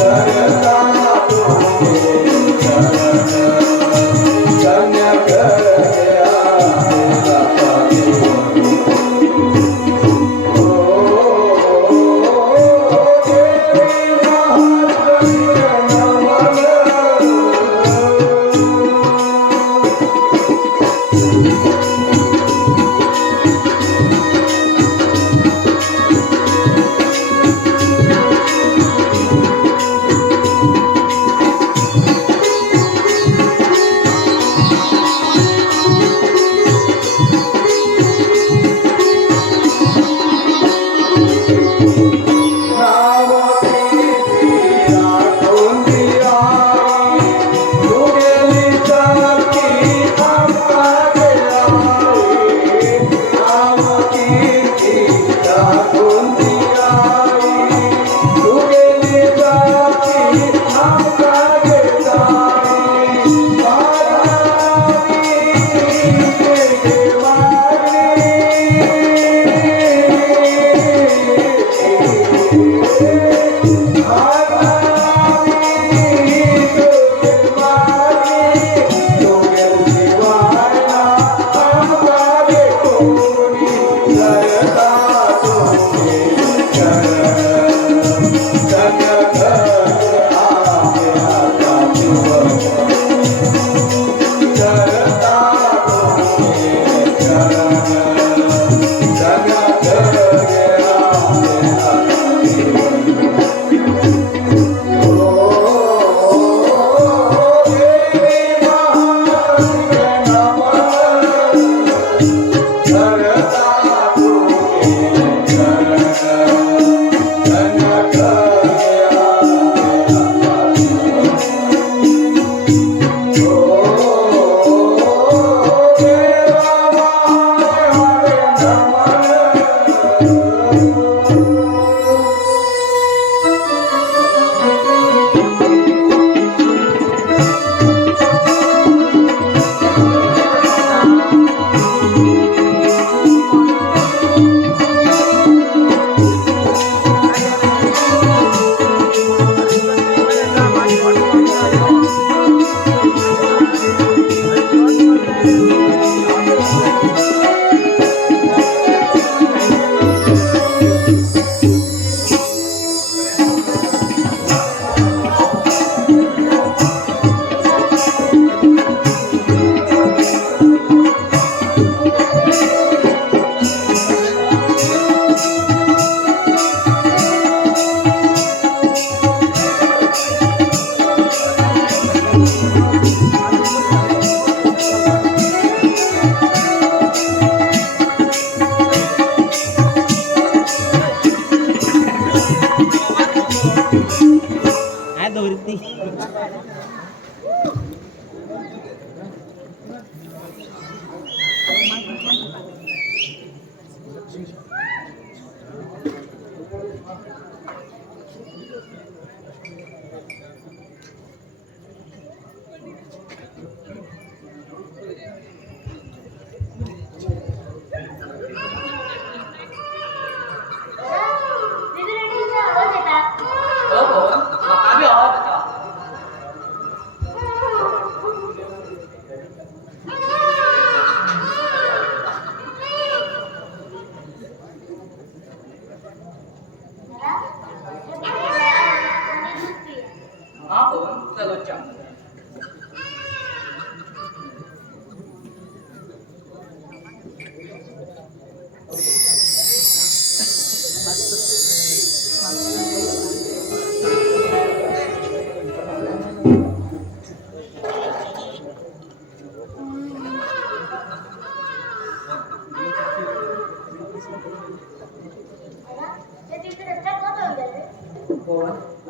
करता तुम्ही चरण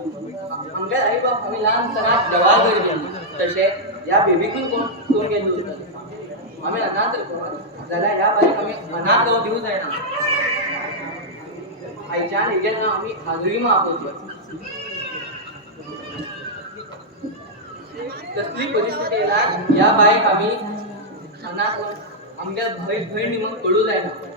आमच्या आई बाप आम्ही लहानपणात जवाल गेलो तसे या बेबीतून कोण गेलो होतं आम्ही अनाथ झाला या बारीक आम्ही अनाथ राहून देऊ जाय ना आईच्या निजेल ना आम्ही हाजरी मागवतो कसली परिस्थिती येणार या बाईक आम्ही अनाथ आमच्या बहीण मग कळू जाय ना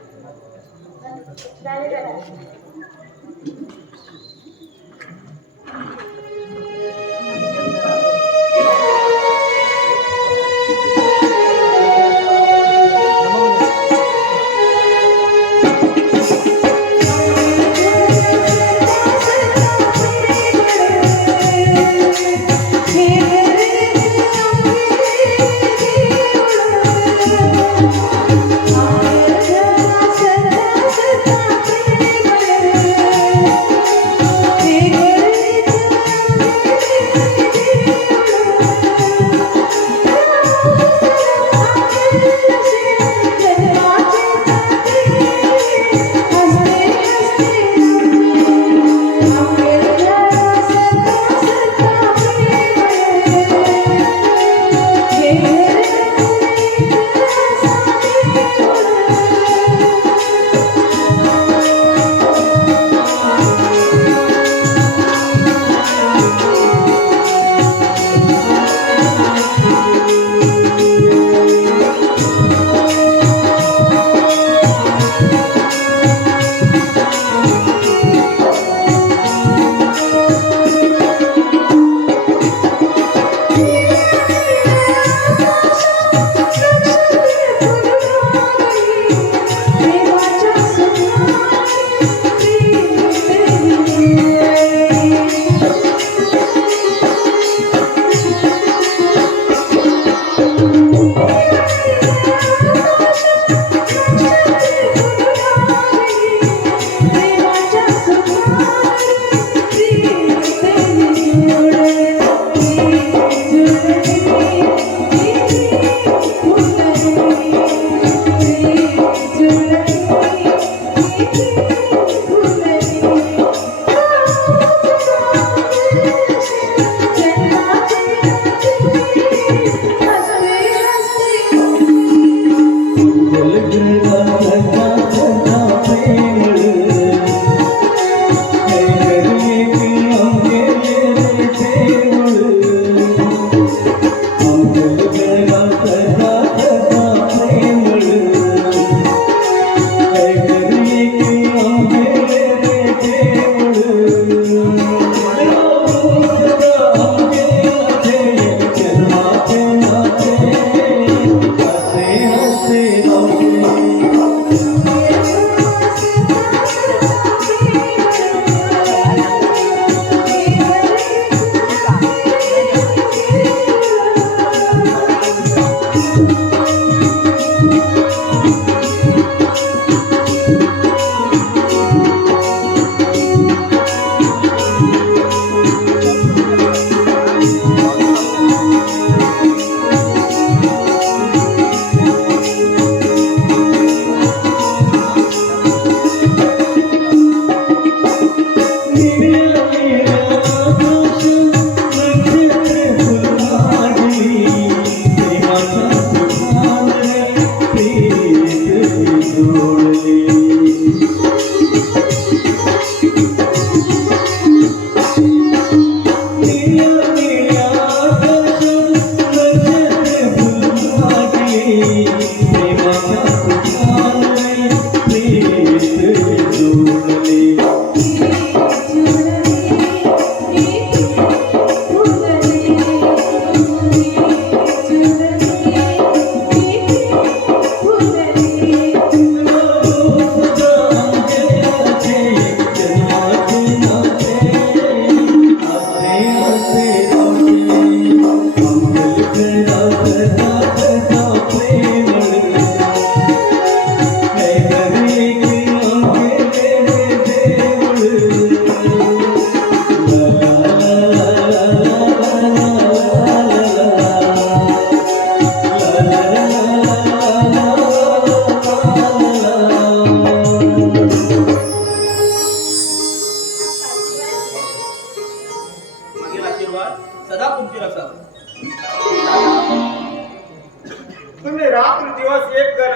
रात्र दिवस एक कर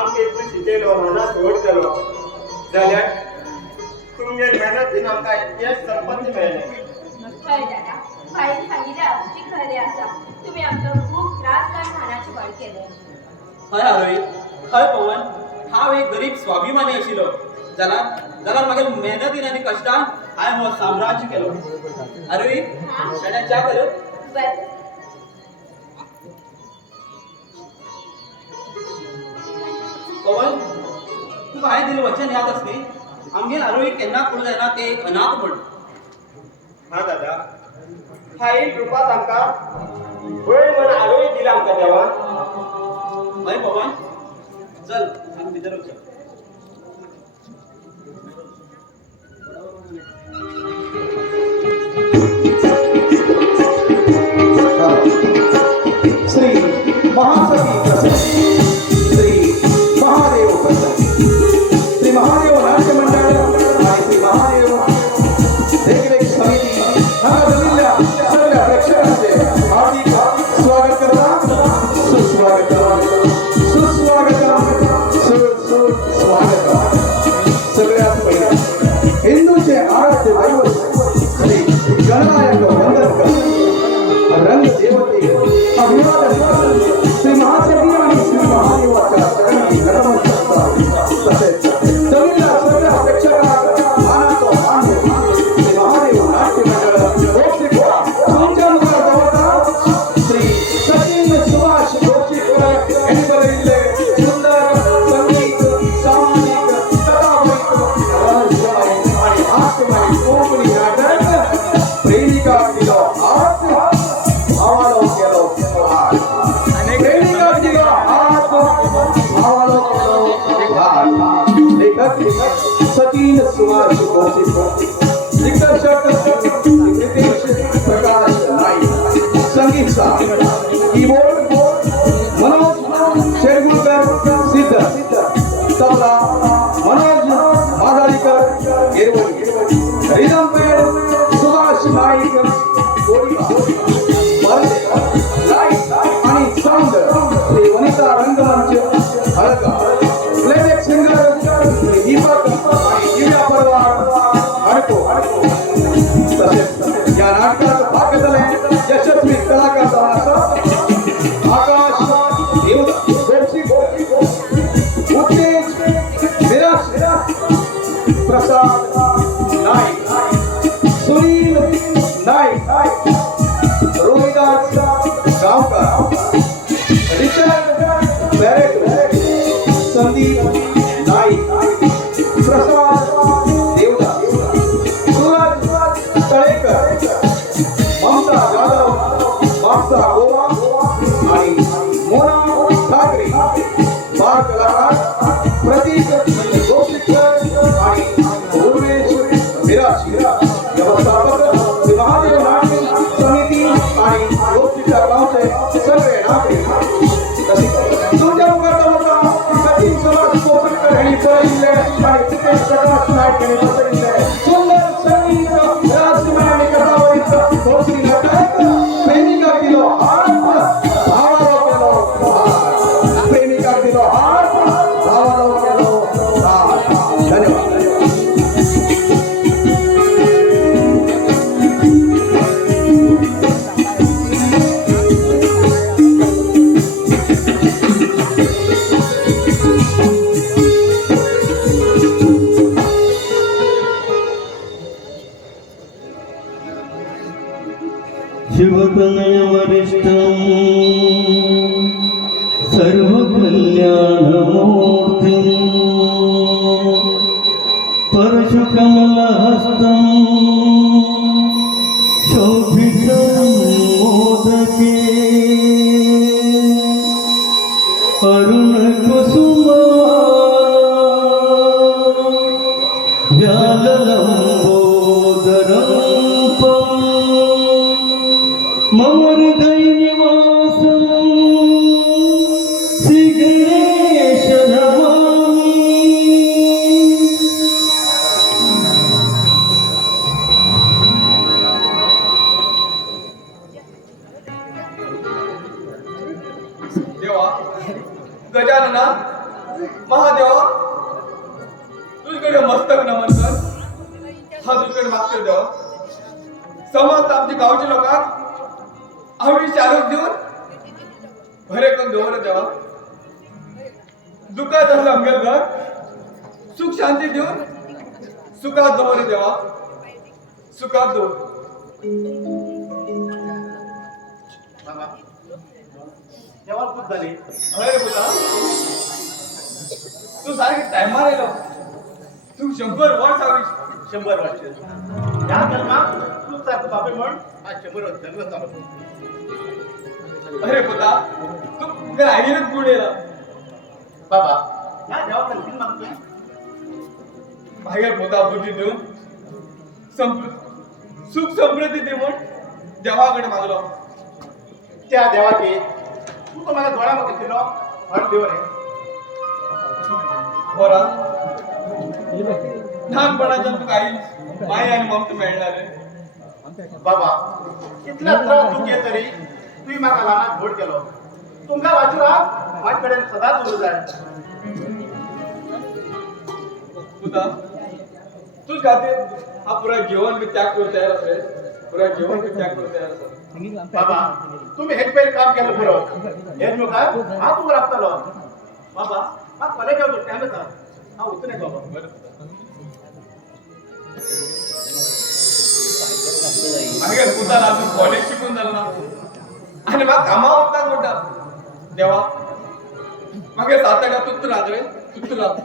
आमचे शिकेलो मना सोडतलो जाल्यार तुमगे मेहनतीन आमकां एक संपत्ती मेळ्ळी. खंय दादा बाईन सांगितलें अगदी खरें आसा. तुम्ही आमचो खूप त्रास काडून हाडाची वाड केले. हय हरय हय पवन, हांव एक गरीब स्वाभिमानी आशिल्लो जाल्यार जाल्यार मागीर मेहनतीन आनी कश्टान हांवें हो साम्राज्य केलो. हरय शेण्या च्या कर. बरें पवन, तुका हांवें दिलें वचन याद आसा न्ही? आमगेर हरय केन्ना पूण जायना ते एक अनाथ म्हण. हा दादा, हा एक रुपात आमकां बळ म्हण आरोग्य दिला आमकां देवान. हय पवन, चल आमी भितर वचया. श्री महासती प्रसन्न, श्री महादेव प्रसन्न, श्री महादेव नाट्य मंडळ आणि श्री महादेव देखरेख समिती नगरमधल्या सगळ्या प्रेक्षकांचे हार्दिक स्वागत करता. सुस्वागत सुस्वागत. सगळ्यात पहिले हिंदूचे आराध्य दैवत श्री गणनायक वंदनकर रंग देवते अभिवादन श्री महासती आणि श्री महादेवाच्या चरणी नतमस्तक. तसेच जमीनला सगळ्या प्रेक्षकांना मानाचा मान श्री महादेव नाट्य मंडळ तुमच्या श्री सचिन सुभाष जोशीकर यांनी बनविले सुंदर संगीत सामाजिक कथामय रहस्यमय आणि हास्यमय कोकणी नाटक प्रेमिका किलो आठ आवालो केलो हात. प्रेमिका किलो आठ आवालो केलो हात. लेखक सचिन सुभाष जोशीकर, दिग्दर्शक रितेश प्रकाश नाईक, संगीत कीबोर्ड मनोज शेडगुळकर सिद्ध, tabla Manoj Madalikar Yerwadi, rhythm pad Subhash Naik light आणि sound Shri Vanita Rangmanch Haldgaon, playback singer Shri Deepak आणि दिव्या परवार हडको. तसेच या नाटकात भाग घेतले यशस्वी कलाकार आकाश उत्तेज विराज प्रसाद नाईक, सुनील नाईक, रोहिदास गावकर, रिचर्ड बॅरेट, संदीप नाईक, प्रसाद देवदास, सूरज तळेकर, ममता जाधव, मागचा गोवा आणि मोना ठाकरे. बाळ कलाकार प्रतीक जोशीकर आणि उर्वेश विराज. व्यवस्थापक श्री महादेव नाट्य समिती आणि जोशीच्या गावचे सगळे नागरिक. तुमच्या मुखात सचिन सुभाष जोशीकर यांनी पळविले आणि तिथे प्रकाश नाईक यांनी पसरविले सुंदर संगीत रहस्यमय आणि कथावरीचं जोशी नाटक प्रेमिका किलो आठ भावालो केलो हात. प्रेमिका किलो आठ भावालो केलो हात. धन्यवाद. शिवतनय वरिष्ठं सर्वकल्याणमूर्तिं परशुकमलहस्तं शोभितं मोदके अरुणकुसुमा व्याललम्बोदरं मम हृदयनिवासं श्री गणेश नमामि. देवा गजानना महादेवा तुझ्याकडे मस्तक नमन कर. हा तुझ्याकडे मागतो देवा. समस्त आमची गावची लोक आयुष्य आरोग्य देऊन भरे करून देवर देवा. दुःखात असलं अंगल घर सुख शांती देऊन सुखात दोहरे देवा. सुखात दोर जेव्हा खूप झाली अरे बोला तू सारखी टायमार येलो. तू 100 वर्ष आयुष 100 वर्ष या जन्मात तू सारखं बाबे म्हणून आज 100 वर्ष जन्म चालू. अरे पुता तू आईनच गुण येला. बाबा या देवाकडे किती मागतोय? बाहेर पोता बुद्धी देऊन सुख समृद्धी देऊन देवाकडे मागलो. त्या देवाचे तू तर मला डोळ्यामध्ये दिलो हट देवर आहे. बरा लहानपणाच्या तू काही माय आणि ममता मिळणार आहे. बाबा इतला त्रास तू घे तरी तुम्ही मला लहानात घोड केलो. तुमच्या वाचूला माझ्याकडे सदाच उभं जाय. पुता तू खाते हा पुरा जीवन मी त्याग करू तयार असेल. पुरा जीवन मी त्याग करू तयार असेल. बाबा तुम्ही हेच पहिले काम केलं पुरं हेच लोक हा तू राबतालो. बाबा हा पले काय टाइम हा होत नाही बाबा. मागे पुताला तू कॉलेज शिकून झालं ना आणि मग कामावर होता मोठा देवा. मागे साता का तुत्तू राहत रे तुत्तू राहत.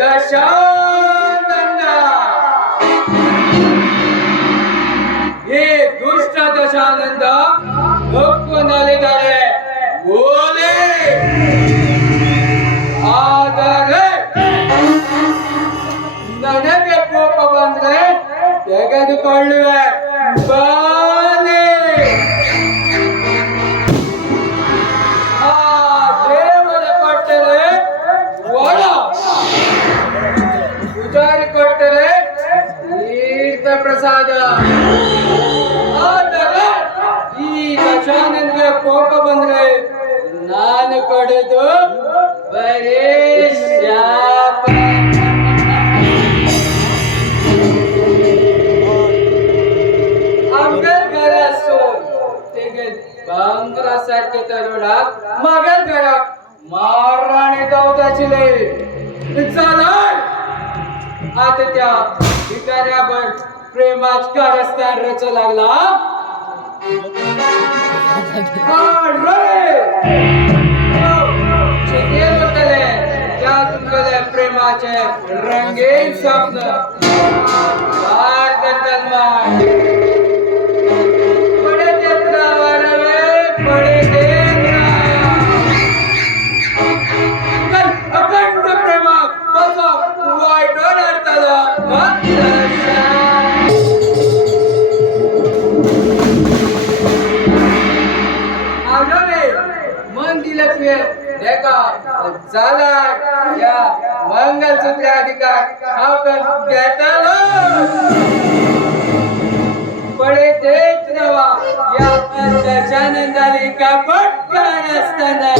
दशानंदा हे दुष्ट दशानंद भक्कून आले बोले ಆದರೆ ನನಗೆ ಕೋಪ ಬಂದ್ರೆ ತೆಗೆದುಕೊಳ್ಳುವೆ ಬಾನೆ. ಆ ದೇವರ ಕೊಟ್ಟರೆ ಒಳ ಪೂಜಾರಿ ಕೊಟ್ಟರೆ ತೀರ್ಥ ಪ್ರಸಾದ. ಆದರೆ ಈ ದಶಾನಂದಗೆ ಕೋಪ ಬಂದ್ರೆ ನಾನು ಕೊಡೋದು ಬರೀ ಶಾಪ. अंगल सोन तेगेल बांगरासारखे तरुणाक मागेल घराक मारराणी दावताचिले. चला आता त्या भिकाऱ्यावर प्रेमाच कारस्थान रच लागला. प्रेमाचे रंगीन स्वप्न अखंड प्रेमात कसं वाईट अडथळा झाला या मंगलसूत्र अधिकार आपण घेतलो पडे तेच नवा या दशानंदाली कपट असताना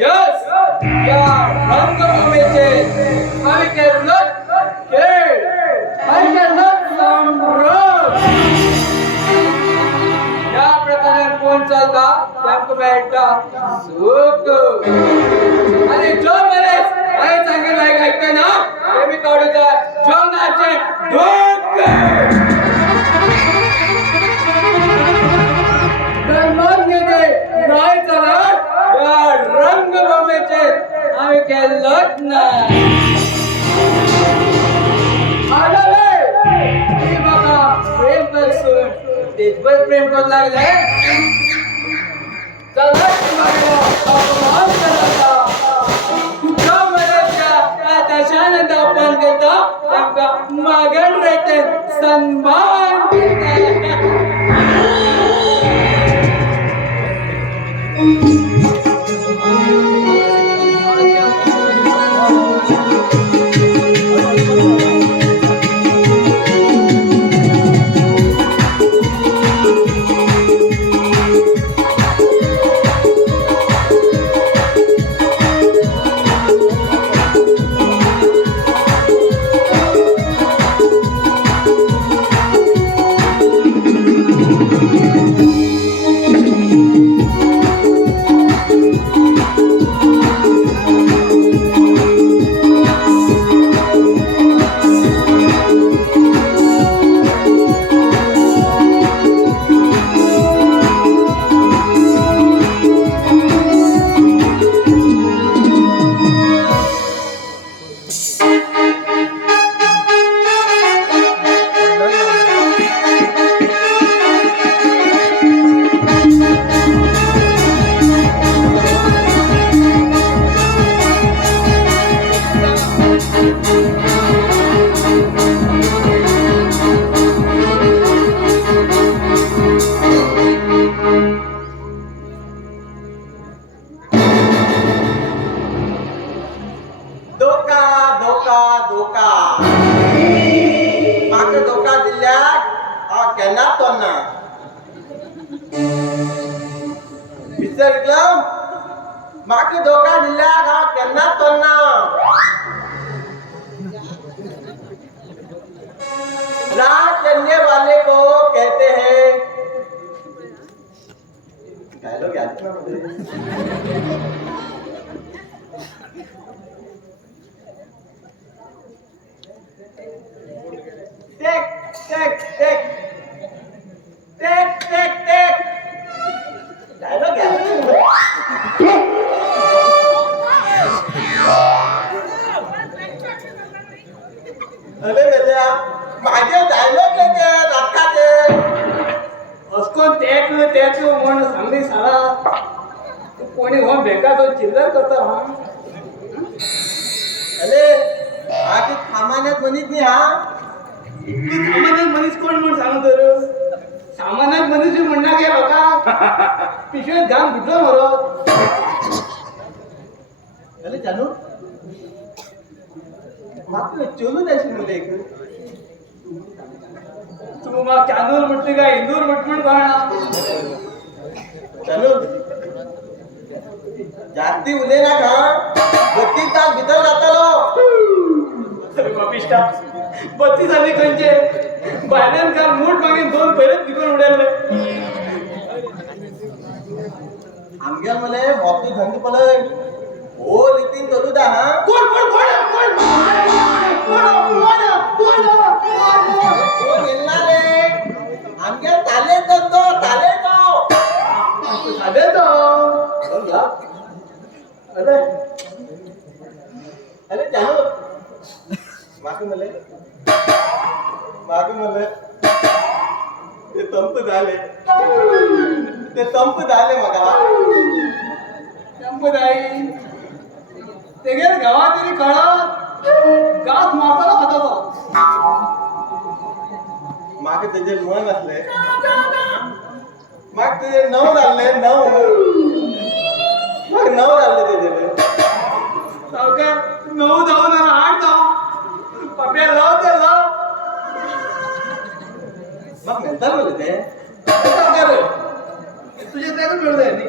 यस या रंगभूमीचे आम्ही केलं खेळ आम्ही केलं संभ्रम या प्रकारे कोण चालता त्यांना भेटता सुख आणि जो मरेस आई सांगेल ऐकते ना ते मी काढूचा जीवनाचे धोके धर्माज्ञ नाही चालत या रंगभूमीचे आम्ही केलंच नाही प्रेम करसून देशभर प्रेम करू लागले दशानंद आपण करता आमका मागण राहते सन्मान माके धोखा दिला गाव केन्ना तोन्ना रात करने वाले को कहते हैं डायलॉग याद ना मुझे take take take take take take dialogue याद अरे बेटा माझे डायलॉग येते नाटकाचे असको तेक तेक म्हणून सांगली सारा कोणी हो बेका तो चिल्लर करता हा अरे आधी सामान्यात म्हणत नाही हा तू सामान्यात मनीस कोण म्हणून सांगतो रे सामान्यात मनीस म्हणणार घे बघा पिशवेत घाम बुडलो मरो अरे जानू मात्र चलू द्यायची मुले एक तू मग चांदूर म्हटली का इंदूर म्हटमण कळना जानू जास्ती उले ना का 32 तास भीतर जातालो अरे बापिष्टा 32 झाले खंचे बायल्यान काल मूठ मागेन 2 परत तिकडून उडाले आमच्या मले मॉपी धंद पलय ओ नितीन करू दा हा कोण कोण कोण कोण येणार रे आमच्या ताले तो अरे तो अरे अरे जानू मागे मले ते तंप झाले मगा संपदाई तेगेर गावात तरी कळत गात मारताना होता तो म्हाका तेजेर मन असले म्हाका तेजेर नव जाल्ले नव म्हाका नव जाल्ले तेजेर सावकार 9 जाऊ ना 8 जाऊ पप्या लाव ते लाव म्हाका मेळटा मरे ते सावकार तुझे तेका मेळूं जाय न्ही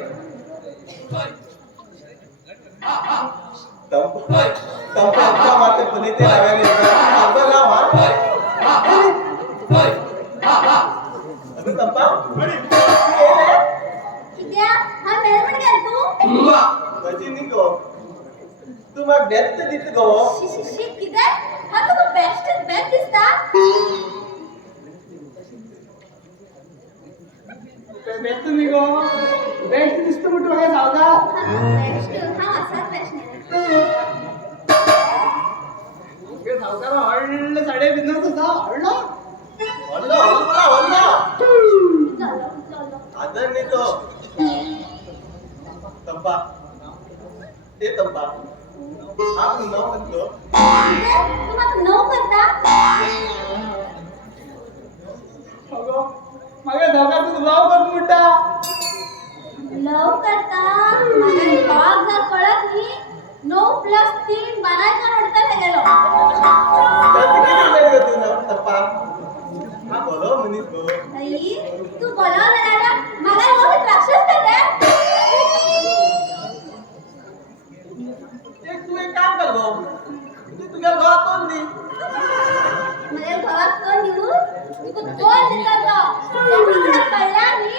तंपा आमच्या माते पुणे ते लागायला आंबा लाव अगं तंपा कित्या हा मेळपण गेल तू कशी न्ही गो तू म्हाका बेस्ट दित गो शी कित्या हा तुका बेस्ट दिसता बेस्ट न्ही गो बेस्ट दिसता म्हणटा म्हाका सावकार बेस्ट हा असाच बेस्ट सावकार व्हडले साडे बिझनेस आसा व्हडलो हल्ला आदर न्ही तो तंपा ते तंपा आप नाव म्हणतो तू म्हाका नो करता अगो म्हाका सावकार तू लव करता म्हणटा लव करता माझ्या भाग जर कळत नी 9+3 बनायचा म्हणता गेलो तू नाव तंपा हा बोलो मनीस गो आई तू बोलावलं ना मला एवढं राक्षस करते तू एक काम कर गो तू तुझ्या घरात कोण दी माझ्या घरात तो निघून तुका दोन देतात तुला कळला नी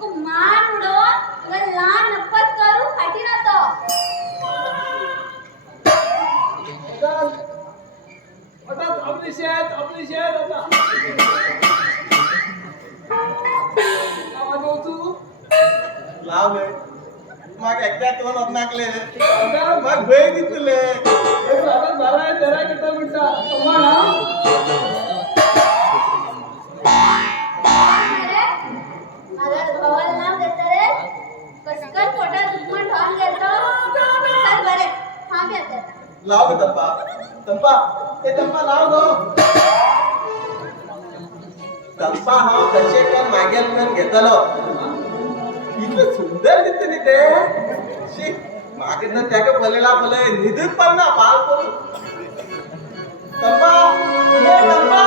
तुका मान उडवून तुला लहान नपत करू फाटी राहतो आपली शेत आता आवाज तू लाव रे माग एकट्या तोंड नाकले माग भय दितले झालाय जरा किती म्हणता तुम्हाला माझ्या भावाला नाव देतं रे कसकन पोटात दुश्मन ढॉन गेलतो चल बरे थांब येतात लाव गे तंपा तंपा ए तंपा लाव गो तंपा हांव कशें करून मागेल करून घेतलो इतलें सुंदर दिसता न्ही ते शी म्हाका तर तेका पळयला पळय न्हिदूच पडना पाल करून तंपा ए तंपा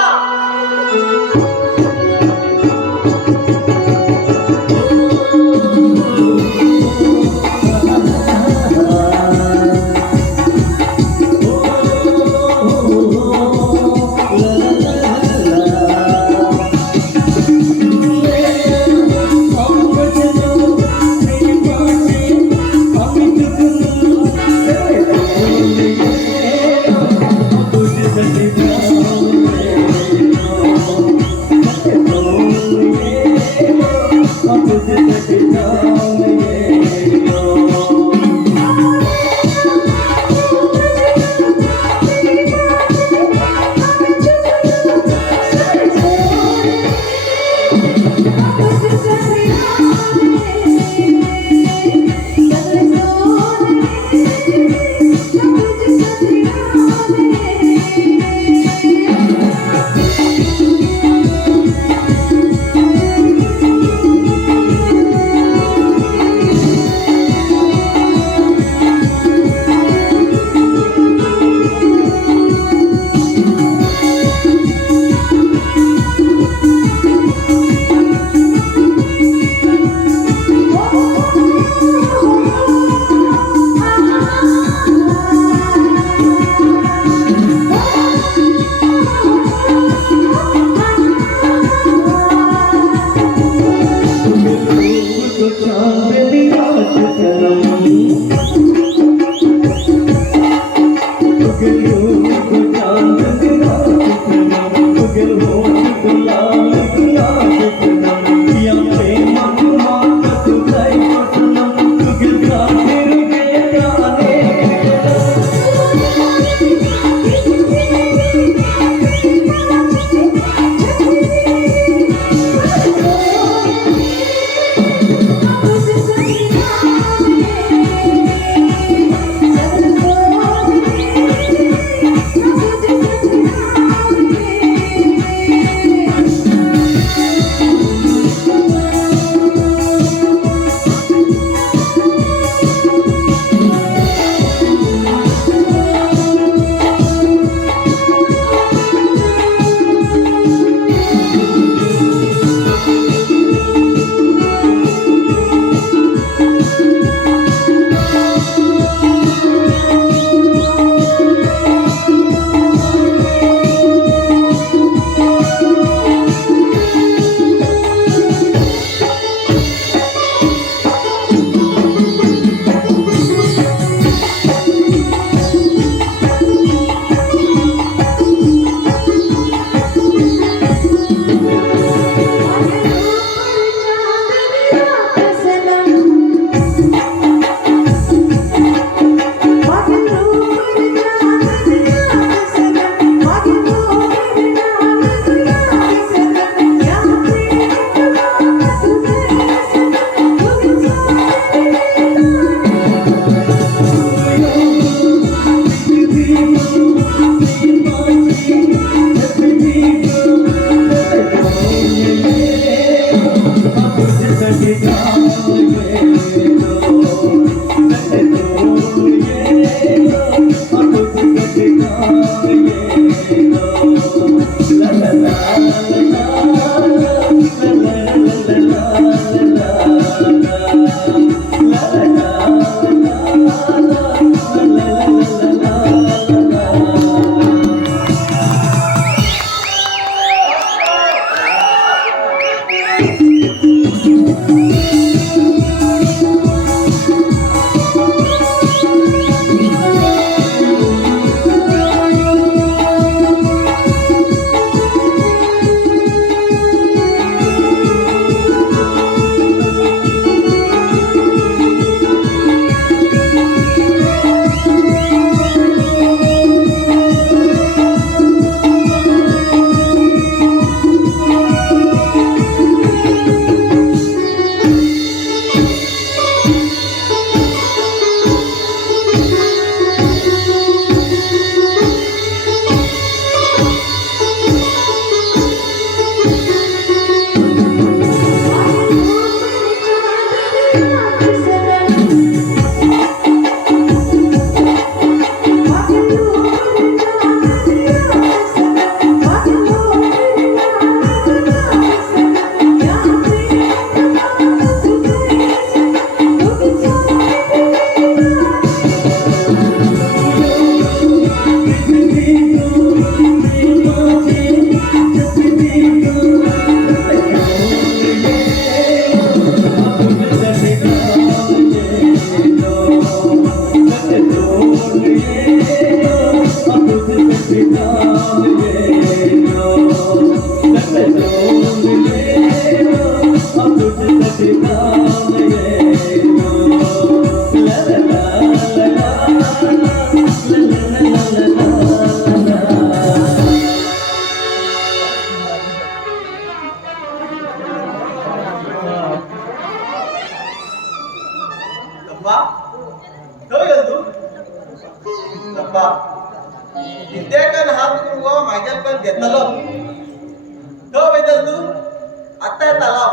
अप्पा खंय गेल तू अप्पा कित्याकन हात करून मागेल पण घेतलो खंय वयतल तू आत्ता येतालो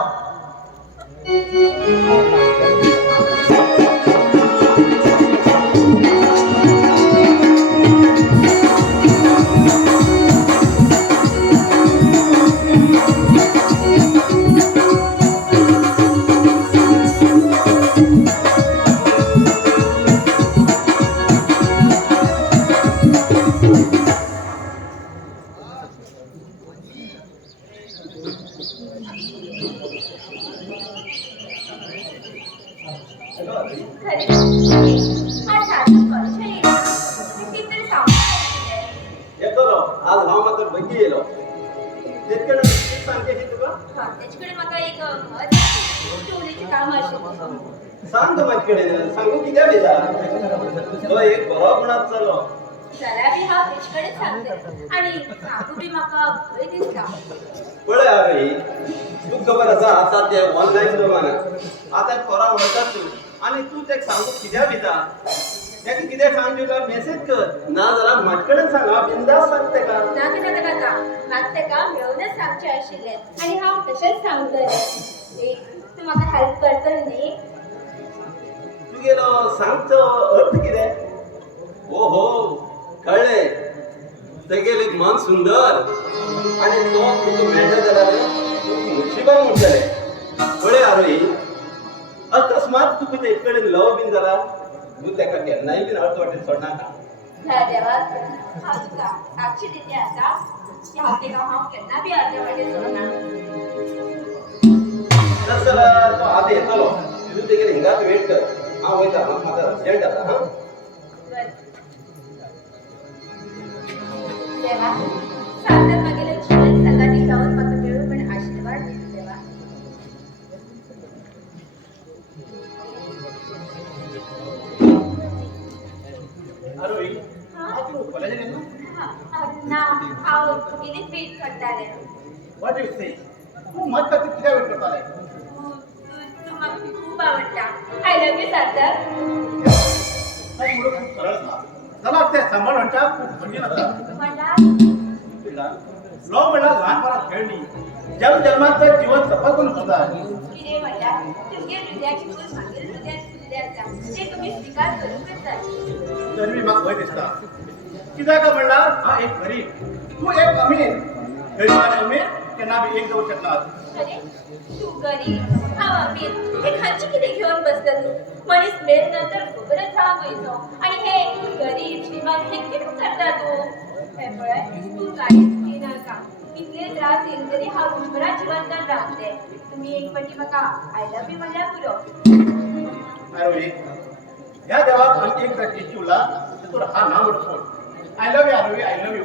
आज हांव मात्र बग्गी येयलो तेचकडे सांगते की तुका त्याच्याकडे म्हाका एक महत्वाची उलयेची काम आशिल्ली सांग तो माझ्या कडेन सांगू कित्याक येता तो एक बरो गुणात चलो जाल्यार बी हांव तेचे कडेन सांगते आणि सांगू बी म्हाका भंय दिसता पळय आवय तुका खबर आसा आतां ते ऑनलायन जमाना आतां पोरां वळखतात तूं आनी तूं तेका सांगू कित्याक भिता तेका कितें सांग दिल्यार मेसेज कर ना जाल्यार म्हाजे कडेन सांग हांव बिंदास सांग तेका नाका नाका नाका म्हाका तेका मेळूनच सांगचें आशिल्लें आनी हांव तशेंच सांगतलें तूं म्हाका हेल्प करतली न्ही तुगेलो सांगचो अर्थ कितें ओहो कळ्ळें तेगेलें एक मन सुंदर आनी तो तुका मेळटा जाल्यार नशिबान म्हणटलें पळय आरोही अकस्मात तुका तेजे कडेन लव बीन जाला तूं तेका केन्नाय बीन अर्थ वाटेन सोडनाका ह्या देवाक हांव तुका साक्षी दिते आसा की हांव केन्ना बी अर्द्या वाटेन सोडना तस जाल्यार तो आतां येतलो तूं तेगेले हिंगात वेट कर हांव वयता म्हाका मातसो अर्जंट आसा हां देवा सार्थक मागेलो जीवन संगाती जावन म्हाका मेळूं म्हण आशिर्वाद दी देवा आरोही तूं कॉलेजाक येना ना हांव तुगेलीच वेट करतालें व्हॉट यू से तूं मत खातीर कित्याक वेट करताले तूं म्हाका खूब आवडटा आय लव यू सार्थक सरळ ना जाल्यार ते सांबाळ म्हणटा खूब कठीण आसा म्हणल्यार लव म्हणल्यार ल्हानपणांत खेळ न्ही जन्म जन्मांत जीवन सफल करून सुद्धा कितें म्हणल्यार तुमगे हृदयाची फूल म्हागेर हृदयाची फुल्लें आसा तें तुमी स्विकार करूंकच जाय तरी म्हाका भंय दिसता कित्याक काय म्हणल्यार हांव एक गरीब तूं एक अमीर गरीब आनी अमीर केन्ना बी एक जावंक शकनात अरे तू गरीब हांव अमीर हे खांची कितें घेवन बसतली मनीस मेल नंतर खबरच जावंक वयचो आनी हे गरीब श्रीमंत हे कितें करता तूं हे पळय तूं कांयच भिनाका कितले त्रास येयले तरी हांव तुमकां जिवंत रावतलें तुमी एक फावटी म्हाका आय लव यू म्हणल्यार पुरो आरोही ह्या देवाक आमी एक जातीची उरला तातूंत हा ना म्हणून I love you Aarohi I love you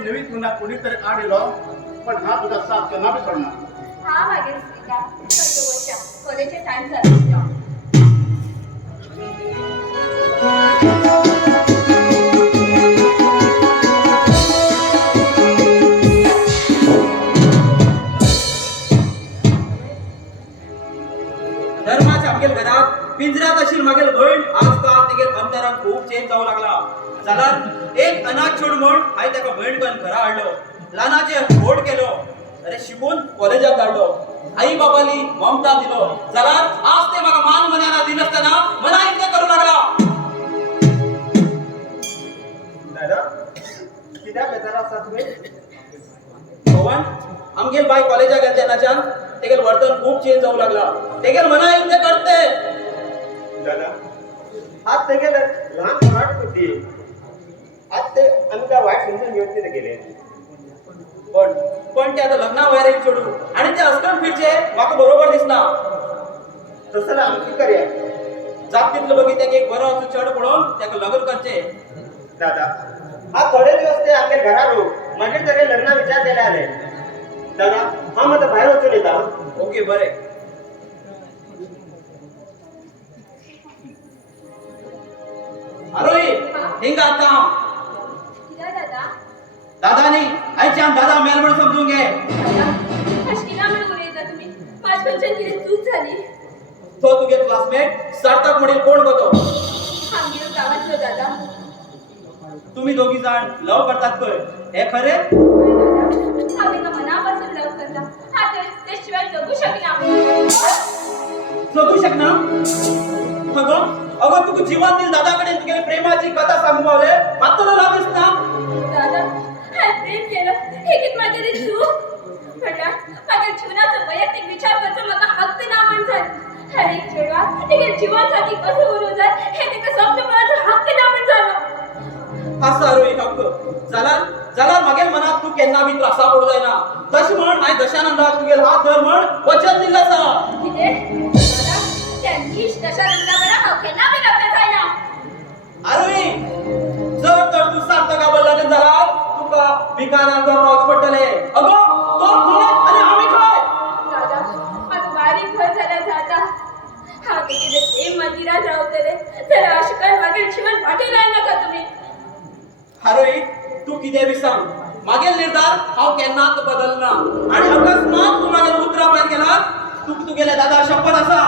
नवी तुला कोणीतरी काढलो पण हा तुझा साथ केव्हा बी सोडणार हा मागील स्वीकार संतोषा कॉलेजचे टाइम झाला धर्माच्या मागील घरात पिंजऱ्यात अशी मागील बहीण आजकाल तिगे अंतरात खूप चेंज जाऊ लागला जाल्यार एक अनाथ छोड म्हण हाय त्याका बहीण करून घरा हाडलो लहानाचे फोड केलो अरे शिकून कॉलेजात धाडलो आई बाबाली ममता दिलो जाल्यार आज ते म्हाका मान मनाला दिनासतना मना इतके करू लागला दादा कित्याक बेजार आसा तुमी पवन आमगेल बाय कॉलेजाक गेले तेन्नाच्यान तेगेल वर्तन खूप चेंज जाऊ लागला तेगेल मना इतके करते दादा आज तेगेले लहान फराट बुद्धी आज ते आमकां वायट समजून घेवन कितें केलें पण ते आता लग्ना वयर सोडू आणि ते हसकन फिरचे म्हाका बरोबर दिसना तसं जाल्यार आमची करया जात तितलो बघी त्याक एक बरो असो चढ पडोवन त्याका लग्न करचे दादा आज थोडे दिवस ते आमच्या घरा राहू मागीर तेगे लग्ना विचार केले आले दादा हांव मात भायर वचून येता ओके बरे अरोही हिंगा आता किती दादा दादानी आयच्यान दादा मेल म्हणून समजून घे अश्किला म्हणून उलयता तुम्ही माझ्याकडच्यान कितें चूक झाली तो तुगे क्लासमेट सार्थक म्हणील कोण गो तो आमगेलो गावातलो दादा तुम्ही दोघी जण लव करतात खंय हे खरे हांव एका मनापासून लव करता हा तर ते शिवाय जगू शकना जगू शकना अगं तुका जीवन दिल दादाकडे तुगे प्रेमाची कथा सांगू पावले मात्र लाभ दिसना दादा हांवें प्रेम केलं हेकीत म्हाजेर चूक म्हटल्यार म्हागे जिवनाचो वैयक्तीक विचार करचो म्हाका हक्क ना म्हण जालो हर एक चेडवा तेगे जिवन साथी कसो उरूं जाय हे तेका समजूपाचो हक्क ना म्हण जालो असा रोही हक्क जाल्यार मागेल मनात तू केन्ना बी त्रासा पडू जायना तशी म्हण हांवें दशानंदाक तुगेल हात धर म्हण वचन दिल्लें आसा कितें दादा त्या नीश दशानंदा बरा हांव केन्ना बी लग्न जायना अरे जर तर तू सार्थकाबर लग्न जाल्यार तुका भिकाऱ्यांक रावच पडटले अगो तो खंय आनी आमी खंय दादा म्हाका बारीक घर जाल्यार जाता हांव तेगे प्रेम मंदिरात रावतले जाल्यार अशें करून मागीर जीवन फाटीं लायनाका तुमी हरोई तू कितें बी सांग मागेल निर्धार हांव केन्नाच बदलना आनी अकस्मात तू मागेल उतरा भायर गेला तुगेले दादा शपथ आसा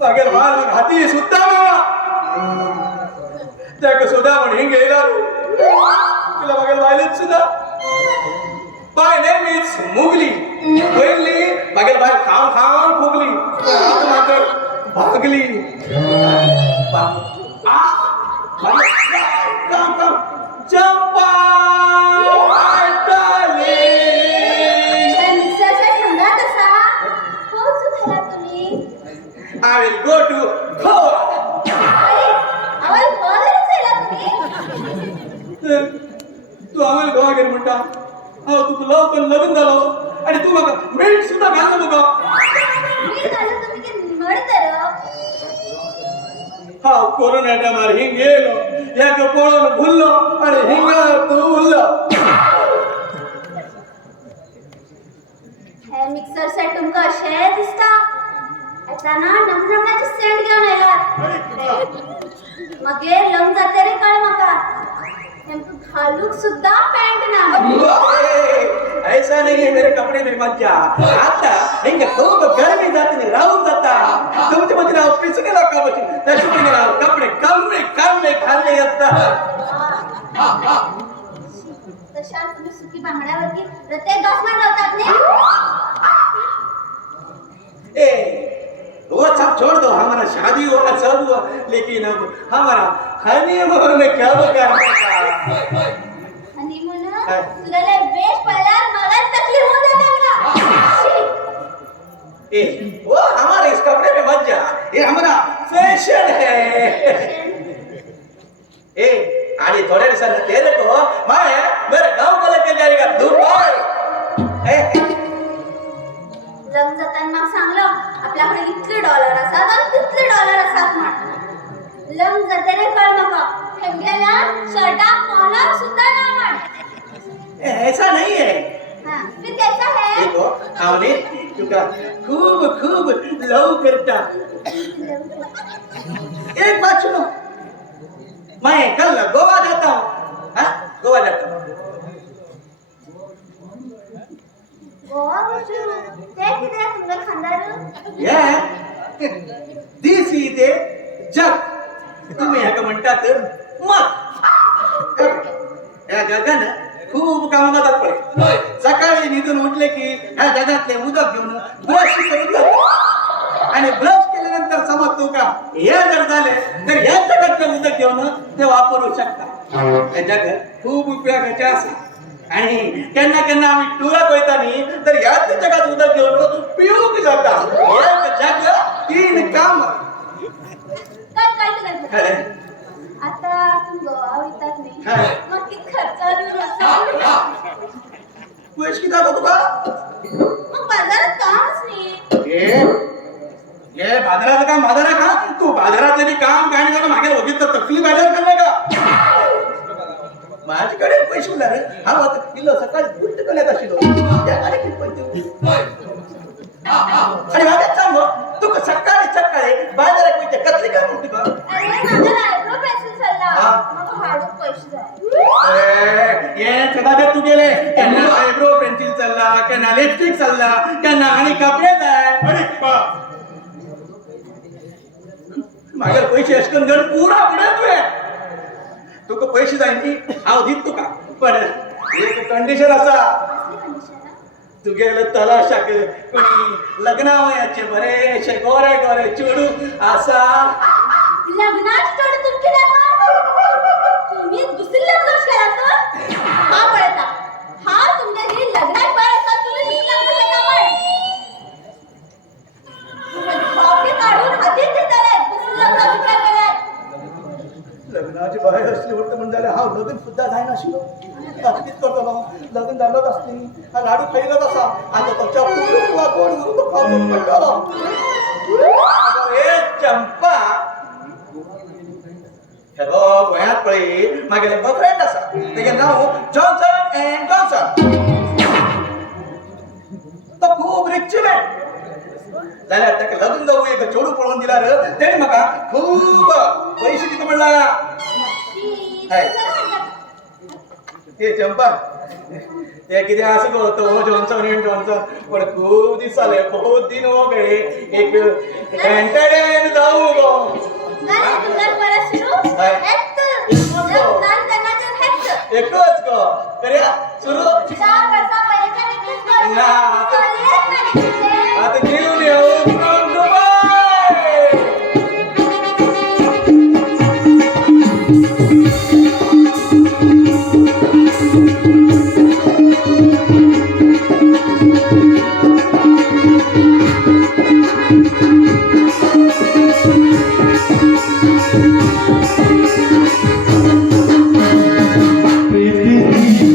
मागेल मार हाती सुद्धा त्या सुद्धा म्हण हिंग येयला तिला मागेल बायलेच सुद्धा बाय नेहमीच मुगली पयली मागेल बाय खावन खावन फुगली आता मात्र भागली चंपा तू आम्हाला गोवा गेली म्हणता हो तू लव पण लग्न झालं आणि तू मग मेट सुद्धा घाललं बघ मी झालं तुम्ही ते निमडतर हा कोरोना टायमार हिंग गेलो एक पळून भुललो आणि हिंग तू भुललो हे मिक्सर सेट तुमका अशे दिसता आता ना नमनमाची सेंट घेऊन येला मगे लंग जाते रे कळ मका नेमकं घालूक सुद्धा पॅन्ट ना ऐसा नहीं है मेरे कपड़े में मजा आता हिंग खूप गर्मी जाते राहून जाता तुमच्या मध्ये नाव पिसके लोका बची तशी तुम्ही नाव कपडे कमरे कमरे खाल्ले असतात तशा तुम्ही सुकी बांगड्यावरती प्रत्येक डॉसमान लावतात ने ए वो सब छोड़ दो हमारा शादी होगा सब हुआ लेकिन अब हमारा हनीमून कब करने का हनीमून तुला लय वेश पडल्यावर मला तकलीफ होऊन जाते का ए वो हमारे इस कपड़े में मत जा ये हमारा फैशन है ए आणि थोड़े दिवसांनी ते देखो मैं मेरे गांव को लेके जाएगा दुबई ए लग्न जाताना मग सांगलो आपल्याकडे इतले डॉलर असतात आणि तितले डॉलर असतात म्हण लग्न जाते रे कळ नका ठेवलेला शर्टा कॉलर सुद्धा ना म्हण ऐसा नहीं है हां फिर कैसा है देखो हमने तुका खूब खूब लव करता एक बात सुनो मैं कल गोवा जाता हूँ हाँ गोवा जाता हूँ गोवा वचू ते किती तुमचं खानदार या दिस इज ए जग तुम्ही ह्याका म्हणतात मग या जगानं खूप कामं जातात पडे सकाळी निघून उठले की ह्या जगातले उदक घेऊन ब्रश करून जातो आणि ब्रश केल्यानंतर समजतो का हे जर झाले तर ह्या जगातलं उदक घेऊन ते वापरू शकता या जगात खूप उपयोगाचे असतात आणि केन्ना केन्ना आम्ही टुराक वयतानी तर ह्याच जगात उदक घेऊन पिऊक जाता एक जग तीन काम काय आता तुम्ही गोवा वयतात न्ही हां. मग किती खर्च आलो पैसे किती जातो तुका मग बाजारात कामच नाही ये बाजाराचं काम बाजारात का तू बाजारातले बी काम काय नाही मागे बघितलं तकली बाजार करणार का माझ्याकडे पैसे उरले रे हा आता किलो सकाळी उलट करण्यात अशी त्याकडे किती पैसे आणि माझ्यात सांगो तू सकाळी सकाळी बाजारात पैसे कसली काय म्हणते का अरे माझा आयब्रो पेन्सिल चालला हां. मग हाडूक पैसे जाय ये सदाचे तू गेले त्यांना आयब्रो पेन्सिल चालला त्यांना लिपस्टिक चालला त्यांना आणि कपडे जाय अरे माझ्या पैसे अशकन घर पुरा पडत तुका पैसे जाय नी हांव दित तुका पण एक कंडिशन असा तुगेले तलाशाक कोणी लग्नावयाचे बरेशे गोरे गोरे चेडू असा लग्नाची जोड तुमची दाखवा तुम्ही दुसरी लग्न केला तर हा पळता हा तुमच्या घरी लग्नात पळता तुम्ही दुसरी लग्न केला बापरे काढून हातीत देताले दुसरी लग्न विचार केलाय लग्नाची बाहेर असली होतं म्हणजे हा लग्न सुद्धा जायना शिलो किती करतो ना लग्न झालं असली हा लाडू खाईला कसा आता त्याच्या पुढे कोण तो खाऊन पडला ए चंपा हेलो गोयात पळी मागे बॉयफ्रेंड असा तेगे नाव जॉन्सन अँड जॉन्सन तो खूप रिच मॅन जाल्यार ताका लग्न जाऊ एक चेडू पळोवन दिला रे तेणी म्हाका खूप पैसे दिता म्हणला ते चंपा ते कितें आसा गो तो जॉन्सन एंड जॉन्सन पण खूप दीस जाले खूप दिन हो गए एक एंटरटेन जाऊ गो एकच गो करूया सुरू आता घेऊन येऊ from Dubai. प्रीती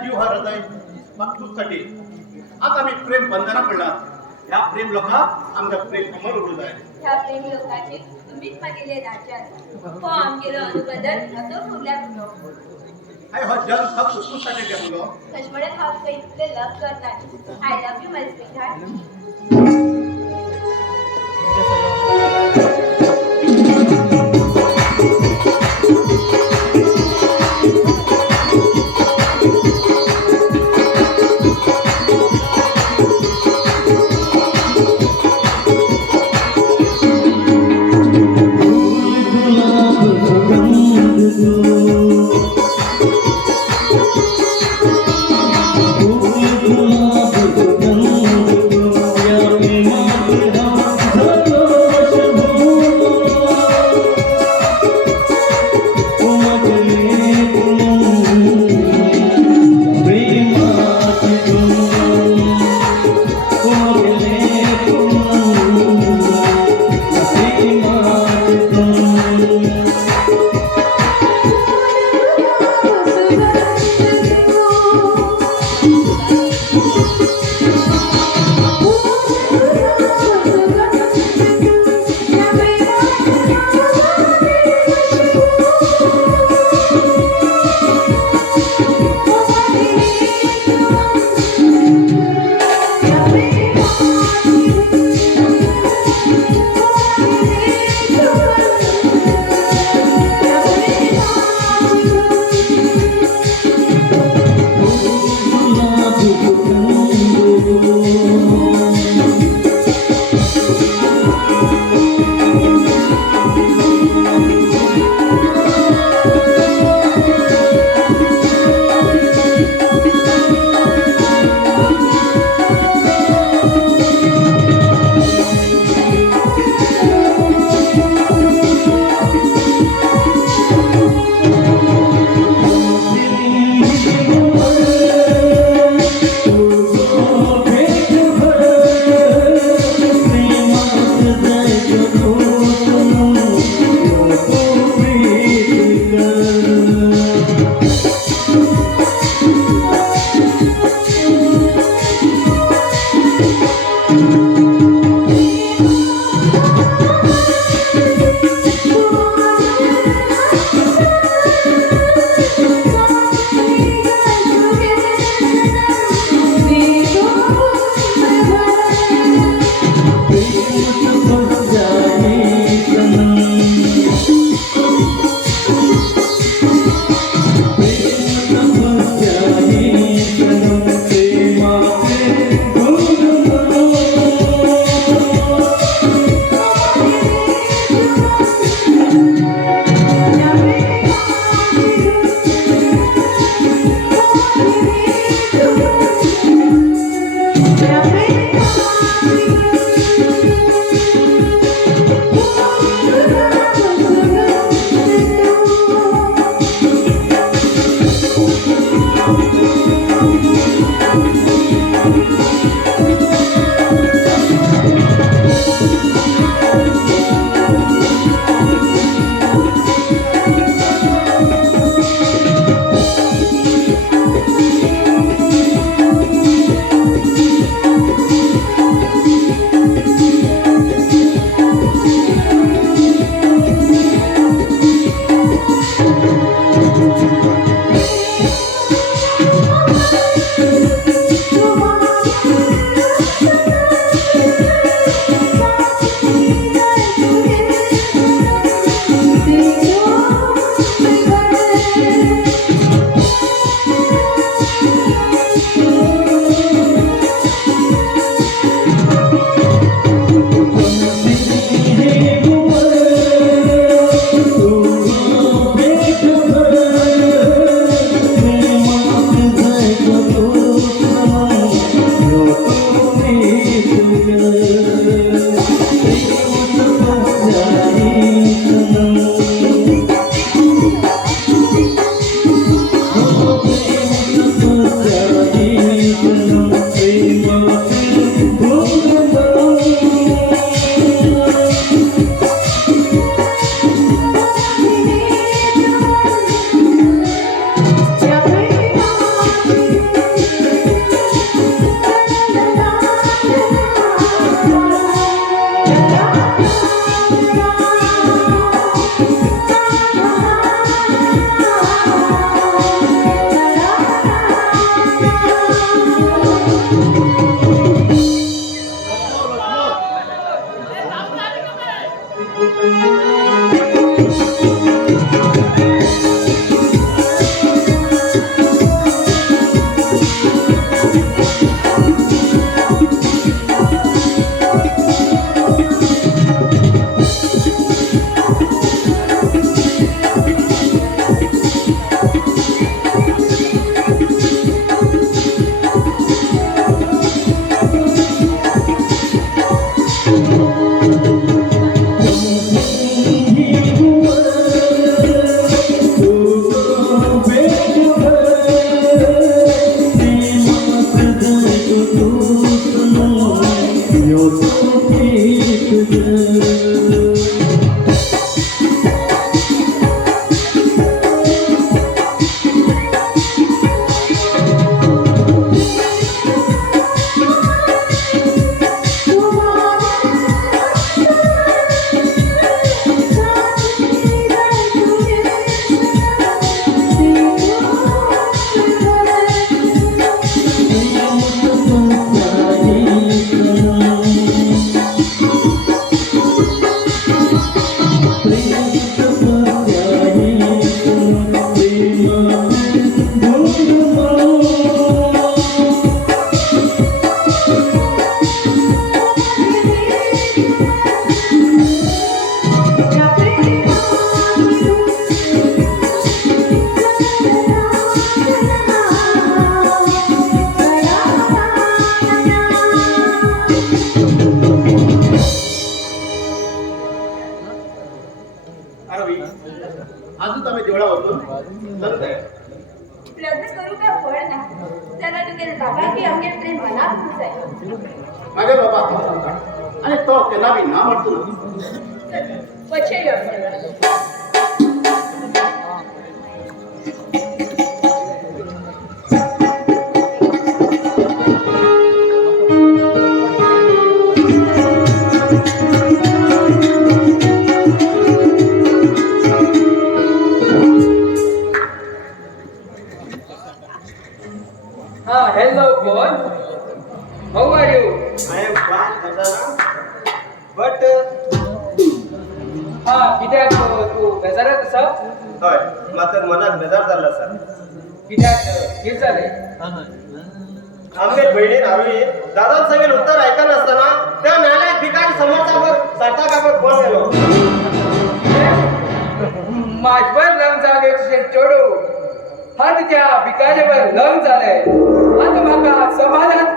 जीव हा हृदय मग तुझसाठी आता आम्ही प्रेम बंधना पडला ह्या प्रेम लोकांक आमच्या प्रेम अमर उडू जाय ह्या प्रेम लोकांचे तुम्हीच मागिले राजात हो आमगेलो अनुबदल असो फुगल्या म्हणून हाय हो जग फक्त तुझ्यासाठी केलो कशमडे हाव काही इतले लव करतात I love you my sweetheart मी देवळा होतो तर काय लग्न करू का फळ ना त्याला तुझे जागा की अंगे प्रेम मला जाय माझे बाबा आणि तो त्याला बी ना म्हणतो पछे Hello, Paul. How are you? I am fine, Khazana. But कित्याक तू बेजारात आसा? हय मात्र मनात बेजार जाल्लो आसा. कित्याक कितें जालें? आमगे बहिणीन हांवें दादान सांगेल उत्तर आयकनासतना त्या नाल्याक भिकारी समाजावर साठाकावर फोन केलो. माझ्यावर लग्न जागे तुझे चेडू आता त्या भिकाऱ्यावर लग्न झालंय. आता म्हाका समाजात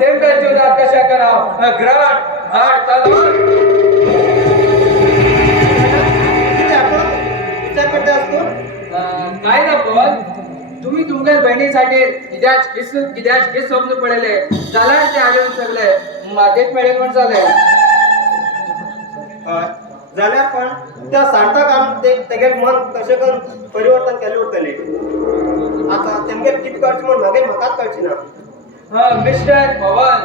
तेमच्या जीवनात कशा कराव ग्राट हाड तलवार विचार करता असतो. काय ना पण तुम्ही तुमच्या बहिणीसाठी कित्याच स्वप्न पडले जाल्यार ते आलेून सगळे मातेत मेळेल म्हण जाले. हय जाल्यार पण त्या सार्थक आम तेगे मन कशें करून परिवर्तन केले उरतले. आता तेमगे कितें करचें म्हण म्हाकाच कळची ना. मिस्टर पवन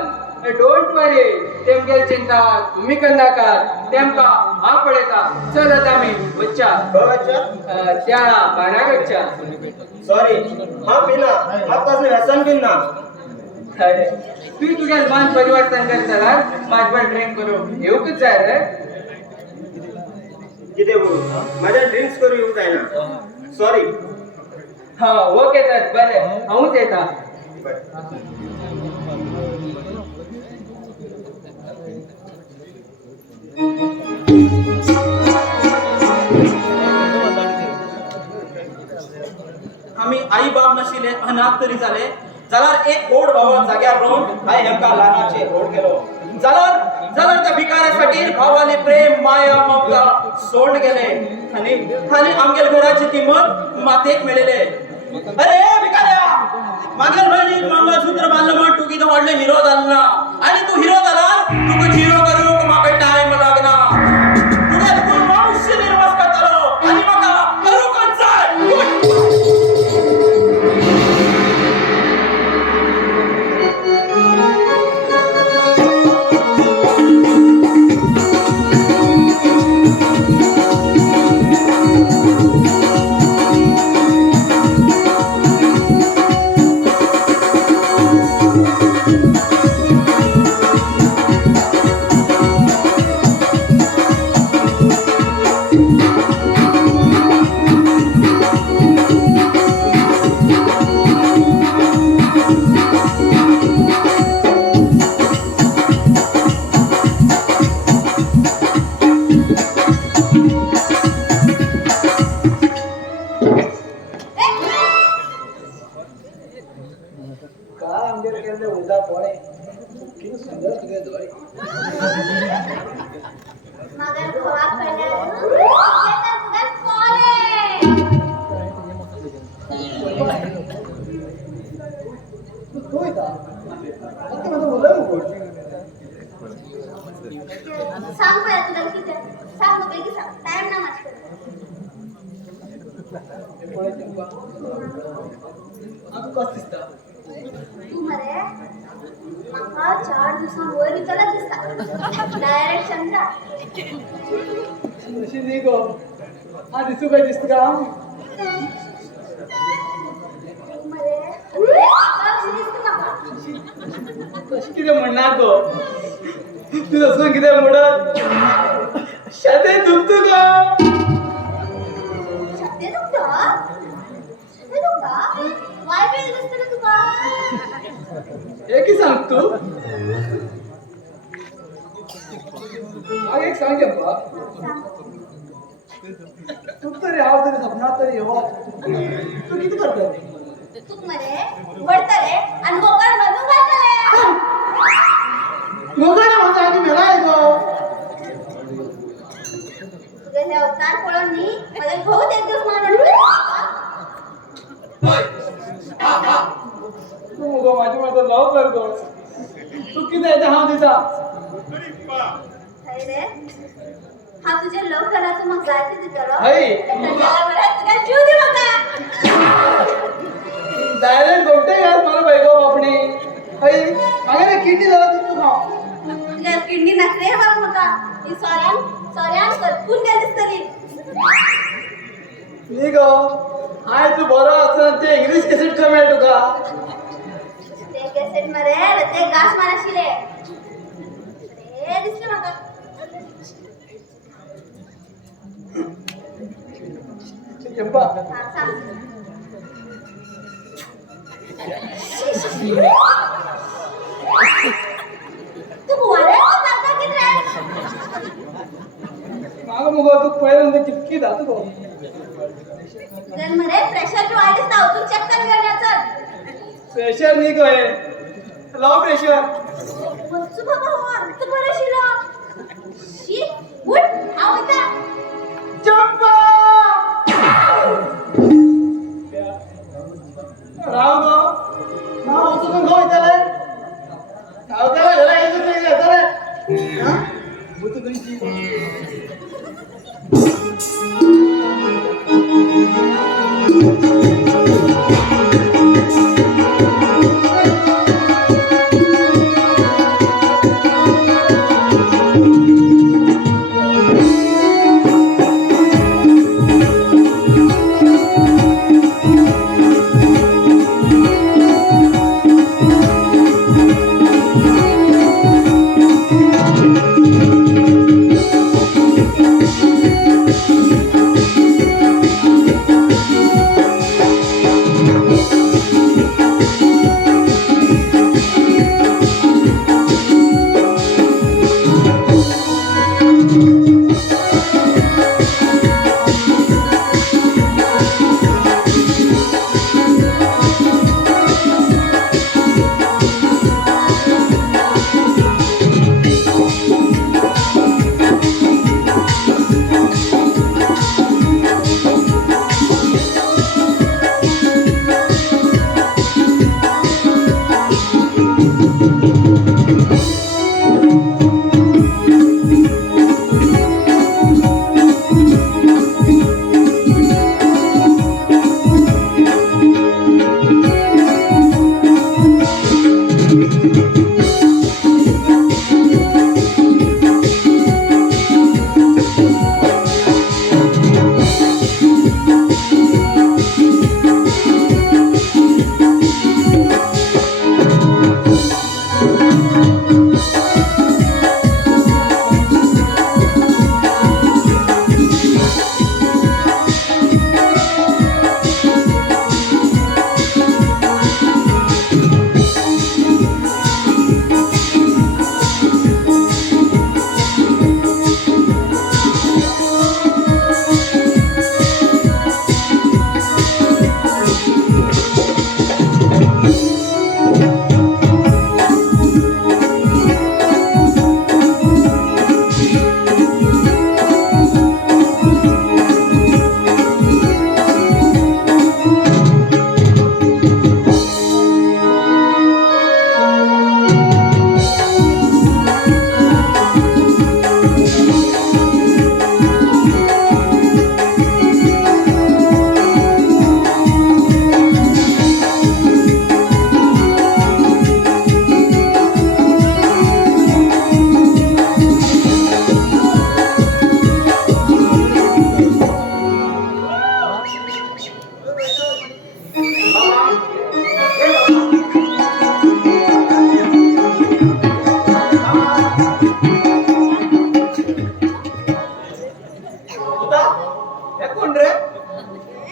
डोंट वरी तेमगेल चिंता तुम्ही करनाकात तेमकां हांव पळयता. चल आता आमी वच्चा त्या बाराक वच्चा. सॉरी हांव पिना म्हाका कसलें व्यसन बीन ना. तू तुगेलें मन परिवर्तन कर जाल्यार म्हाजेवर ड्रिंक करूं येवकूच जाय रे. कितें करूं म्हाज्या ड्रिंक्स करूं येवंक जायना. सॉरी. ओके तर बरें हांवूच येता. आम्ही आई बाप नाशिले अनाथ तरी जाले जाल्यार एक गोड भावान जाग्यार रावन हांवें हेंका ल्हानाचे व्हड केलो. जाल्यार त्या भिकाऱ्यासाठी भावाने प्रेम माया ममता सोड गेले आनी आमगेल घराची किंमत मातेक मेळयले. अरे भिकाऱ्या मागेल बहिणीक मंगळसूत्र बांदलं म्हण तू कितें व्हडले हिरो जालो ना आनी तू हिरो जाल्यार तुका झिरो करूंक म्हाका टायम लागना. तुगे तूं वंश निर्वास करतलो आनी म्हाका करूंकच जाय. मगर खवा कळल्यार तेका तुगेल कॉलेज. सांग पळय तुला कितें सांग बेगी सांग टाइम ना मातशे. तू मरे म्हाका 4 दिवसां वयर विचारत दिसता डायरेक्ट चंद्रा. अशी न्ही गो हा दिसू काय दिसत का मरे कशी दिसता म्हाका. कशी कितें म्हणणार गो तू तसं कितें म्हणत शेते दुखतो का. शक्य तुमचा शक्य तुमचा वाय बिल दिसता ना तुका. एक सांग तू एक सांग चंपा तू तरी हांव तरी सपनात तरी येवो तू कितें करता. तू मरे वडतले आणि मोकळ मधून घालतले. मोगरा म्हणता की मेला आहे गो. तुझे हे अवतार पळोवन न्ही माझे बहुत एक दिवस मानवले जाय ते हांव दिता हय रे हा तुझे लव केला तू मग जायचं दिसलो हय. त्याला बरं तुझा जीव दे म्हाका डायरेक्ट गोमटे घाल मला बैगो बापणी हय मागे रे किडनी झाला तू हांव तुझ्या किडनी नखरे हे बघ म्हाका ही सोऱ्यान करपून गेली दिसतली नी गो हाय तू बरो आसतना ते इंग्लिश कॅसेट खंय मेळ तुका ते कॅसेट मरे ते घास मारशिले रे दिसले म्हाका केंपा हा सांग तू बुवारे सांगता किती रे मागं मुगो तू पहिल्यांदा कितकी जात गो जर मरे प्रेशर टू आयडिस ना तू चेक कर घेण्याचं प्रेशर नी गो हे लो प्रेशर वचू बाबा हो तू बरं शिरो शी उठ आव इथं चंपा राव गो नाव तुझं गो इथले गावच्याला घरा येतो नाही जातो रे हा भूत गंजी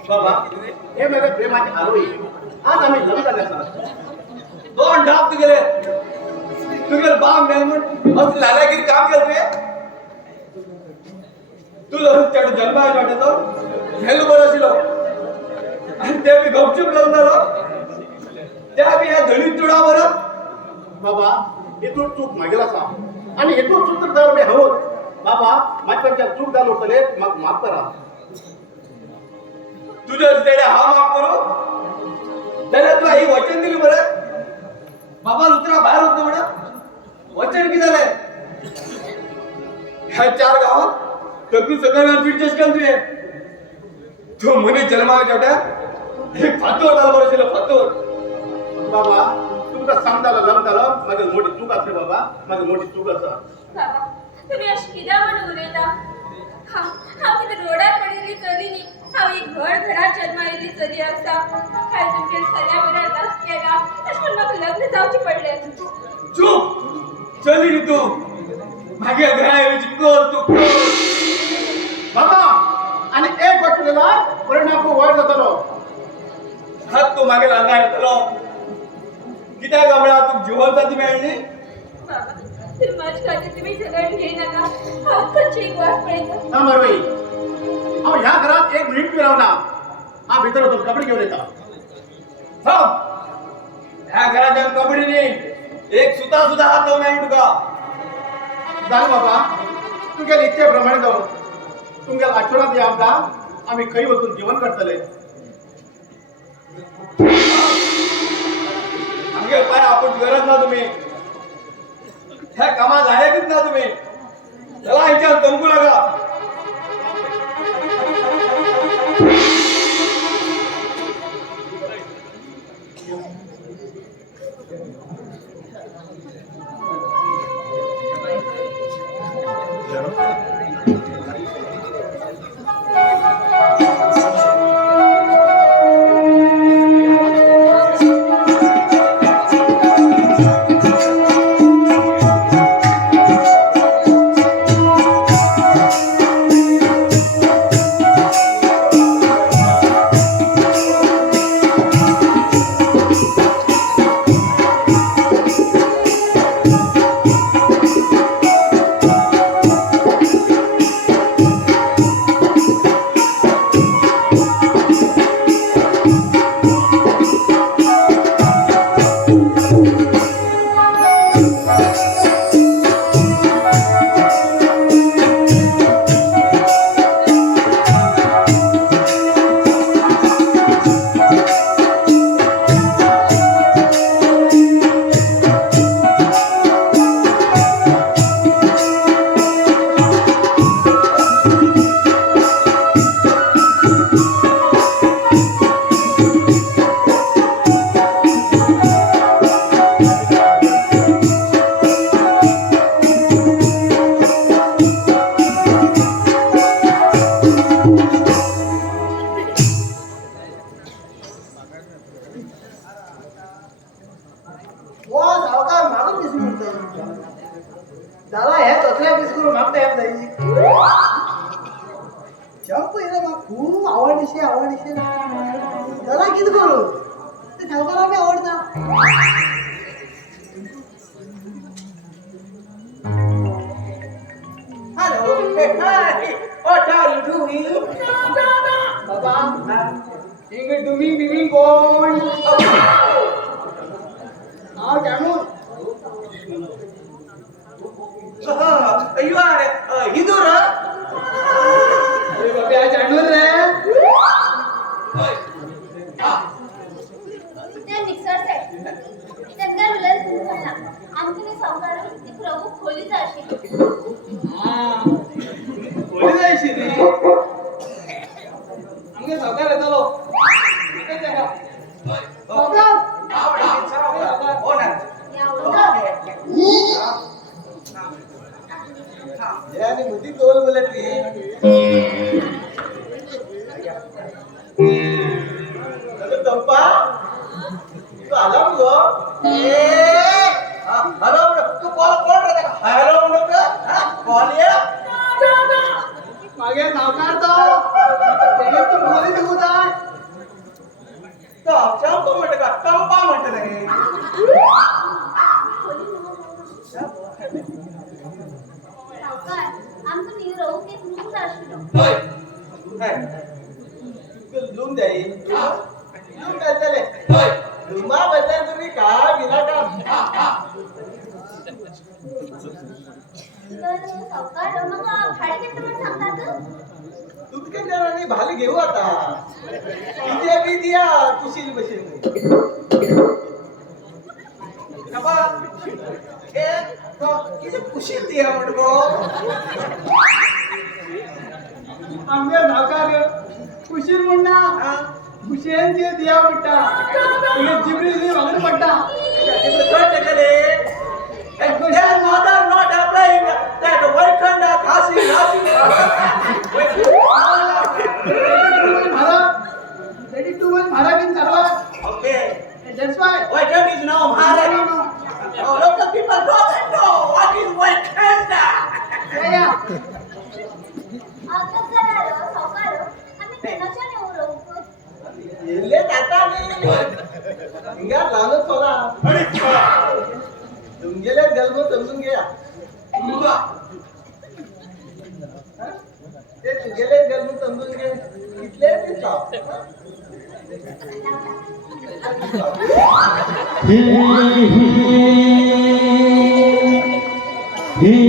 बाबा हे माझ्या प्रेमाचे आरोही आज आम्ही लग्न झाल्याचा दोन डाब तुगेले बाम मेलमून असं लालागिरी काम करते तुला त्या जन्माय वाटतो हेलो बरो आशिलो आणि ते बी गपचूप लग्नालो त्या बी ह्या धडीत तुडा बरो बाबा हेतून चूक मागेला सा आणि हेतून चूक तर दार मी हवं बाबा माझ्या चूक झालो तले मग माफ करा तुझ्या तेडे हा माफ करू त्याला तुला ही वचन दिली बरं बाबा उतरा बाहेर होतो म्हणा वचन किती झालंय ह्या 4 गावात तू सगळं फिटचेस कर तुझे तो म्हणे जन्माच्या छोट्या हे फातोर झाला बरं दिलं फातोर बाबा तुमका समजायला लग्न झालं माझी मोठी चूक असते बाबा माझी मोठी चूक असं बाबा तुम्ही अशी कित्याक म्हणून उलयता हांव कितें रोडार पडिल्ली चली न्ही हांव एक घरात जन्मायिल्ली चली आसा काय तुमचे सगळ्या बऱ्या लग्न केला अशें करून म्हाका लग्न जावचें पडलें चूप चली नी तू मागे घराऐवजी कर तू कर बाबा आणि एक गोष्ट केला परिणाम खूप वाईट जातलो हात तू मागे लांगा येतलो कित्याक गमळा तू जीवन साथी मेळ्ळी बाबा तुम्ही माझ्या खातीर तुम्ही झगड घेयनाका हांव खंयची एक वाट पळयता ना मारवाई हांव ह्या घरात 1 मिनिट बी रावना हा भितर वचून कपडे घेऊन येता ह्या घराच्या कबडीने एक सुता सुद्धा हात लावून नाही तुका जाऊ बाबा तुमच्या इच्छेप्रमाणे जाऊ तुमच्या आठवड्यात या आमका आम्ही खंय वचून जेवण करतले आमगे पाय आपण गरज ना तुम्ही ह्या कामा लायकच ना तुम्ही चला यांच्या तंबू लागा सावकार मागून दिसून त्याला हे तसल्या पीस करून मागता येत नाही चंप येणं मला खूप आवडीशी त्याला किती करू ते सावकाराला बी आवडता hello what are you doing बाबा इंग डुमिंग बिमिंग कोण Jamu. You are Hindur, huh? Bapak Janur, ते मिक्सर सेट त्यांना रुलर तुमचा आमचे सावकार ते प्रभू खोली जाशी खोली जायची रे आमगे सावकार येतलो यानी मुझे तोल बोले थी अरे तप्पा तू आला तू हेलो तू कॉल रहता का हेलो कॉल ये मागे सावकार तो त्याने तू बोली तू जाय तो अच्छा तो म्हणते का तप्पा म्हणते नाही सावकार आमचं नीरव ते खूप आशिलो होय तू लूम जाई लूम काय चले होय लुमा बद्दल तुम्ही का विनाकारण तर सावकार मग भाडे किती म्हणून सांगतात तुमच्या जणांनी भाले घेऊ आता इथे बी दिया कुशील बशील किती कुशीत दिया म्हणतो आमगे धावकार कुशीर म्हणना कुशेंचे दिया पडटा तुगे जिबरी वागून पडटा Their mother not applying that Vaikanda Kasi ready to one Maharaj in Sarva. Okay. That's why. Vaikanda is now Maharaj. Oh, local people don't know what is Vaikanda. Yeah. आता जरा सावकार आम्ही कोणाच्या नेऊ लवकर इल्ले ताता नी हिंगा लालो चला तुमगेले गल्ब समजून घ्या ते तुमगेले गल्ब समजून घे इथले ते चाप हे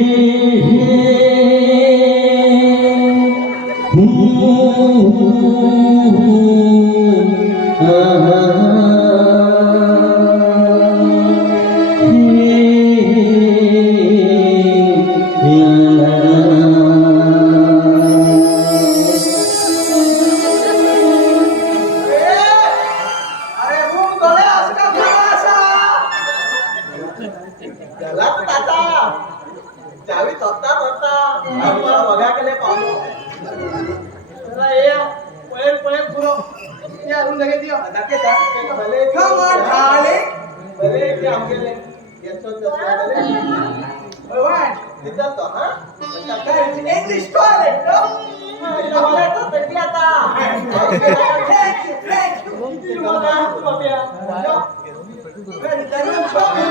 अरे रूम गोळे असं का झाला असा त्याला ताता चावी तोता तोता आम्हाला बघा केले पाहतो चला ये पळेल पळेल पुरो या रूम लगे दियो दाके दा भले Come on, darling. भले ते आमगेले येतो तो भले What? तिथं तो हा That is English toilet, no? मला तो पेटी आता Thank you, thank you. तुम्हाला पाप्या Where is the room for me?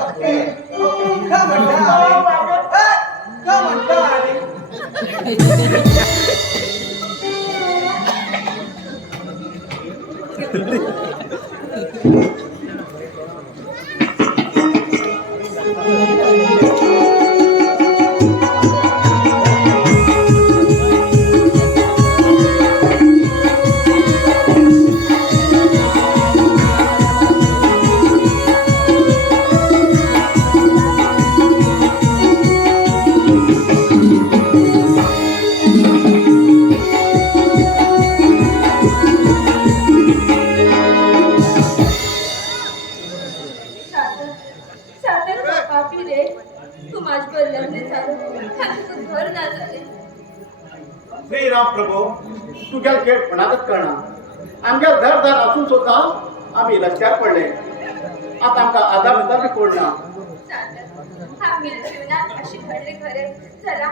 Okay, okay. Come on, darling. Hey, come on, darling. Satar पापी रे तू माझ्यावर लग्न झालं आणि तू घर ना झाले श्रीराम प्रभू तुझ्या खेळ कोणाकच करणार आमच्या घर दार असून सुद्धा आम्ही रस्त्यार पडले आता आमका आधार निधार बी कोण ना सातर आम्ही जीवनात अशी घडले खरे चला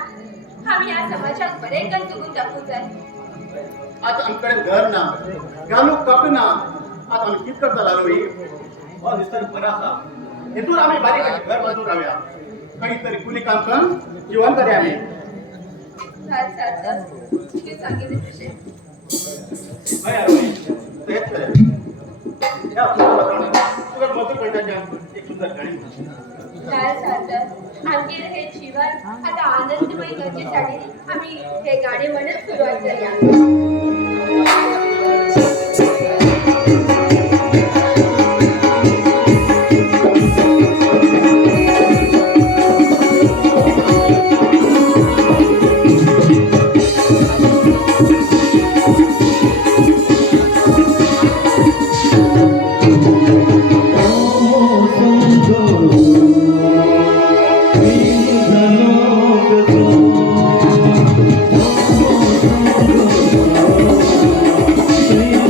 आम्ही या समाजात बरे गंतगुंत दाखवू जाय आता आमकडे घर ना घालूक कापू ना आता आम्ही कित करता लागलोय हो दिसतं बरं असा हेतून आम्ही बारीक घर बांधून राहूया काहीतरी कुणी काम करून जीवन करे आम्ही सातर हे सांगितले तसे नाही आरोही तेच करे या तुझ्या मधुर पंडाच्या एक सुंदर गाणी सातर आमचे हे जीवन आता आनंदमय गरजेसाठी आम्ही हे गाणे म्हणत सुरुवात करूया Thank you.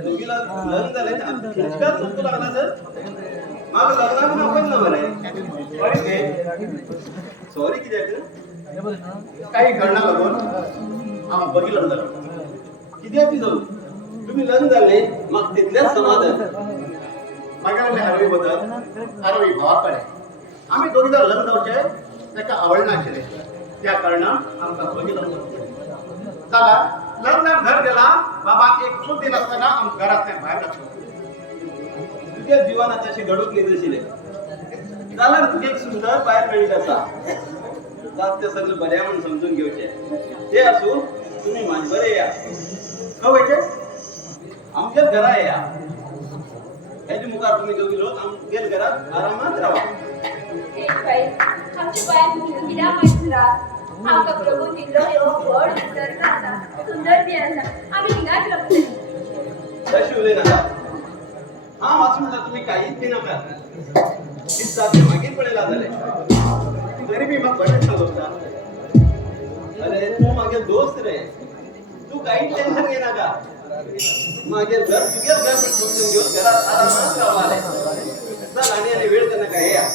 दोघीला लग्न झालं खिचकाच सुटू लागला सर मग लग्नात आपण ना बरं सॉरी किती काही घडणार लागून हा बघितलं झालं किती आपली जाऊ तुम्ही लग्न झाले मग तिथल्याच समाधान मागेले हरवी बद्दल हरवी भावाकडे आम्ही दोघी जर लग्न जाऊचे त्याका आवडनाशिले त्या कारणान आमकां बघितलं चला लग्नात घर गेला बाबा एक सूट दिन असताना आम घरातल्या बाहेर टाकलो तुझ्या जीवनात अशी घडूक नाही जशिले जाल्यार तुका एक सुंदर बाहेर मेळीत आसा जात ते सगळं बऱ्या म्हणून समजून घेवचे ते असू तुम्ही माझे बरे या खंय वयचे आमच्याच घरा या ह्याच्या मुखार तुम्ही दोघी लोक आमच्या घरात आरामात राहा हे बाई आमच्या बाया मुख्य कित्याक माहिती त्रास आमकां प्रभू दिल्लो ह्यो व्हड निसर्ग आसा सुंदर बी आसा आमी हिंगाच रावतली तशी उलय नाका हा वाचून म्हणटा तुम्ही काहीच बी नाका ती जाते मागीर पळयला जाले तरी बी म्हाका बरें सांगता अरे तू मागे दोस्त रे तू काही टेन्शन घे नाका मागे घर तुझ्याच घर पण समजून घेऊन घरात आरामात राहा चल आणि वेळ कर नका हे या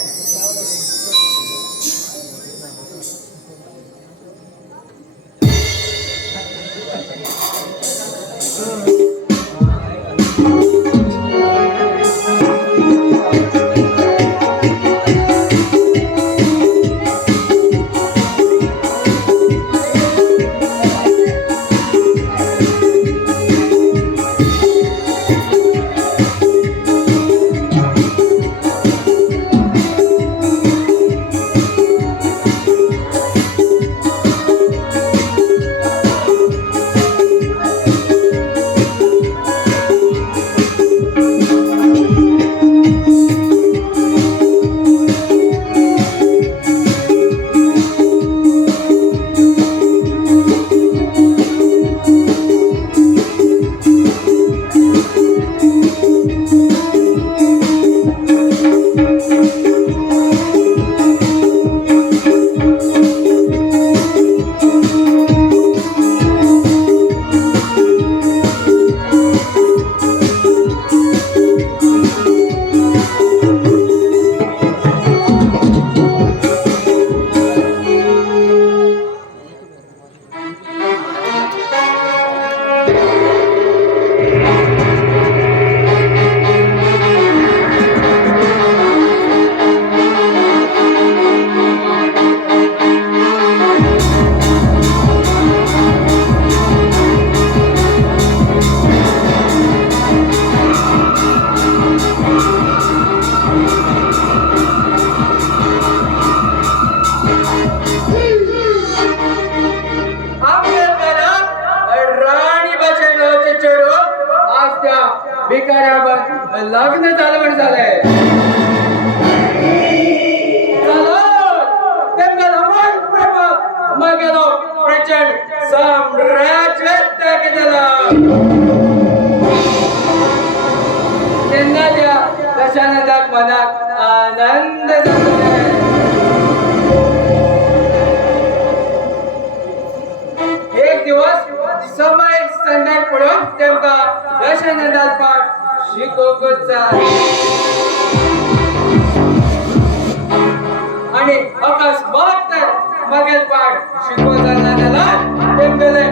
भिकाऱ्यावर लग्न चालवण झालंय मगेलो प्रचंड साम्राज्य त्यांना त्या दशानंदात मनात आनंद झाला एक दिवस समय संध्याक पडून तेमका दशानंदात पाठ शिकोवचा आणि अकस्मात तर मगेल पाठ शिकवता जाणारा तेमगेले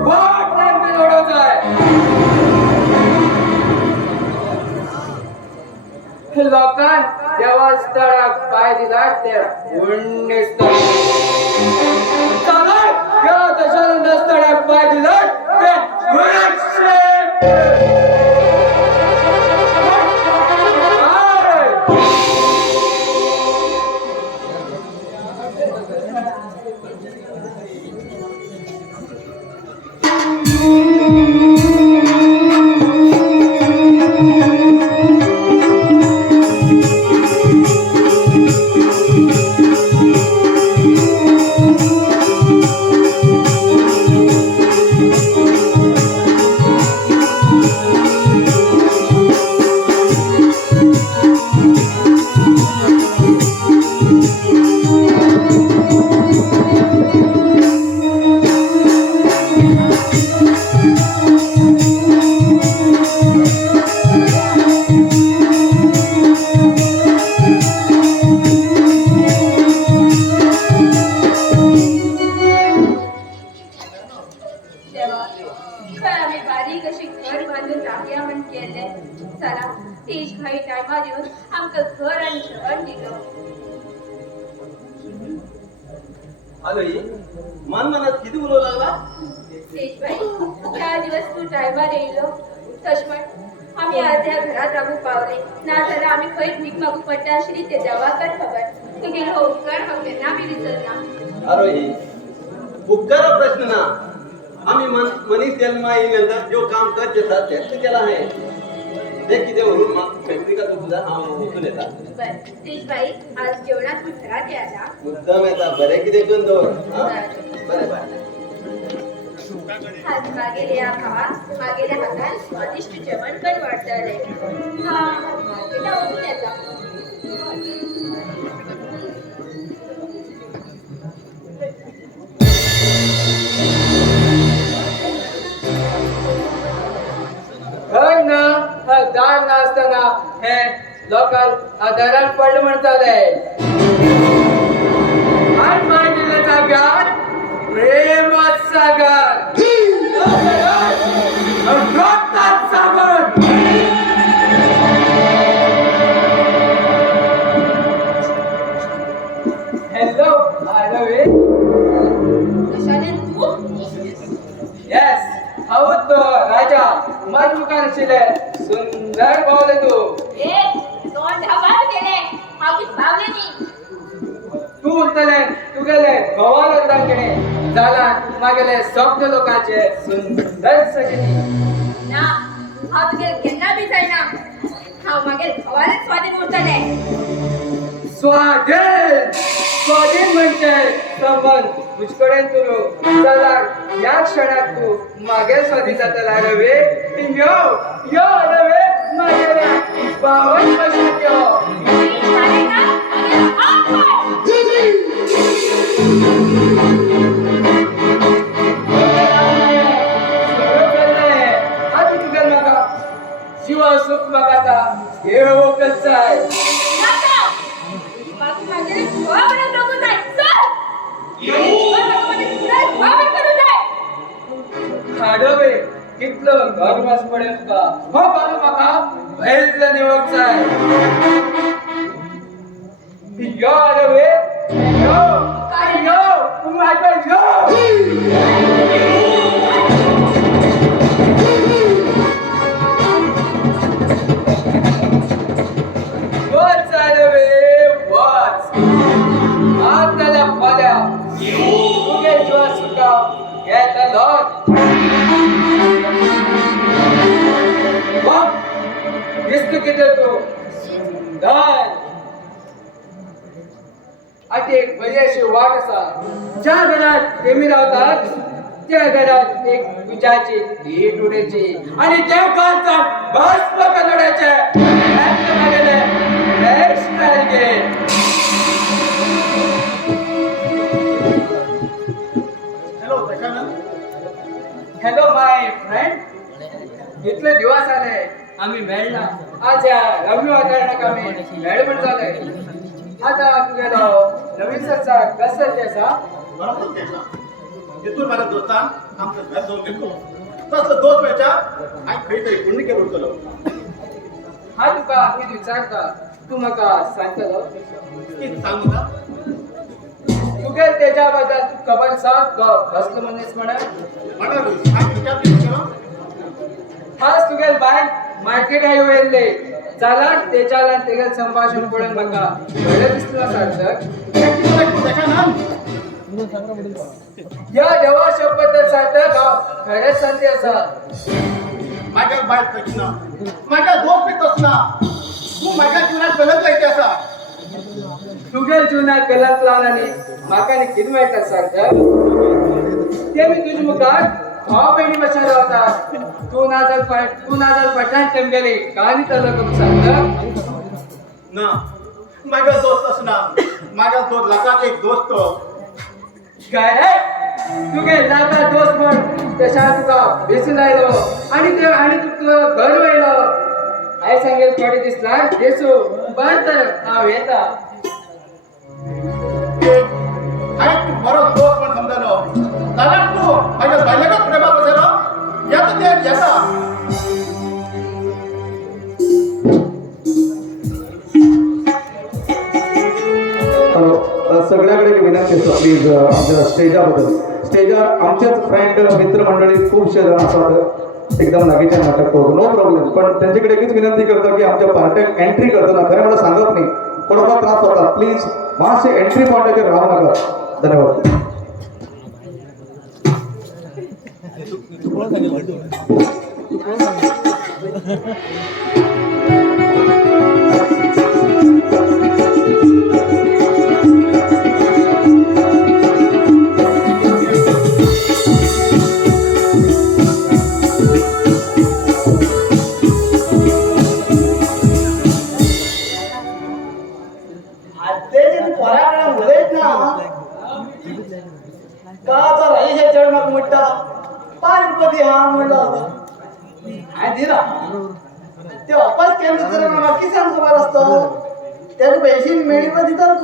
वाट लागते ओढवताय लोकांन देवस्थळाक पाय दिला ते पुण्य दशानंद स्थळाक पाय दिला ते देवा खंय आम्ही बारीक अशी घर बांधून राखया म्हण केले चला तेज भाई टायमा दिवन आमकां घर आनी जेवण दिलो आलोई मन मनात किती उलो लागला तेज भाई त्या दिवस तू टायमार येयलो तशमण आम्ही अर्ध्या घरात राहू पावले ना जाल्यार आम्ही खंय भीक मागू पडटा आशिल्ली ते देवाकच खबर तुगेलो उपकार हांव केन्ना बी विसरना आरोही उपकारा प्रश्न ना आम्ही मनीस जन्मा येईनंतर जो काम करत येतात तेच केला आहे ते किती म्हणून फॅक्टरी का तुझा हा उचलून येतात बर तेज भाई आज जेवणात तू घरात यायला मुद्दाम येतात बरे किती घेऊन दवर बरे बरे आज मागेल्या हातान स्वादिष्ट जेवण कर वाटतले हा मागेला वचून येता खंय ना दार नासतना हे लोकांक आदारान पडले म्हणटाले आनी मागीर दिल्या जाग्यार प्रेमच सागर रक्ताच सागर हॅलो आरवे कशाने तू येस हांवूच तो राजा मजमुखान आशिल्ले सुंदर पावले तू ए दोन धाबार गेले हांव कित पावले नी तू उरतले तुगेले घोवाल अर्दांकडे जाला मागेले सगळे लोकांचे सुंदर सगळी ना हांव तुगे केन्ना बी जायना हांव मागेर घोवालेच स्वाधीन उरतले स्वाधीन स्वाधीन म्हणजे संबंध तुझ कडेन तुरो जाल्यार ह्या क्षणाक तू मागेर स्वाधीन जातला रवे यो यो रवे मागेल्या बावन वर्षांत यो आधी तुगेल म्हाका जिवा सुख म्हाका घेवकच जाय खाडवे कितलो गर्वास पडेल तुका हो बालू म्हाका भयतले निवक जाय यो रवे यो यो तू माझ्या यो What's out of it? What's? Andala falha. Tu que tu asuka? Get a lot. What? Kistu किती तो? सुंदर. आता एक बरी अशी वाट असा. ज्या घरात प्रेमी रावतात त्या घरात एक विजाची भेट उडायची आणि त्या काळचा भस्म कलडायचे हॅलो दशानंद हॅलो माय फ्रेंड इतले दिवस आले आम्ही मेळना आज या रवी वातावरणाक आम्ही मेळ पण झाले आता तुगेलो नवीन संसार कसं असा बरोबर त्याचा तिथून माझ्या दोस्तान आमचं घर जाऊन घेतलो तसं दोस्त वेळच्या आणि काहीतरी पुण्य केलं उरतलो हा तुका मी विचारता तू म्हाका सांगतलो किती सांगू का तुगे तेच्या बद्दल खबर सांग कसलो मनीस म्हणा म्हणा रोहित काय विचारते तुला हाच तुगेल बायन मार्केट हाय वयल्ले जाल्यार तेच्या तेगेल संभाषण पळोवन म्हाका बरें दिसला सार्थक त्याच्या ना या देवा शपथ सार्थक हांव खरेंच सांगते आसा माझ्या बाहेर कशी ना माझ्या दोस्त पितोस ना तू माझ्या जीवनात गलत लायते असा तुगेल जिवनाक गलत प्लान आनी म्हाका न्ही कितें मेळटा सार्थक ते मी तुजे मुखार भाव बहिणी भशेन रावतात तू नाजल पठाण तेमगेली कहाणी तलो करूं सार्थक ना माझा दोस्त असना माझा दोस्त लाखात एक दोस्त काय रे तुगे लागा दोस्त म्हण तशा तुका बेसून आयलो आणि तुका घर वयलो हांवें सांगेल थोडे दिसला देसू बरें तर हांव येता हाय तू बरो दोस्त पण समजलो जाल्यार तू माझ्या बायलेकाच प्रेमात बसलो येता ते येता सगळ्याकडे एक विनंती आसा प्लीज आमच्या स्टेजार आमचेच फ्रेंड मित्रमंडळी खूपशे जण असतात एकदम लागींच्यान नाटक करूं नो प्रॉब्लेम पण त्यांचे कडेन एकच विनंती करता की आमच्या पार्ट्याक एंट्री करतना खरें म्हणल्यार सांगप न्ही पळोवपाक त्रास जाता प्लीज मातशे एंट्री पॉयंटाचेर रावं नाका धन्यवाद ते वापस केलं तर नक्की सांग खबर असतं त्याने पैसे मिळी पण दितात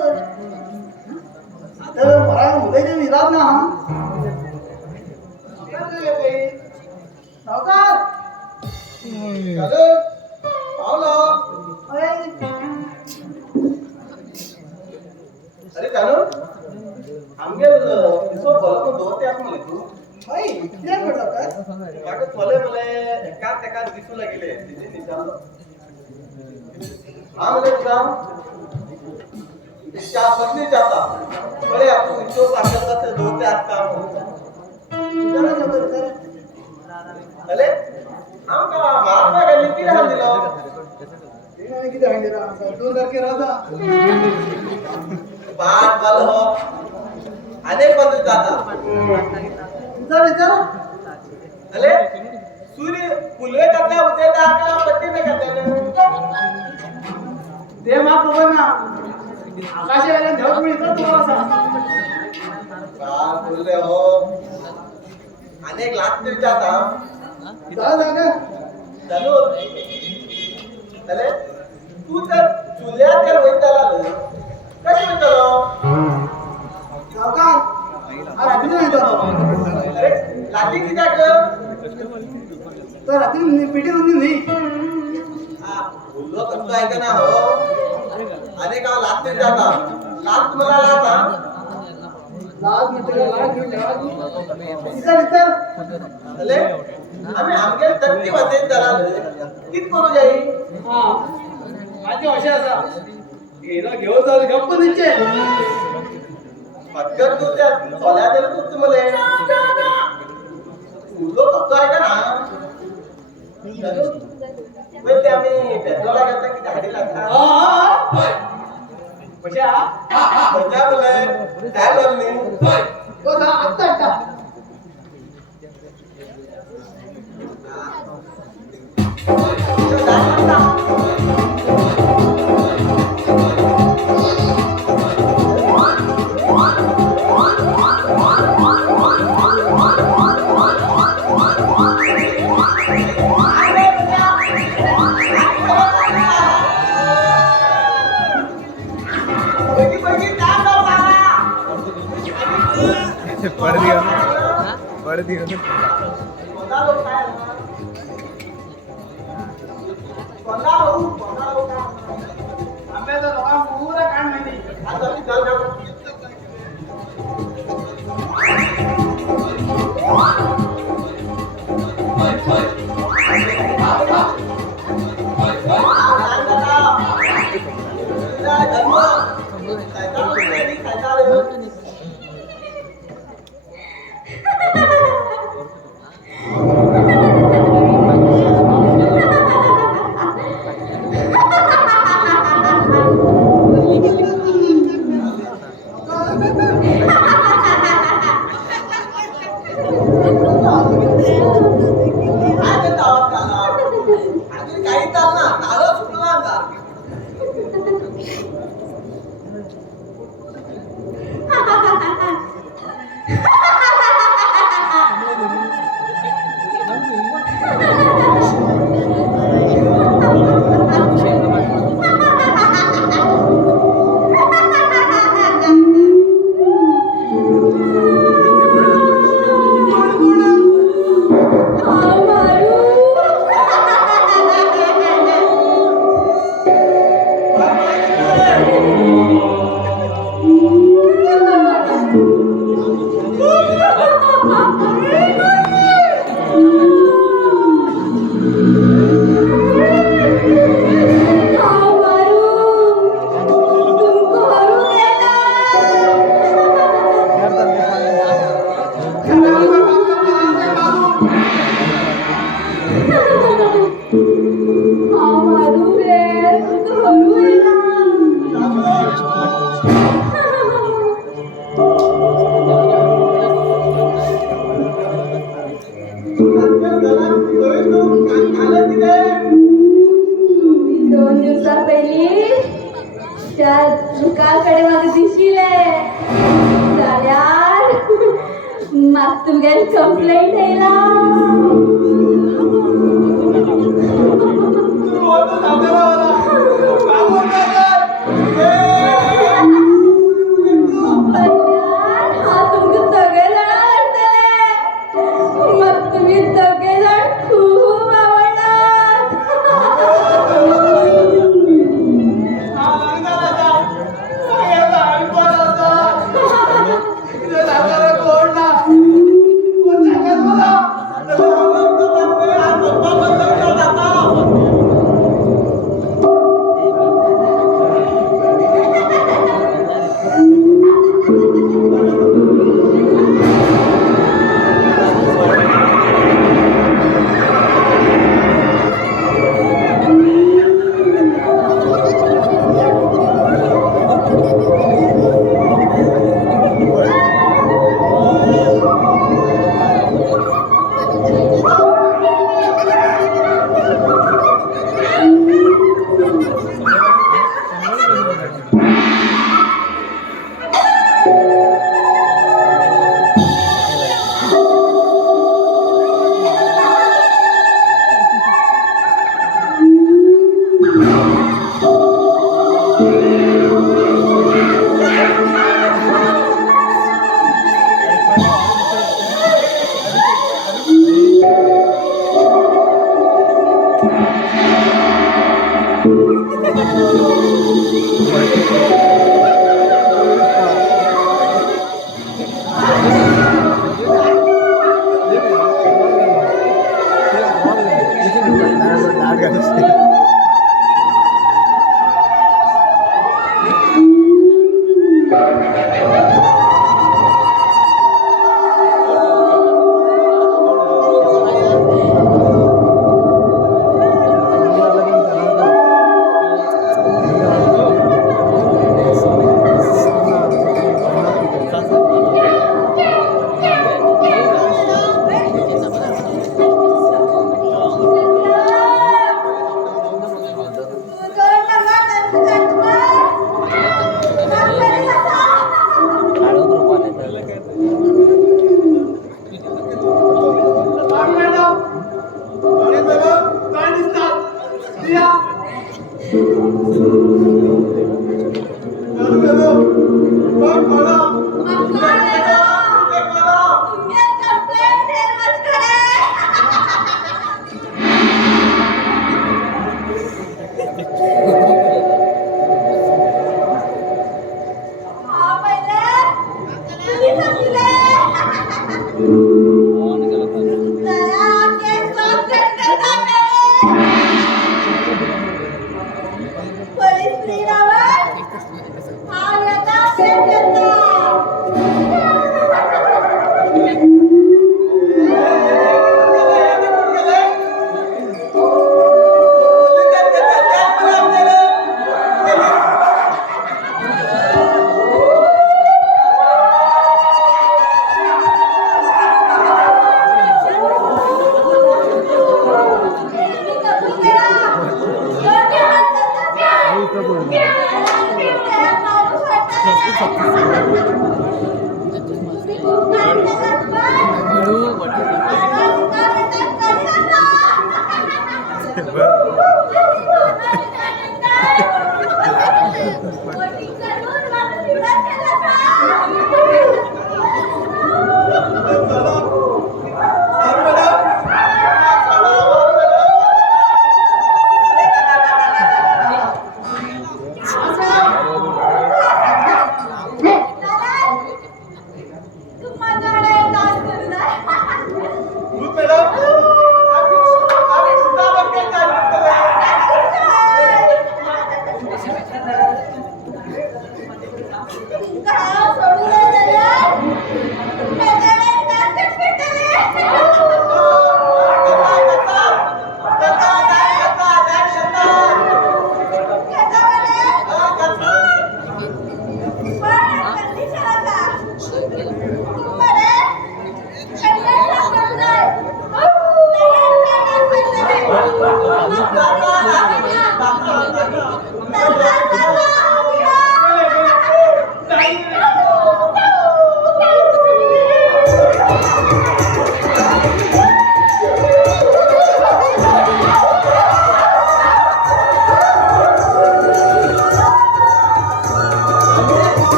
तर मला उद्याचे विरात ना सावकार अरे चालू आमगे इसो बोलतो दोते आपण तू भाई किती म्हटलं काय काका थोले मले एका दिसू लागले तिथे निचालो हा मले तुला त्या पत्नी जाता बळे आपण इसो पागल का दोते आज काम जरा जबर कर अले हम का मारना गली की हम दिलो इन्होंने किती हंडी रहा दूर करके रहा बात बल हो अनेक बंधु जाता विचार अले सूर्य पुलवे करता होते तर आकला पट्टी में करते ते माफ खबर ना आकाशे आले ढग मिळतात तुम्हाला का बोलले हो अनेक लाख तरी जाता जागा चालू अरे तू तर चुल्यात गेल होईताला कशी होईतालो सावकार हा रात्री नाही जातो अरे लाठी किती तर रात्री पेटी होती नाही बोललो कसं ऐका ना हो अनेक गाव लाख तरी जाता लाख तुम्हाला लाता लाख मित्र लाख विचार अले आम्ही आमगे तक्ती मध्ये त्याला किती करू जाई हा माझी अशा असा गेला घेऊन चालू गप्प निचे पटकन तू त्या खोल्या दिलं तू तुम्हाला बोललो कसं ऐका ना ते आम्ही पेट्रोलला गेलता की गाडी लागता मजा बोले काय बोलली आता काही चालना ताळं सुटला का दोन दिवसा पहिली त्या दुकानकडे माझं दिशिले जाल्यार माग तुमगेर कंप्लेंट येयला हा तुमकां सगळे जाण आवडटले मग तुम्ही सगळे जाण खूप आवडलात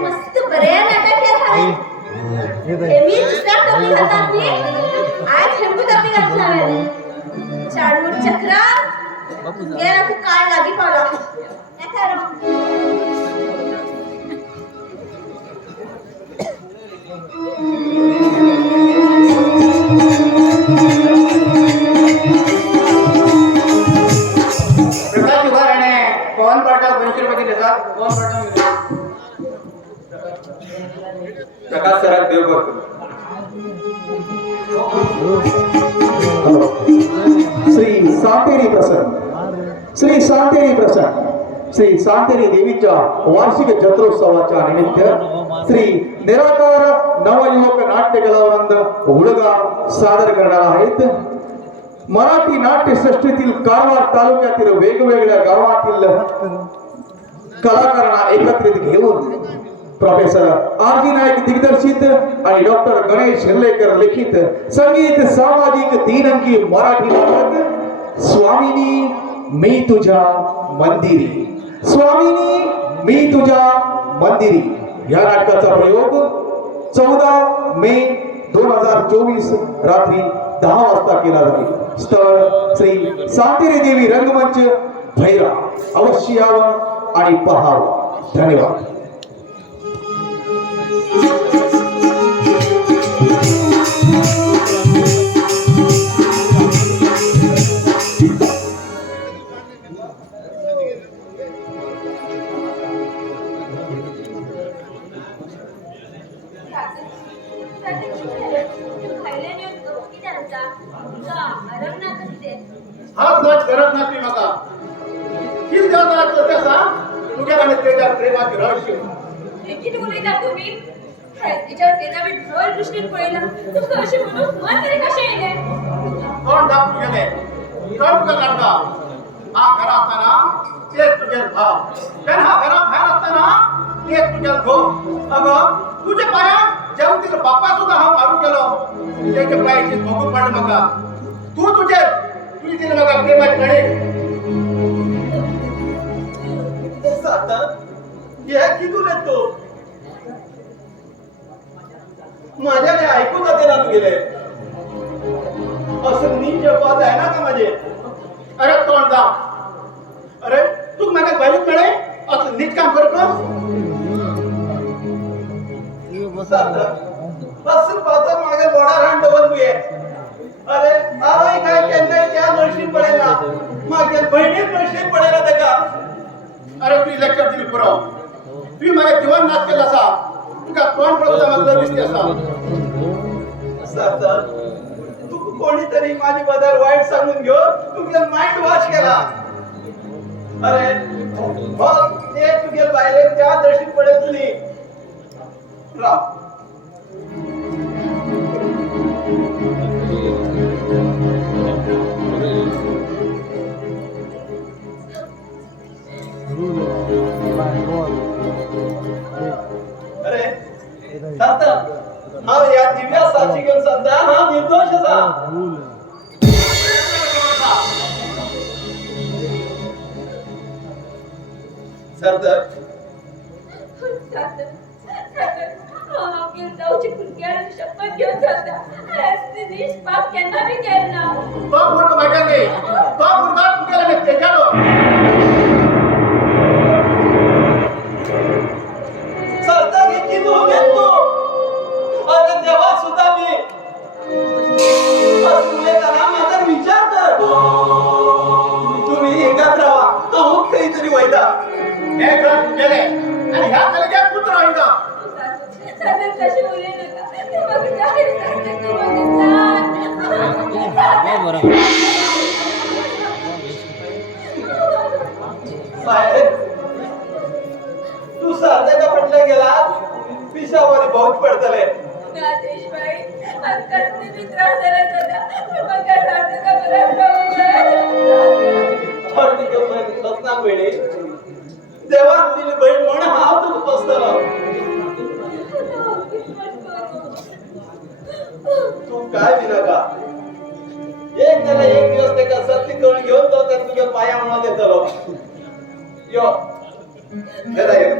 मस्त बऱ्या नाटक मी दुसऱ्या टोपी घालतात मी आज हेमू टोपी घातला चाडूर चक्रा गेला तू काय लागी पावला प्रकाश सरात देव करतो. हॅलो. श्री सांतेरी प्रसन्न, श्री सांतेरी प्रसन्न, श्री सांतेरी देवीच्या वार्षिक जत्रोत्सवाच्या निमित्त श्री निराकार नवयुवक नाट्य कलावंत उडगाव सादर करणार आहेत. मराठी नाट्यसृष्टीतील कारवार तालुक्यातील वेगवेगळ्या गावातील कलाकारांना एकत्रित घेऊन प्रोफेसर आर जी नाईक दिग्दर्शित आणि डॉक्टर गणेश हिर्लेकर लिखित संगीत सामाजिक 3 अंकी मराठी नाटक स्वामिनी मी तुझ्या मंदिरी, स्वामिनी मी तुझ्या मंदिरी या नाटकाचा प्रयोग 14 मे 2024 रात्री 10 वाजता केला जाईल. स्थळ श्री सांतेरी देवी रंगमंच भैरा. अवश्य यावं आणि पहावं. धन्यवाद. हाच नाच करत ना ती म्हाका किल देवता ते सांग तुझ्या आणि त्याच्या प्रेमाचे रहस्य. हे किती उलयता तुम्ही? तिच्या तेनावी ढोल दृष्टीन पळयला तुमकां अशें म्हणून मन तरी कशें येयलें? कोण दाप तुगेले कोण तुका काढता? हा घरा असताना तेच तुझे भाव, पण हा घरा बाहेर असताना तेच तुझे घो. अगं तुझ्या पायात जेव्हा तिला बाप्पा सुद्धा हा मारू गेलो त्याच्या पायाची भोगू पडलं म्हाका. तू तुझे तुझी तिने म्हाका प्रेमात कळे हे कितून येतो माझ्याने ऐकून जाते ना तू गेले असं नीट जपात आहे ना का माझे. अरे तोंड दा अरे तू म्हाका बैलूच कळे असं नीट काम करत असं पाहता मागे बोडा रान डबल तू ये. अरे आवय काय केन्नाय त्या नळशीन पडेला मागे बहिणीत नळशीन पडेला तेका. अरे तू लेक्चर दिली पुरो तू मला जीवन नाच केला असा तुका तोंड पडता म्हाका दिसते असा. सरदार तू कोणीतरी माझी बदल वाईट सांगून घेऊ तुझे माइंड वॉश केला. अरे मग ते तुझे बाहेर त्या दर्शीत पडेल तुली राव. अरे सांगता हा या दिव्या साक्षी घेऊन सांगता हा निर्दोष असा. सरदार शपथ घेऊन जाता निष्पाप केन्ना बी केलं ना. तो मुर्ग म्हाका नाही तो मुर्गा तुगेला नाही तेजालो. सरदार हे किती येतो अरे देवा सुद्धा मी माझा विचार कर. तुम्ही एकात राहा अमुक काहीतरी वैदा हे घर तुगेले आणि ह्या कलग्या पुत्र होईना. सादर कशी बोलू नका. ते मग जाहीर करते की मग साहेब तू साध्याला पटल्या गेला पिशावर बहुत पडतले. देशबाई अंतरने मी त्रास झाला होता मग काय सारखं का बरं लग्ना वेळी देवान दिली बहीण म्हणून हा तू पसतला. तू काय दिलं का एक त्याला एक दिवस ते का सत्ती करून घेऊन तो त्या तुझ्या पाया म्हणून देतलो. यो घरा ये.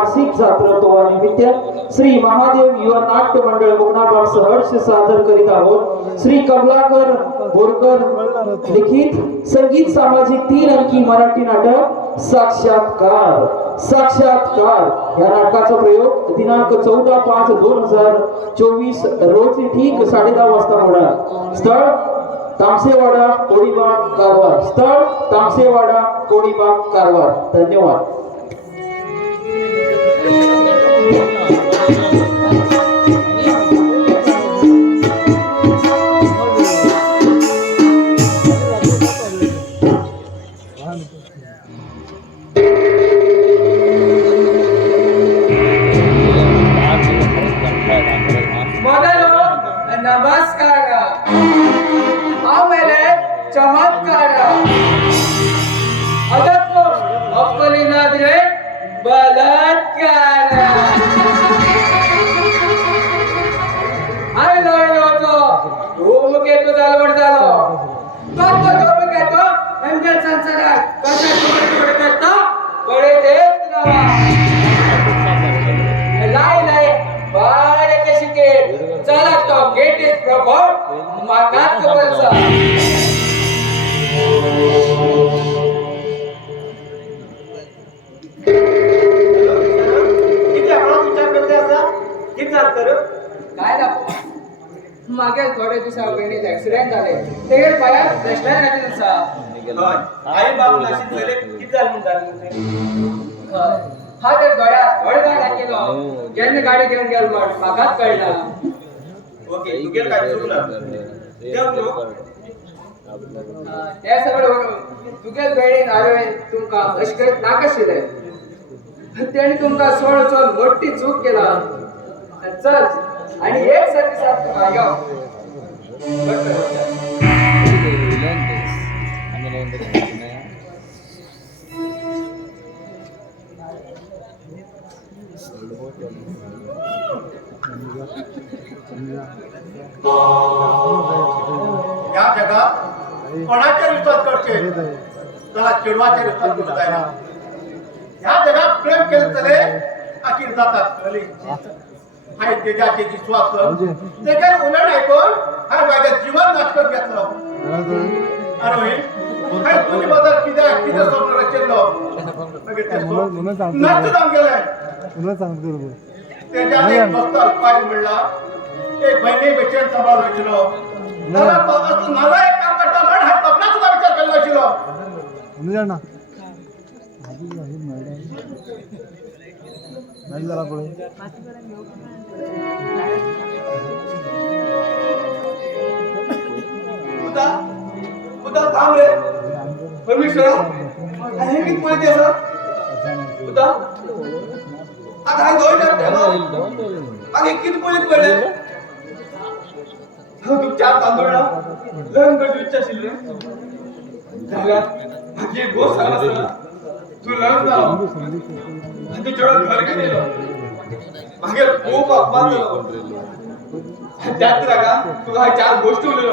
वार्षिक जात्रतोवा निमित्त श्री महादेव युवा नाट्य मंडळ कोकणाबाग सहर्ष सादर करीत आहोत श्री कमलाकर बोरकर लिखित संगीत सामाजिक 3 अंकी मराठी नाटक साक्षात्कार साक्षात्कार या नाटकाचा प्रयोग दिनांक 14/5/2024 रोजी ठीक 10:30 वाजता होणार. स्थळ तामसेवाडा कोडीबाग कारवार. स्थळ तामसेवाडा कोडीबाग कारवार. धन्यवाद. ಮೊದಲು ನಮಸ್ಕಾರ, ಆಮೇಲೆ ಚಮತ್ಕಾರ, ಅದಕ್ಕೂ ಒಪ್ಪಲಿನಾದ್ರೆ ಬಲಾತ್ಕಾರ. आयलो होतो धूमकेतू चालवड झालो तो धूमकेतू यांच्या संसारात कशा थोडे करता कडे देत नवा लाई बारे कशी के चला तो गेट इज प्रॉपर मागात कबलसा. किती आपण विचार करते असा किती चालतं रे काय ना मागे थोडे दिवसा पहिले ऍक्सिडेंट झाले ते पायात प्रेशर घातले असा. आई बाप नाशिक झाले किती झालं म्हणतात हा तर गड्या केलो ज्यांनी गाडी घेऊन गेल मग मागात कळला. ओके तू गेल काय चुकलं त्या सगळं तुगेल बेडीन हारवे तुमका लष्कर नाकाशिले त्याने तुमका सोड मोठी चूक केला. चल आणि एक सर्ती साथ तुका या जगात कोणाच्या विश्वास करते त्याला चिडवाच्या विश्वास करू जायला. या जगात प्रेम केलं तरी अखेर जातात खरी हाय त्याचे विश्वास ते काय उलट ऐकून हाय माझ्या जीवन नाश करून घेतलं. अरे हाय तुझी बदल किती स्वप्न रचलो नष्ट जाऊन गेलाय. त्याच्यात एक दोस्ताला पाय मिळला एक बहिणी बेचैन सांभाळून रचलो मला एक काम करता पण हा स्वप्नात सुद्धा विचार केला रचलो. उदा थांब रे परमेश्वरा हे किती पळते असं उदा आता हा दोन आणि किती पळत पडले तू चार तांदूळला लग्न करतो इच्छा शिल्ले झाल्या म्हणजे गोष्ट सांगा तू लग्न झाला तू जेवढं घर गेलेलो मागे खूप अपमान झालो त्यात रागा तुला हा चार गोष्टी उरलेलो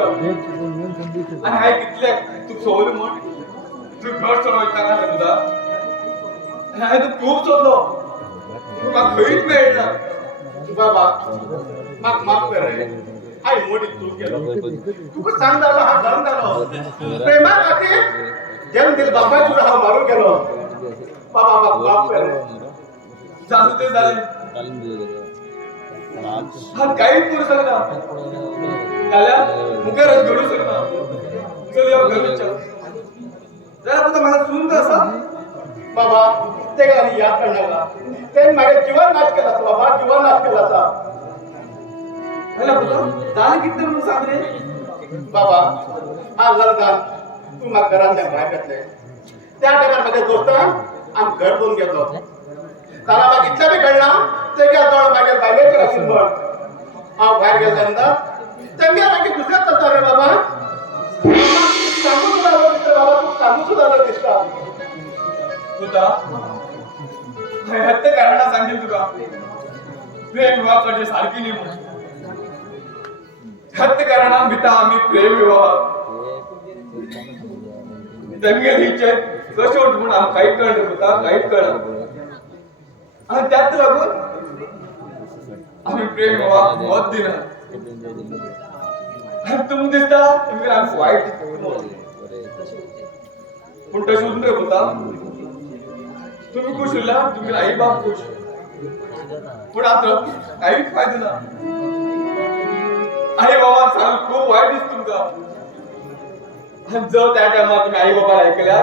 आणि हाय कितले तू सोडलं म्हण तू घर सोडवायचा का तुझा आणि हाय तू खूप शोधलो तुला खरीच मिळेल बाबा माग माफ कर रे हाय मोठी चूक केलो तू सांग झालो हा धर्म झालो प्रेमा खातीर जन्म दिल बाबा तुला हा मारून गेलो. बाबा माग माफ कर रे जाऊ ते झाले हा काही करू शकता त्याला मुखारच घडू शकता. चल या घरच्या जरा तुझा मला सुन असा बाबा ते गाणी याद करण्याला त्यांनी माझे जीवन नाश केला बाबा जीवन नाश केला मला पुत्र झालं किती म्हणून सांग रे बाबा हा लग्न तू मग घरातल्या बाहेर घातले त्या टायमार माझे दोस्त आम घर दोन घेतो त्याला बघितलं बी घडला ते काय जवळ माझ्या बायलेचे असेल म्हण हा बाहेर गेल्यानंतर त्यांच्या बाकी दुसऱ्याच चालतो रे बाबा सांगू सुद्धा आलं दिसतं बाबा तू सांगू सुद्धा आलं दिसतं तुझा हत्या करायला सांगेल तुला प्रेम विवाह करणे सारखी नाही म्हणून हत्या करायला मिता आम्ही प्रेम विवाह दंगलीचे कशोट म्हणून आम काहीच कळत होता काहीच कळत आणि त्यात लागून आम्ही प्रेम व्हावा मत दिना तुम्ही दिसता तुम्ही आमचं वाईट पण तशी उंदर होता तुम्ही खुश होला तुम्ही आई बाप खुश पण आता काहीच फायदा ना आई बाबा सांग खूप वाईट दिसत तुमचा आणि जर त्या टायमात तुम्ही आई बाबा ऐकल्या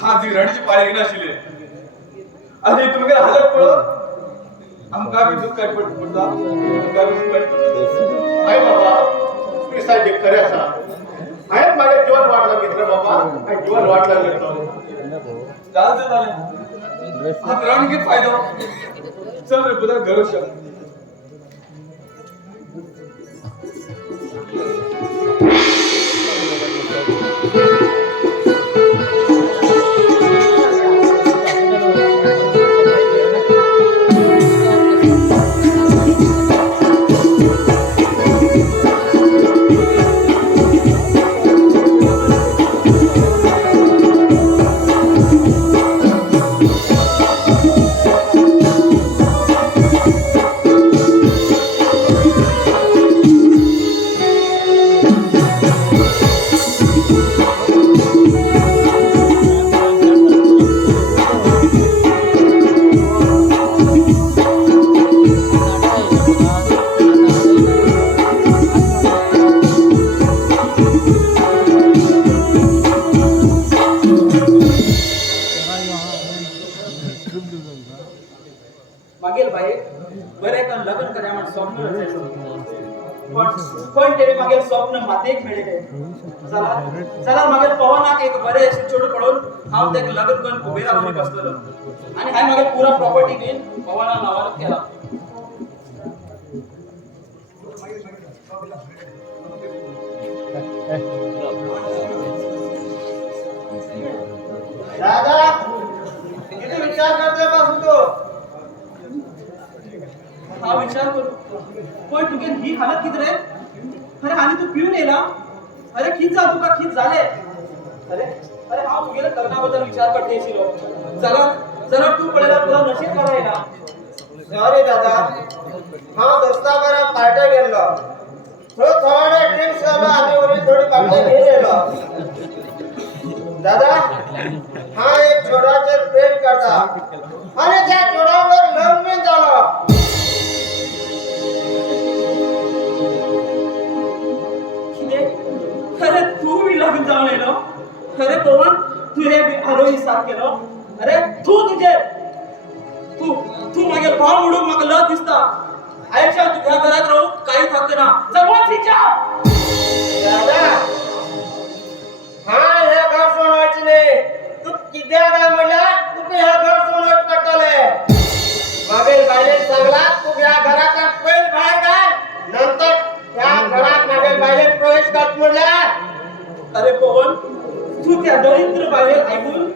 हा जी रडची पाळी नाशिले आणि तुम्ही हालत पडत आमका बी दुःखात पडता आमका बी दुःखात पडता आई बाबा तुम्ही साहेब खरे असा आहेत माझ्या जीवन वाटला घेतलं बाबा आणि जीवन वाटला घेतलं चालतं झालं हा रणगीत फायदा चल रे पुन्हा घरू शकतो मागेल बाई बरे का लग्न करा म्हणून स्वप्न पण ते मागेल स्वप्न मातेक मिळेल चला चला मागेल पवनाक एक बरे असे छोड पडून हाव ते लग्न करून उभे राहून बसलेलो आणि हाय मागेल पुरा प्रॉपर्टी घेऊन पवना नावावर केला दादा किती विचार करतोय बसून तू हा विचार करू पण तुझे ही हालत किती रे अरे आणि तू पिऊन येला अरे किती जा तुका किती झाले अरे अरे हा तुझे लग्नाबद्दल विचार करते शिरो चला चला तू पळेला तुला नशीब करायला सॉरी दादा हा दोस्ता बरा पार्ट्या गेलो थोडे ड्रिंक्स झालो आणि उरी थोडी पार्टी घेऊन दादा हा एक छोडाचे प्रेम करता आणि त्या छोडावर लग्न झालं अरे तू मी लग्न जाऊन येलो अरे पवन तू हे आरोही साथ केलो अरे तू तुझे तू तू मागे भाव उडून मागे लत दिसता आयच्या तुझ्या घरात राहू काही थाकते ना जवळ तिच्या दादा हा हे घर सोडवायचे नाही तू किद्या काय म्हणला तू हे घर सोडवायचं करतले मागेल बायले सांगला तू या घराच्या पहिले बाहेर काय नंतर त्या घरात मागेल बायले प्रवेश करत म्हणला अरे पवन तू त्या दरिद्र बाहेर ऐकून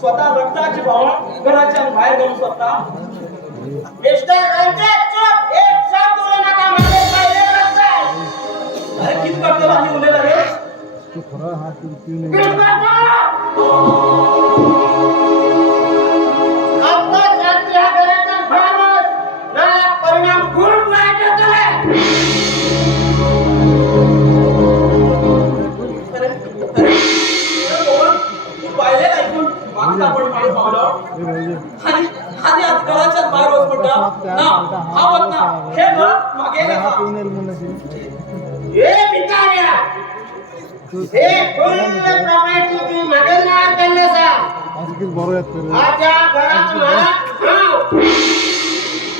स्वतः रक्ताची भावना घराच्या बाहेर जाऊन स्वतः मिस्टर रंजित चुप एक शब्द बोलू नका मागेल बायले रस्ता अरे किती करतो आणि उलेला रे आता जाती या घराचा भावच ना परिणाम खूप वाईट होतोय अरे अरे पवन तू पाहिले ऐकून मागता पण माणूस पावलं आणि आणि आज घराच्या बाहेर होत पडला ना हा बघ ना हे घर मागे हे भिकाऱ्या हे फुल प्रमाणाची ती मागेल ना केलेसा आजा घरात मालक हाव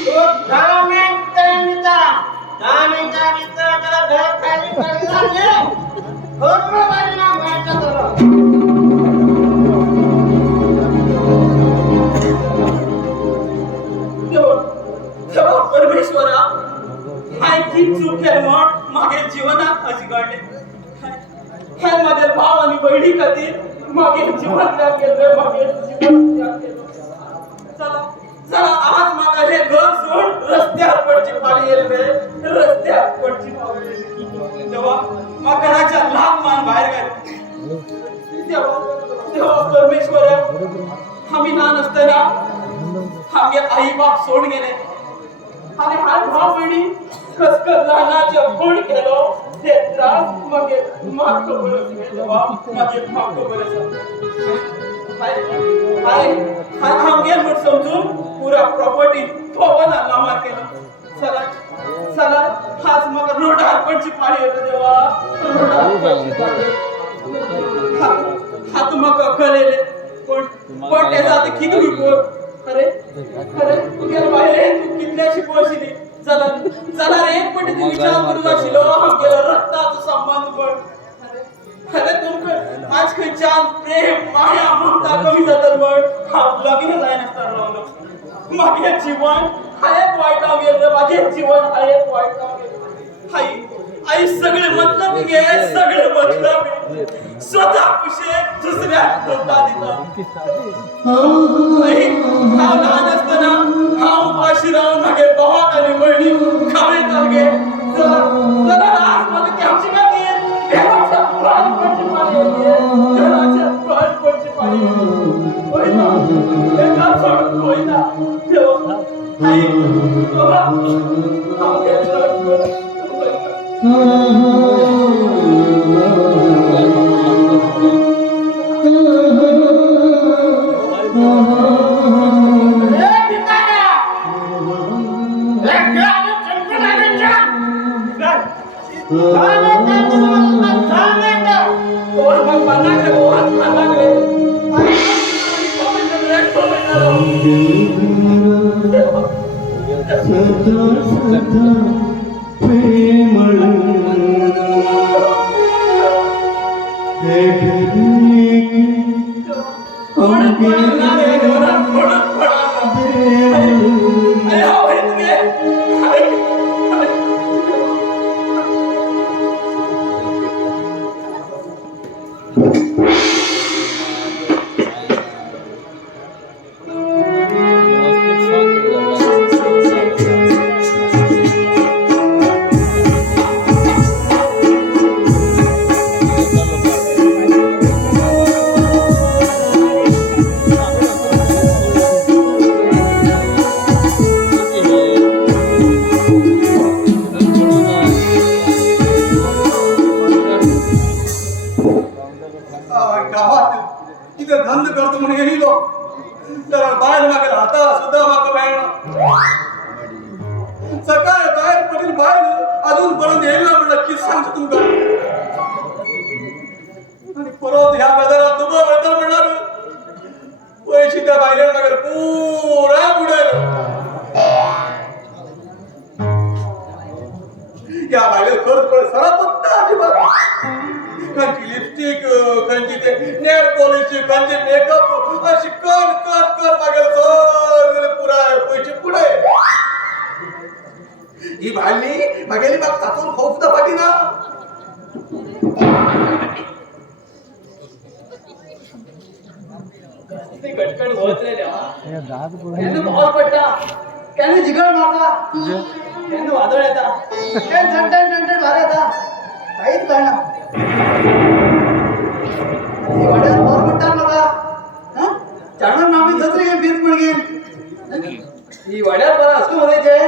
तो 10 मिनिटांनी त्याला घर खाली करायला लागले भरपूर परिणाम व्हायचा तेव्हा परमेश्वरा हाय की चूक केली म्हणून मागे जीवनात अशी घडले हाय माझे भाव आणि बहिणी खातीर मागे जीवन त्याग केलं मागे जीवन त्याग केलं चला चला आज मागा हे घर सोड रस्त्यावर पडची पाळी येईल रे रस्त्यावर पडची पाळी तेव्हा मग घराच्या लहान मान बाहेर गेले तेव्हा तेव्हा परमेश्वरा आम्ही लहान असताना आम्ही बाप सोड गेले आणि हा भाव वेळी कस लहानाचे फोड केलो ते त्रास मगे मागतो बरं देवा मगे मागतो बरं हाय आमगे म्हण समजून पुरा प्रॉपर्टी पवन आला मार केला चला चला हाच मग रोडार पडची पाळी येतो देवा रोडार पडची पाळी हा तुम्हाला कळलेले पण त्याचा आता किती विपोर अरे अरे तू गेला बाहेर तू कितल्याशी पोहोचली चला चला रे पण तू विचार करू जाशील गेला रक्ताचा संबंध पण अरे तुमक आज खंयच्यान प्रेम माया ममता कमी जातात पण हा लगीन जाय नसता रावलो मागे जीवन हा एक वाईट गेलं मागे जीवन हा एक वाईट गेलं आई आई सगळे मतलब घे सगळे मतलब स्वतः खुशी दुसऱ्या धोका दिला आई हा लहान असताना हा उपाशी राहून मागे भावात आणि बहिणी खावे चालगे जरा आज मला त्यांची काय येईल देवाच्या प्राणपणची पाणी येईल देवाच्या प्राणपणची पाणी येईल होईना एका सोडून होईना देवा आई बाबा हा गेला सदा सदा प्रेमळ तिथे धंद करतो म्हणून येईल तर बाहेर मागे हाता सुद्धा माग बाहेर सकाळ बाहेर पडील बाहेर अजूनपर्यंत येईल ना म्हणलं की सांगतो तुमका आणि परत ह्या बाजारात तुम्हाला म्हणतात म्हणणार पैसे त्या बाहेर मागे पुरा बुडेल या बाहेर खर्च पडे सरा फक्त अजिबात खंची लिपस्टिक खंची ते नेल पॉलिश खंची मेकअप अशी कर कर कर मागेल सगळे पुरा पैसे पुढे ही भाली मागेली बाग तातून खाऊ सुद्धा पाठी ना कटकट होत रे देवा पडता त्याने जिगड मारता त्याने वादळ येता त्याने झंटण भार येता काहीच कळणार वड्यात भर म्हणतात मला जाणार मामी जत्रे घेऊन फिरत म्हणजे ही वड्यात बरं असं म्हणायचे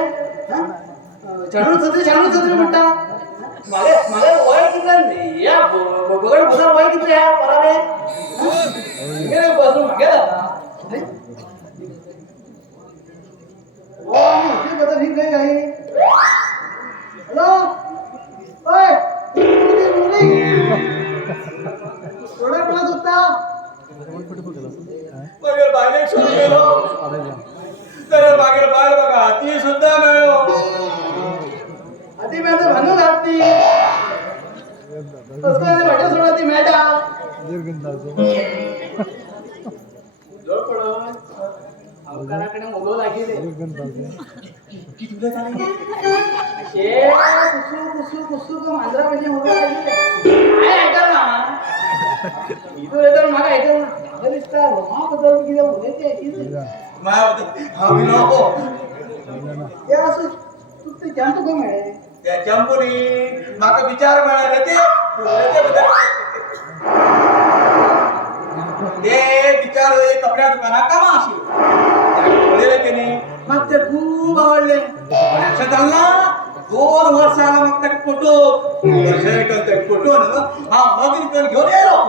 छानून जत्रे म्हणतात मला वय किती या बगड बघा वय किती या पराने बसून मागे जाता बदल ठीक नाही काही हॅलो ओय थोडा क्लास होता मगर बाहेर शोध गेलो तर मागे बाहेर बघा हाती सुद्धा मिळो आधी मी आता भांडू घालती वाटा सोडा ती मॅडा जोड पडो अवकाराकडे मोगो लागेल की तुला चालेल अशे कुसू तो मांजरा म्हणजे मोगो लागेल काय ऐका ना इथं येतं मला ऐकलं ना अरे दिसता रोमा बदल की जाऊ बोलायचे मायावती हा मी नको या असं तू ते जाणतो का मॅडम त्या चंपुनी माका विचार मिळाले ते विचार कपड्या दुकानात कामा असेल कळले की नाही मग ते खूप आवडले असं चालला 2 वर्षाला मग त्या फोटो फोटो ना हा मग घेऊन येलो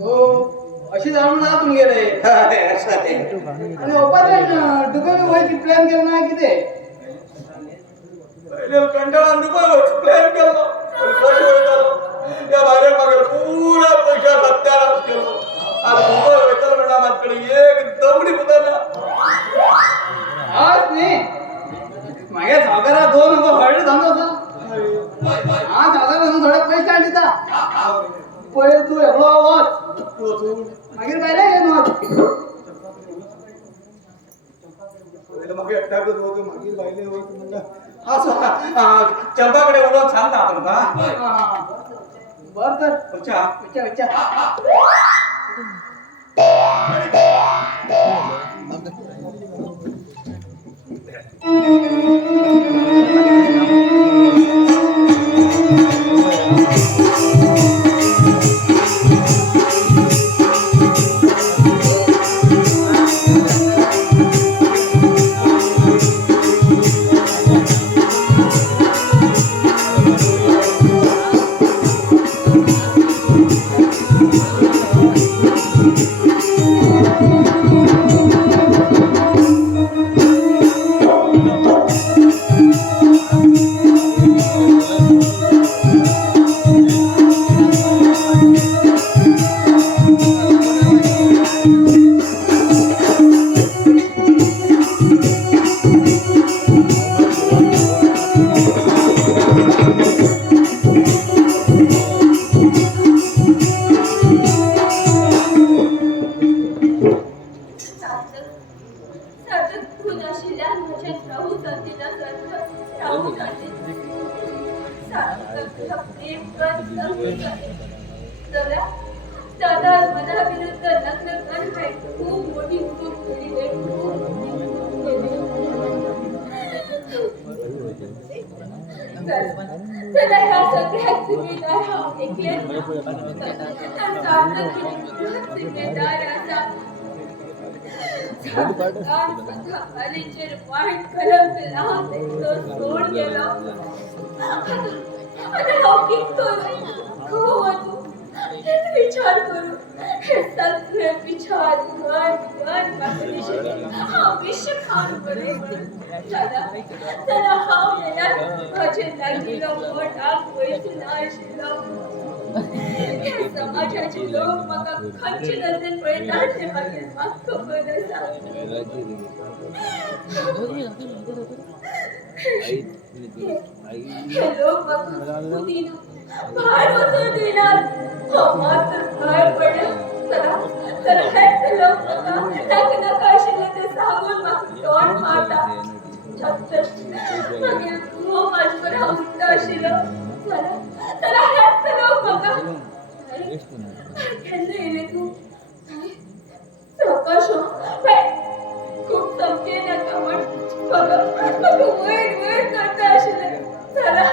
हो अशी जाणून आतून गेले असं आहे. आणि ओपाऱ्यान दुकान व्हायची प्लॅन केला नाही किती पहिले कंटाळा दुकान प्लॅन केलं त्या बाहेर मागे पुरा पैसा सत्यानाश केलो आज दुकान वेतन म्हणा माझ्याकडे एक दमडी होता ना आज नाही मागे सागरा 2 नंबर हळद झालं होतं हा सागरा थोडे पैसे आणता पहिले तू एवढा आवाज मागे पाहिजे मग एकटाकच होतो मागील बाईले होत म्हणलं असं चंपाकडे ओळख सांगता आपण का बर तर अच्छा विचार विचार दादा मनाविरुद्ध लग्न करणे खूप मोठी चूक केली आहे. चला ह्या सगळ्या जिम्मेदार ऐकले जिम्मेदार असा वाईट कलम सोड गेला आता लौकिक करू विचार करू हे सगळे विचार विश्व खान करू चला हा माझे लागलेला मोठा पैसे आशिला हे समाजाचे लोक मका खंची नजरेन पळतात ते माझे अख्ख बदसा हे लोक मका कुदीना बाहेर होतो देणार मात्र काय पडलं चला हे लोक मका लग्न काशीले ते सांगून मग तोंड मारता मागील तू माझ्यावर हवता आशिलं चला हे लोक मका केन्ना येले तू प्रकाश खूप चमके नका म्हण मग वयर करता आशिले चला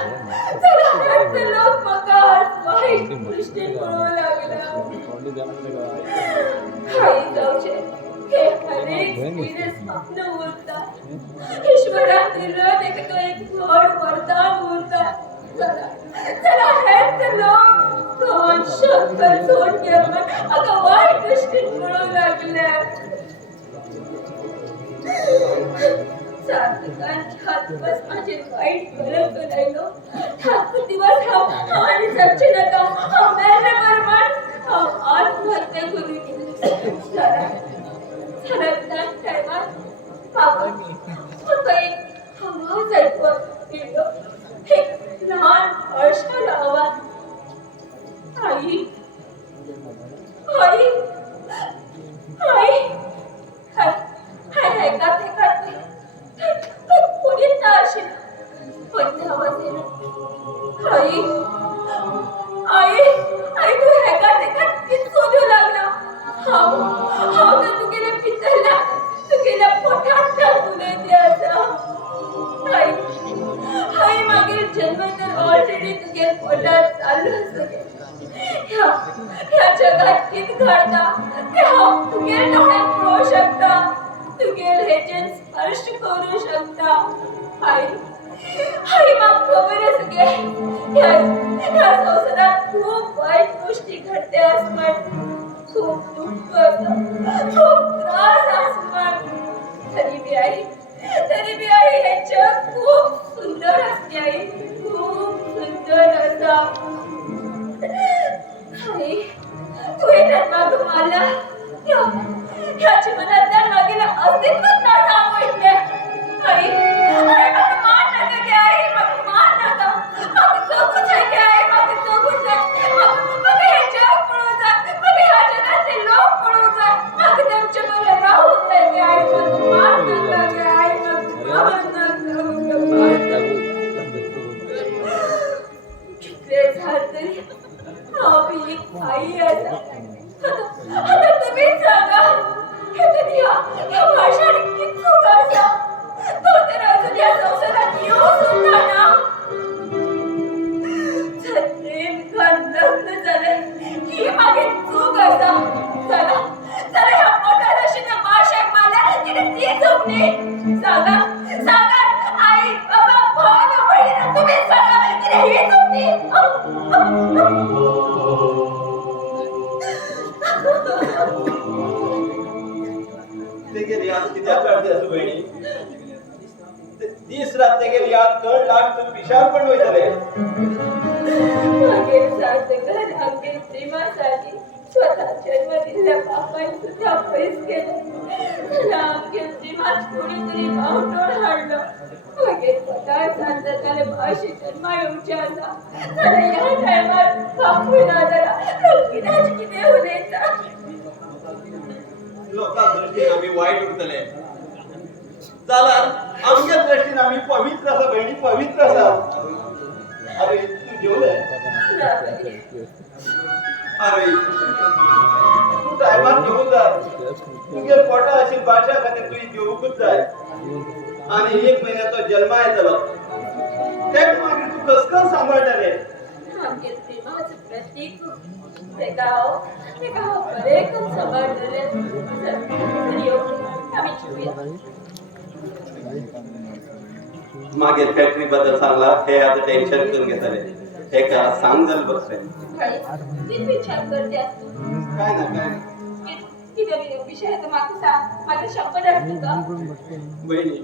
हे लोक मका वाईट दृष्टीन पळू लागला काही जाऊचे हे अनेक स्त्रीने स्वप्न उरता ईश्वरान दिलं ते तो एक गोड वरदान उरता चला हे लोक कोण शब्द सोड घेऊन अगं वाईट दृष्टीन पळू लागल्या साधकांच्या हातपास माझे वाईट कलंक राहिलो ठाकूर दिवस हा आणि सच्चे नका हा मेले बरमान हा आत्महत्या करू सरकदान ठेवा पापा एक आवाज ऐकू गेलो एक लहान हर्षाला आवाज आई आई आई हाय ऐका ते करते कोणी नाशिल पण आवाज येणार आई आई आई तू हे का ते किती शोधू लागला हा हेचेर स्पर्श करू शकता आई आई म्हाका खबर आसगे ह्या संवसारात खूप वाईट गोष्टी घडते आसमान खूप दुःख आसा खूप त्रास आसमान तरी बी आई हे जग खूप सुंदर असते आई खूप सुंदर असा आई तू येतात मागं मला ह्या जीवनातल्या मागेला अस्तित्वच ना सांगितले आई आई मागं मान नका गे आई मागं मान नका मागं जगूच आहे गे आई मागं जगूच आहे मागं हे जग पळून जा मागं ह्या जगातले लोक पळून जा मागं त्यांच्या बरोबर राहूच आहे गे आई मागं मान नका गे आई मागं मान नका कितले झाड तरी आम्ही आई असा आता तुम्हीच सांगा हे कधी या भाषाने किती चूक असा तो तर अजून या संसारात येऊ सुद्धा ना जर प्रेम का लग्न झालं ही मागे चूक असा चला चला ह्या मोठ्या रशीच्या भाषेत मला तिने ती चूक नाही सांगा आई बाबा भावाला बहिणीला तुम्हीच सांगा तिने ही चूक नाही तेगे याद कित्याक काढते असो बहिणी दीस रात तेगे याद कळ लाग तर पिशार पण वयतले मागील सार्थकर आमचे प्रेमासाठी स्वतः जन्म दिलेल्या बापाने सुद्धा पैस केलं त्याला आमच्या प्रेमात कोणीतरी बावटोळ हाडलं मागील स्वतः सार्थकाने भाषी जन्मा येऊच्या आसा त्याला या टायमात बापूय नादाला किती किती उलयता लोकां दृश्टीन आम्ही वाईट उरतले जाल्यार आमच्या दृश्टीन आम्ही पवित्र आसा बहिणी पवित्र आसा अरे तू जेवले अरे तू टायमार जेवून जाय तुगे पोटा अशी भाशा खातीर तुवें जेवूंकूच जाय आनी 1 म्हयन्याचो जल्मा येतलो तेक मागीर तू कसं सांबाळटले आमचे प्रेमाचं प्रतीक ते गाव बरे करून सांभाळलेले आम्ही जेवूया मागीर फॅक्टरी बद्दल सांगला हे आता टेन्शन करून घेतले हे का सांग जाल बसले किती विचार करते तू काय ना किती विषय तर म्हाका सांग माझं शपथ असतं का बहिणी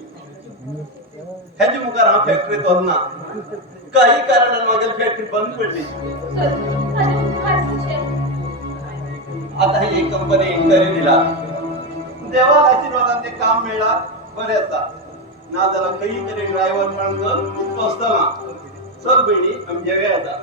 ह्याची मुखार हांव फॅक्टरीत वचना काही कारणान मागीर फॅक्टरी बंद पडली आता ही एक कंपनी इंटरव्ह्यू दिला देवा आशीर्वादान ते काम मेळ्ळा बरें आसा ना जाल्यार खंय तरी ड्रायव्हर म्हणून बसतना चल बहिणी आमी जेवया येता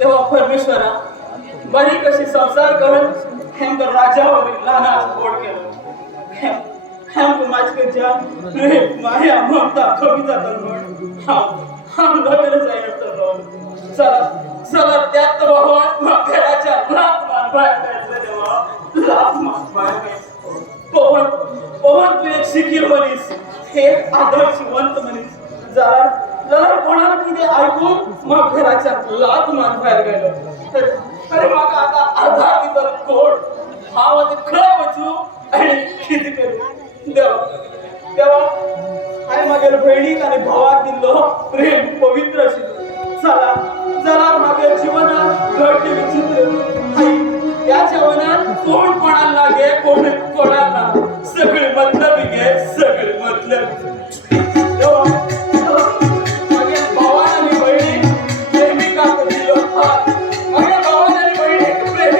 तेव्हा परमेश्वरा बरी कशी संसार करून हेम राजावर लहानाच पोट केलं हेम माझ्या प्रेम माया ममता कमी जातात म्हणून हम लग्न जायचं चला त्यात भगवान घराच्या लाख मान बाहेर काढलं तेव्हा लाख मान बाहेर काढलं पवन तू एक शिकीर मनीस हे आदर्शवंत मनीस जरा कोणाला किती ऐकून मग घराच्या लाख मान बाहेर गेलो अरे म्हाका आता आधार दितर कोण हांव आतां खंय वचूं आनी कितें करूं देवा हांवें म्हागेर भयणीक आनी भावाक दिल्लो प्रेम पवित्र आशिल्लो जाल्यार म्हागे जिवनांत घडटे विचित्र आई त्या जिवनांत कोण कोणाक लागे कोण कोणाक ना सगळे मतलबी गे सगळे मतलबी देवा म्हागे भावान आनी भयणीक प्रेमिकाक दिल्लो हात म्हागे भावान आनी भयणीक प्रेम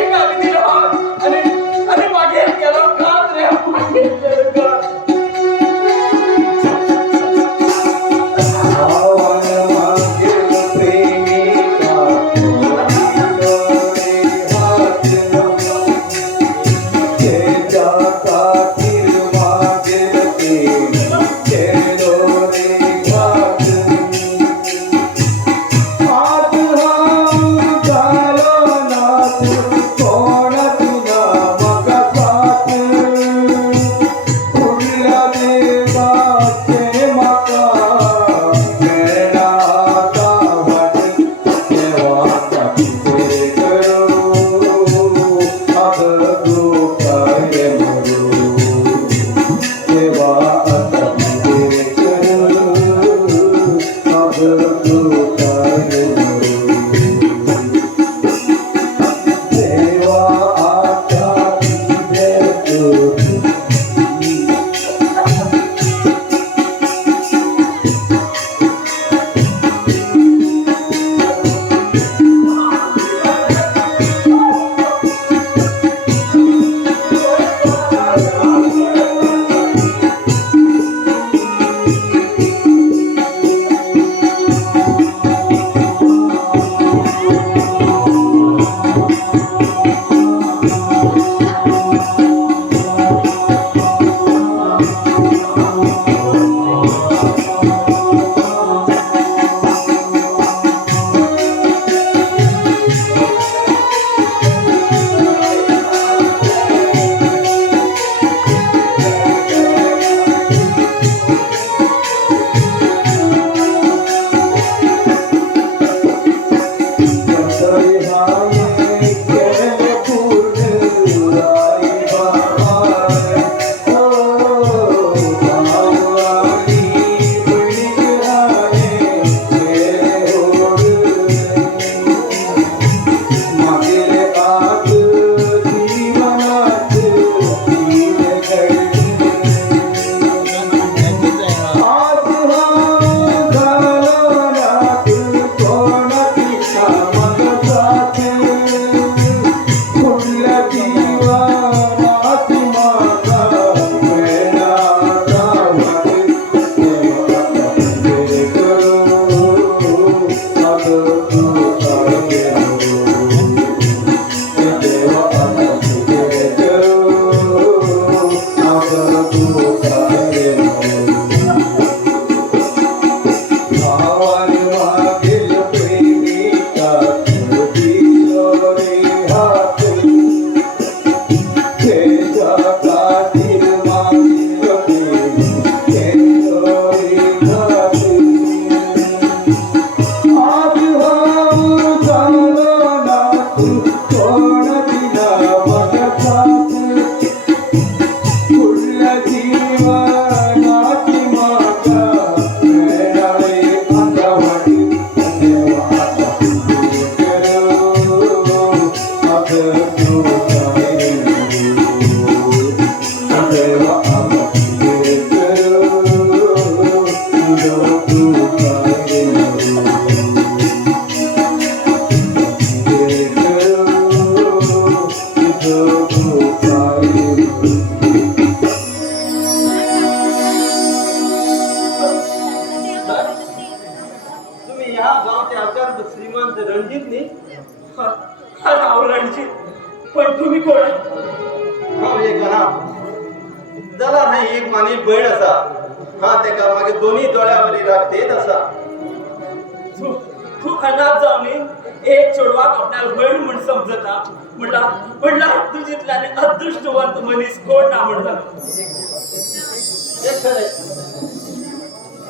तुम्ही ह्या गावचे आचार्य श्रीमंत रणजितनी रणजित, पण तुम्ही कोण? हांव एक ना जाल्यार हांव एक मानी भयण आसा. हा तेका मागे दोन्ही दोळ्यावरी राग देत आसा. तू अनाथ जावनी एक चोडवाक आपल्याला भयण म्हूण समजता म्हणला तुझितल्याने अदृष्टवंत मनीस कोण ना म्हणला. एक खरें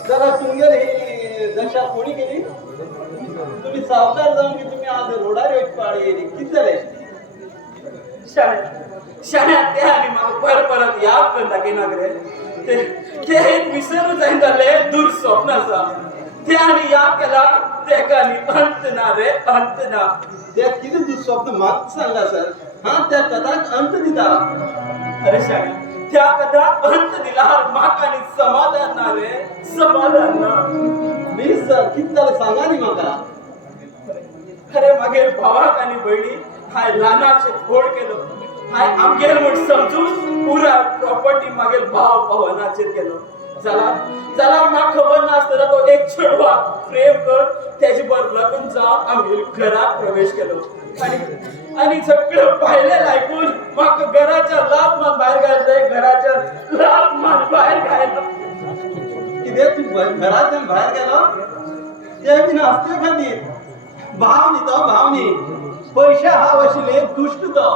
जाल्यार तुमगेर ही दशा कोणी केली? तुम्ही सावकार जावन की तुम्ही आज रोडार पाळी येयली कितें जालें? शाण्या ते आनी म्हाका परत याद करता की ना रे ते एक विसरूच जाले दुर्स्वप्न आसा. ते आनी याद केला तेका आनी अंत ना रे, अंत ना. ते कितें दुस्वप्न म्हाका सांगा सर. हा त्या कथाक अंत दिता. अरे शाण्या, त्या कथाक अंत दिल्यार म्हाका आनी समाधान ना रे, समाधान ना. प्लीज सर कितें जालें सांगा न्ही म्हाका. अरे मागीर भावाक आनी भयणी हाय ल्हानाचे फोड केलो. हाय आमगेर म्हूण समजून पुरा प्रॉपर्टी मागीर भाव भवनाचेर केलो. जाल्यार म्हाका खबर नासतना तो एक चेडवा प्रेम कर तेजे बर लग्न जावन आमगेर घरात प्रवेश केलो. आनी सगळं भायलें आयकून म्हाका घराच्या लात मान भायर घालले, घराच्या लात मान भायर घायलो. कितें तूं घरांतल्यान भायर गेलो? ते बीन आसते खातीर. भाव न्ही तो, भाव न्ही. पयशे हाव आशिल्ले दुश्ट तो.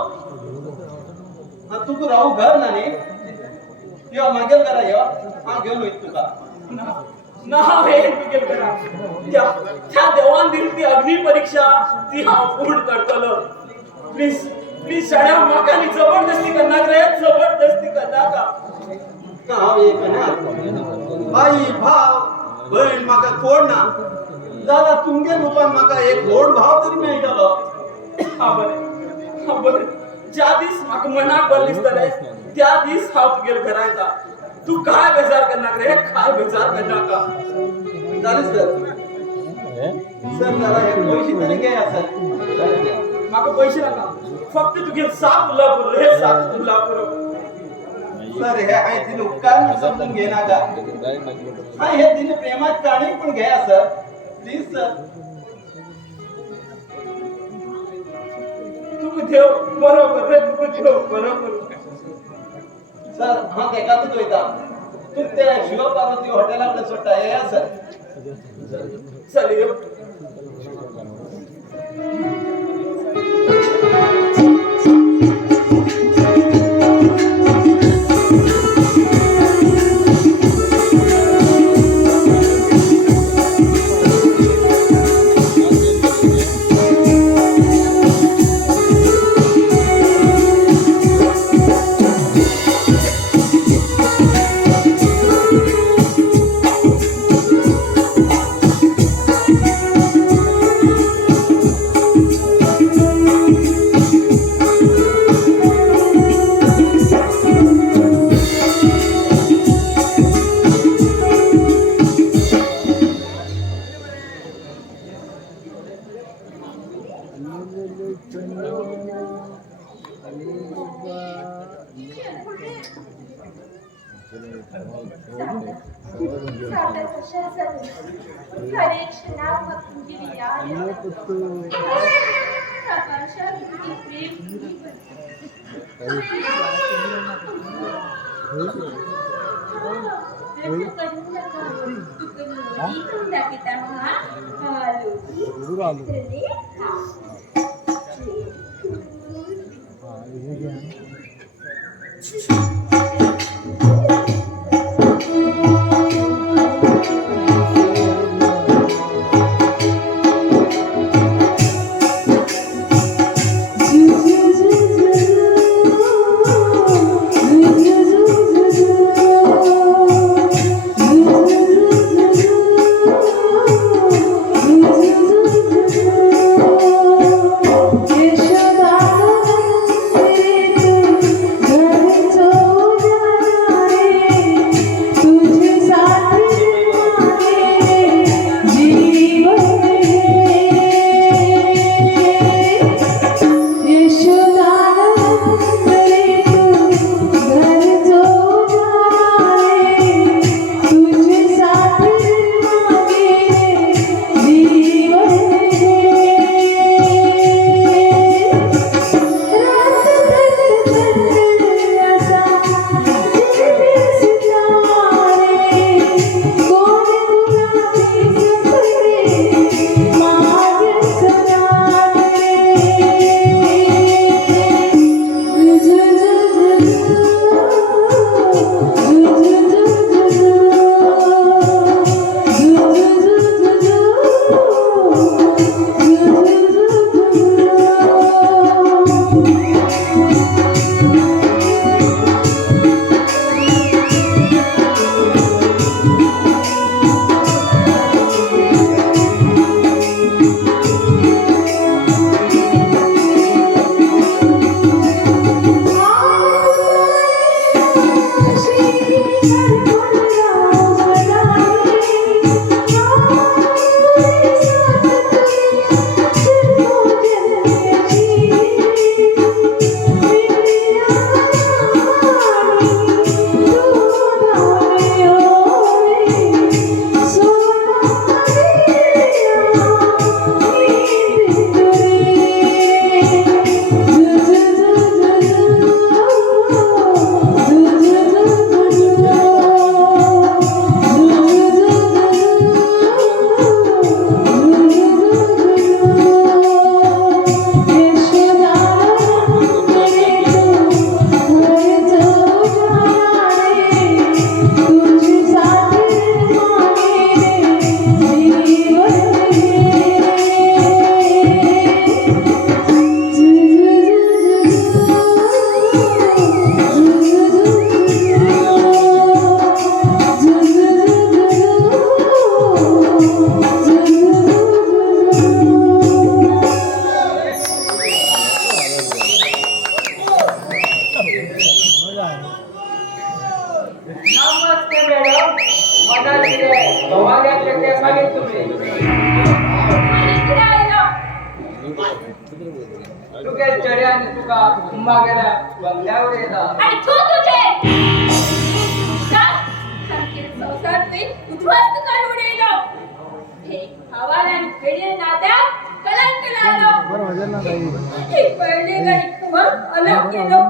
तुका रावू घर ना न्ही? यो मागेल घरा यो, हांव घेवन वयता तुका. ना हे तुगे घरा त्या देवान दिली ती अग्नी परीक्षा ती हांव पूर्ण करतलो. प्लीज प्लीज शाळा म्हाका न्ही जबरदस्ती करनाका रे, जबरदस्ती करनाका. हांव एक ना आई भाव भयण म्हाका कोण ना जाल्यार तुमगे रूपान म्हाका एक व्हड भाव तरी मेळटलो. हा बरें ज्या दीस म्हाका मनाक बरें दिसतलें त्या दीस हांव तुगेर घरा येता. तू काय बेजार करनाका रे, काय बेजार करनाका. जालें सर. सर जाल्यार हे पयशे तरी घेया सर. म्हाका पयशे नाका, फक्त तुगे साथ उरला पुरो रे, साथ उरला पुरो. सर हे हांवें दिन उपकार म्हूण समजून घेयनाका. हांवें हे दिन प्रेमाची काणी पूण घेया सर. Please sir. तुका देव बरोबर रे, तुका देव बरोबर. सर हांव तेकाच वयता. तूं ते शिव पार्वती हॉटेला कडेन सोडटा येया सर. चल यो. तुगे चढ्यान तुका मागेला बंगल्यावर येता आणि तू तुझे संसार तुझे उद्ध्वस्त करून येलो हे हवालान फेडील नात्यात कलंक लावलो हे पडले गाडी खूप अलग केलो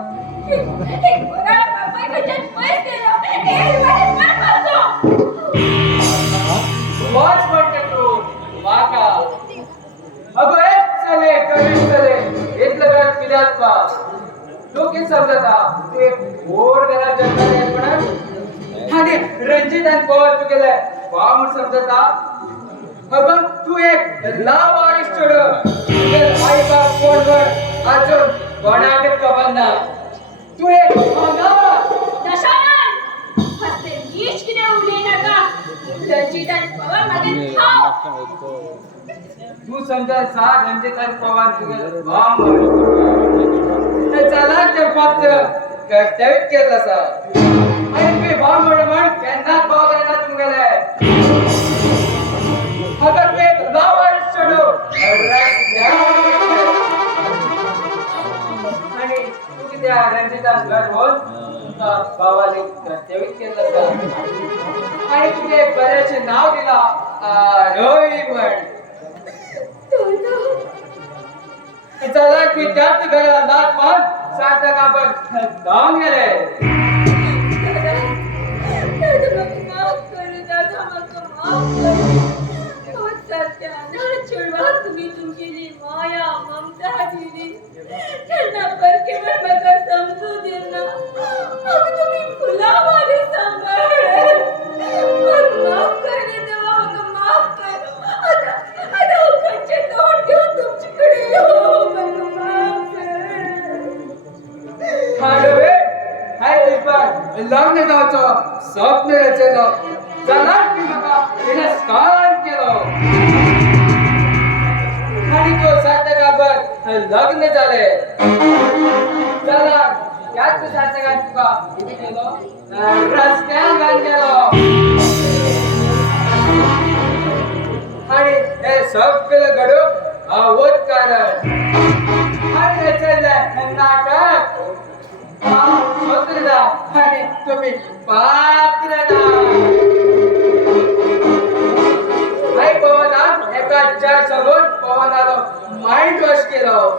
हे बरा बापाय बचत पैस केलो हे वाट बसतो वाच म्हणते तू माका अगो एक चले करीत चले इतलं वेळ पिल्यात पा तू किती समजता तू एक गोड घरात जन्माला येत म्हणा आणि रणजित आणि पवन तू केलंय वा म्हणून समजता अगं तू एक लाव आणि चढ आई बाप कोणवर अजून कोणाकडे कबन ना तू एक अंगावर दशानन हसते नीच किती उरले नका रणजित आणि पवन मध्ये थांब तू समजा सा रणजित आणि पवन तुझे वाम ते चला ते फक्त कर्तव्य केलं सा आणि मी वाम म्हण त्यांनाच भाव देणार तुमच्याकडे अगर ते लाव आणि चढो आणि तू किती रणजितास घर होत बाबाने कर्तव्य केलं सा आणि तुझे बऱ्याचे नाव दिला रोही म्हण चला की त्यात घराला नाक मान सार्थक आपण धावून गेले तुम्ही तुमची माया ममता दिली त्यांना परकेवर नका समजू दिला मग तुम्ही फुलावाने सांभाळले मग माफ करणे देवा मग माफ कर आता उखाचे तोंड घेऊन तुमच्याकडे येऊ मग माफ कर हाडवे हाय दिसपार लग्न जावचं स्वप्न रचलं चला की बघा तिरस्कार केलं आणि तो सार्थकाबर लग्न झाले चला यात सार्थकात तुका किती केलं रस्त्यावर गेलो आणि हे सगळं घडून आवत कारण आणि हे चाललंय नाटक आणि तुम्ही पात्र आई पवनात एका चार सगून पवनाला माइंड वॉश केलं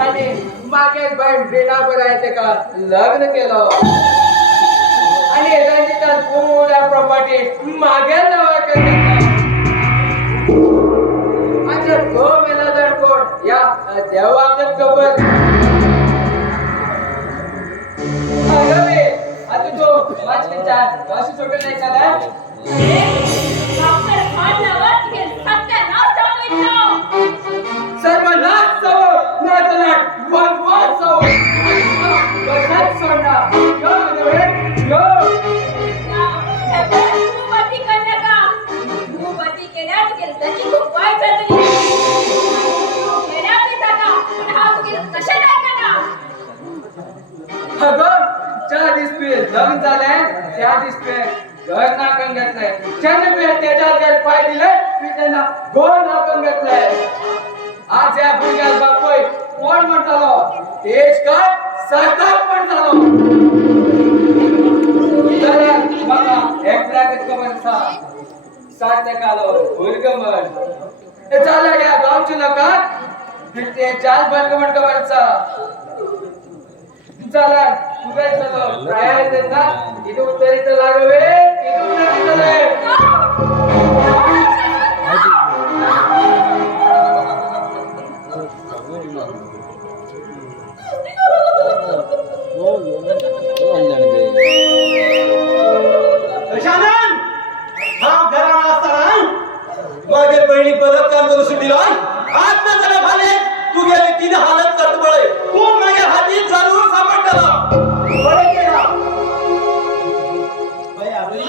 आणि मागे बहीण बिना बरं का लग्न केलं आणि रणजितात पुऱ्या प्रॉपर्टी मागे नावा केलं अच्छा तो मेला जर कोण या देवाकत कबर आता तो वाचले चार कशी सोडलं नाही चालत सर्वनाश सवो नाचनाट भगवान सवो बसात सोडणार यो नव्हे यो अगं ज्या दिसतोय लग्न झालंय त्या दिसतोय घर नाकून घेतलंय ज्याने मी त्याच्या घर पाय दिले मी त्यांना गोड नाकून घेतलंय आज या भुरग्याला बापोय कोण म्हणतालो तेच काय सरकार पण झालो चला बघा एक ट्रॅफिक कमरचा सार्थकालो भुरगमन हे चालला या गावची लोकात ते चाल भरगमन कमरचा चला तुझे चलो प्रायर देना ಇದು ಉತ್ತರಿಸಲಾಗವೆ ಇದು ನಡೆಯುತ್ತದೆ दशानन हा घराला असताना मागे बहिणी बलात्कार करू सुटीला आज ना त्याला भाले तू गेली तिने हालत करत बळे तू मागे हाती जरूर सापडला बळे केला बाई आबरी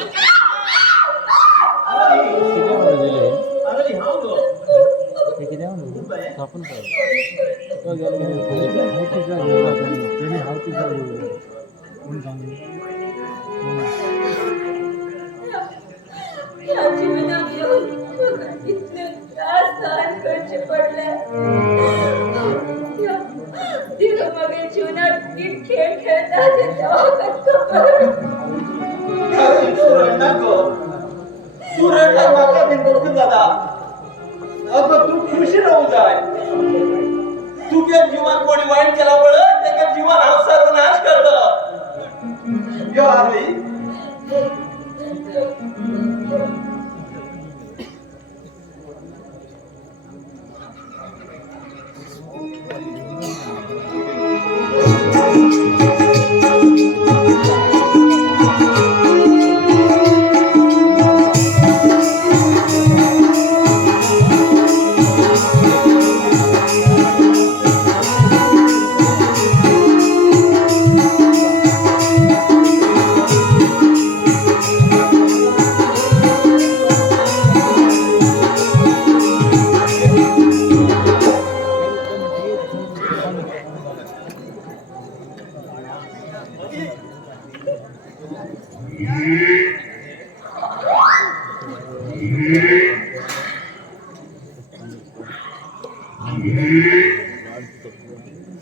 आबरी हाव गो हे किती आहे आपण तो गेला होती जा त्याने हावती जा कोण सांगू या जीवनात येऊन इतने त्रास सहन करायचे पडले मागे जीवनात नीट खेळ खेळतात तेव्हा करतो. अरे तू रडणार गो. तू रडणार माका बिनडोकं जाता. अगं तू खुशी राहू जाय. तुझ्या जीवन कोणी वाईट केला पडत त्याच्या जीवन हा सर्वनाश करत. यो आरोही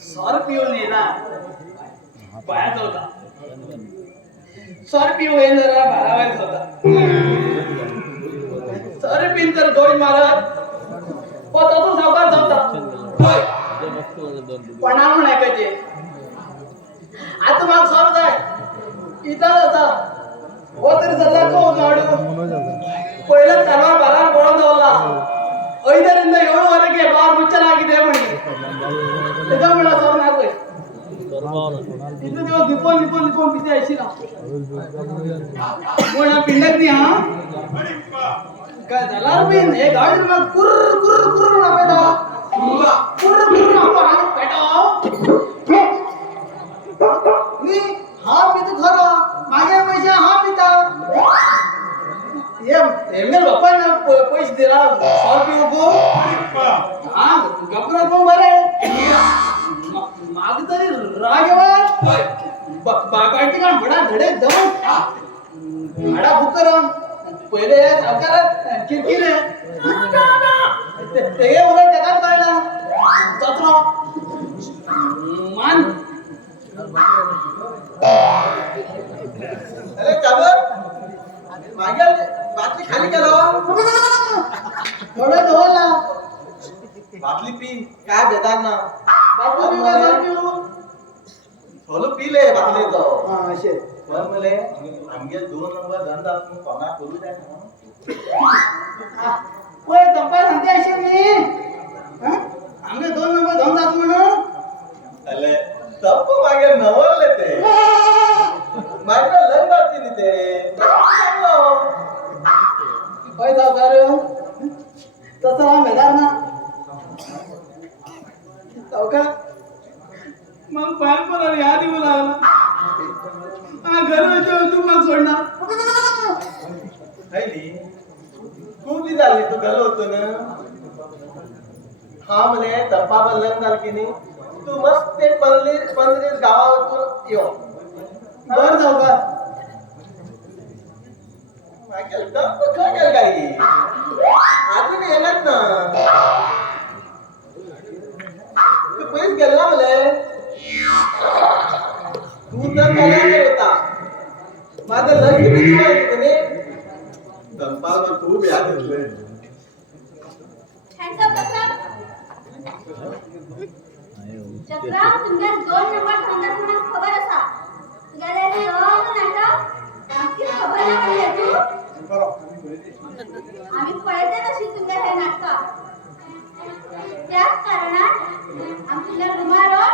स्कॉर्पिओ येणार पायात होता. स्कॉर्पिओ येणारा 12 वयात होता. स्कॉर्पिओ तर गोळी मारत होता तो सावकार होता. पण आपण ऐकायचे आता मग सॉर्ट आहे इथं होता हो तरी सल्ला को गाडू पहिला तलवार बारार बोळून जावला. ಐದರಿಂದ 7ವರೆಗೆ ಬಾರ್ ಮುಚ್ಚಲಾಗಿದೆ ಮಣಿ. ಇದನ್ನ ಸರ್ ನಾಲ್ಕು ಇದು ದಿವಸ ನಿಪ್ಪಲ್ ಬಿಸಿ ಐಸಿ ना कोण पिंडक नी हा काय झाला रे हे गाडी मग कुर ना पेटा कुर आपण आले पेटा मी हा पितो खरं मागे पैसे हा पिता ये एमएल बापा ना पैसे दिला 100 रुपये को हा गपरा को मारे माग तरी रागवा बागायती का बडा धडे दम भाडा बुक करून पहिले सावकार किरकिरे ते उलट जगात काढला चत्रो मान अरे काबर मागे बाटली खाली केला थोडं धोला बाटली पी काय बेदार ना बाटली पिऊ थोडं पिले बाटली तो हा असे पण मले आमगे 2 नंबर धंदा आपण कोणा करू द्या ना. ओय तप्पा सांगते असे मी आमगे 2 नंबर धंदा म्हणून अले तप मागे नवरले ते मागे लंगाची नी ते ओय सावकार तसं हा मेदार ना सावकार मग बालपणाला याद येऊ लागला हा घर तू मग सोडणार हैली खूप दी झाली तू गलो होतो ना. हा म्हणे तप्पा लग्न झालं की नाही तू मस्त ते पंधरीस गावातून यो बर सावकार मागे तप काय केलं काही अजून येणार ना तू पैसे गेला ना मले तू तर मला होता माझं लग्न किती व्हायचं म्हणे दंपावर खूप याद घेतलंय. हँडसअप चक्रा तुमच्या 2 नंबर धंदा म्हणून खबर असा तुझ्याला सगळं नाटक आमची खबर ना म्हणजे तू आम्ही पळते तशी तुझ्या हे नाटक त्याच कारणात आम्ही तुला रुमारोड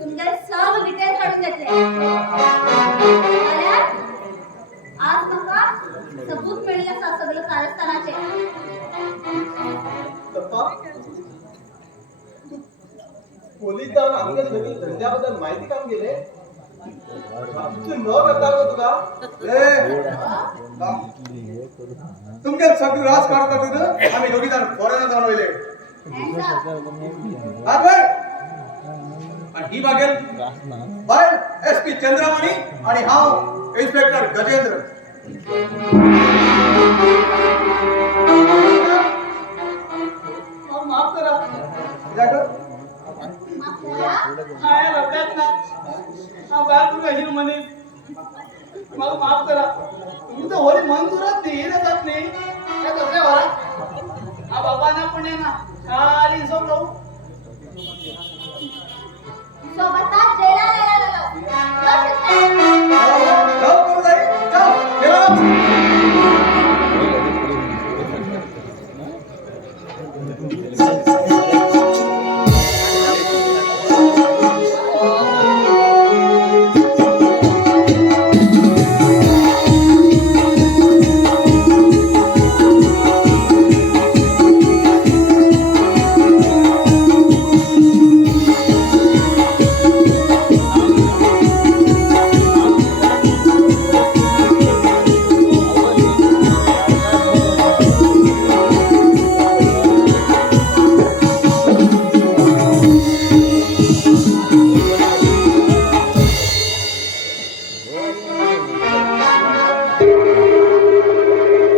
तुमच्या सर्व डिटेल काढून घेतले. आज नका सबूत मिळले असा सगळं कारस्थानाचे. पोलीस जाऊन आमच्या सगळी धंद्याबद्दल माहिती काम गेले तू न करता का तुका तुमच्या सगळी राज काढतात तिथं आम्ही दोघी जण फॉरेनर जाऊन वहिले आणि ही मागेल बाय SP चंद्रमणी आणि हा इन्स्पेक्टर गजेंद्र. माफ करा जाकर माफ करा. हाय लढ्यात ना हा बाहेर कशी मनीस मला माफ करा तुम्ही तर होरी मन दुरात देईल जात नाही काय कसं होरा हा बाबांना पण आहे ना खाली सोप राहू सोबतच जेला यायला लाव. जाऊ करू जाई. जाऊ. गेला.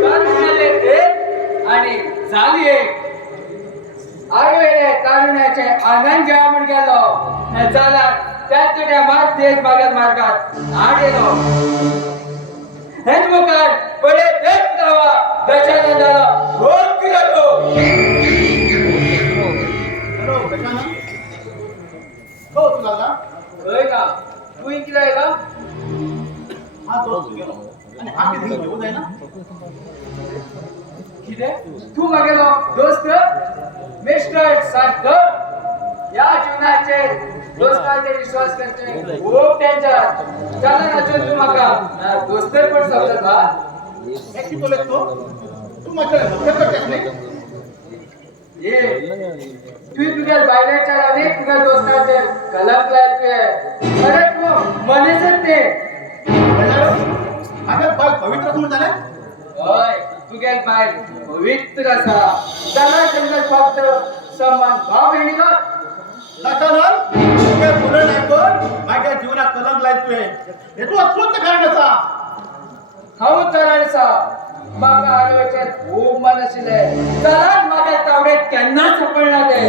झाले एक आणि झाली एक आयुर्वेद तारुण्याचे आनंद घ्या म्हण गेलो झाला त्याच तुझ्या मात देश भागात मार्गात आडेलो हेच मुखार पडे देश जावा दशानंदाला भोग फिरतो. हॅलो कशानं हो तुला का होय का तू इकडे का हा दोस्त गेलो आणि हा किती घेऊन आहे ना किती तू मागेलो दोस्त मिस्टर सारखं या जीवनाचे दोस्तांचे विश्वास करते खूप त्यांच्यात चला नाचून तू माका दोस्त पण समजत हा किती बोलत तू माझ्या लक्षात करतेस नाही ये तू तुझ्या बायलाच्या आणि तुझ्या दोस्तांचे कलम लायचे अरे तू मनेसच ते माझ्या बाल पवित्र कोण झालाय होय तुझ्या बाय पवित्र असा त्याला जंगल फक्त समान भाव बहिणीला लक्षात तुझ्या मुलं नाही कोण माझ्या जीवनात कलंक लायतोय हे तू अत्यंत कारण असा हाऊ तराणसा माका आडवेचे खूप मनशिले चला माझ्या तावडे त्यांना सापडणार ते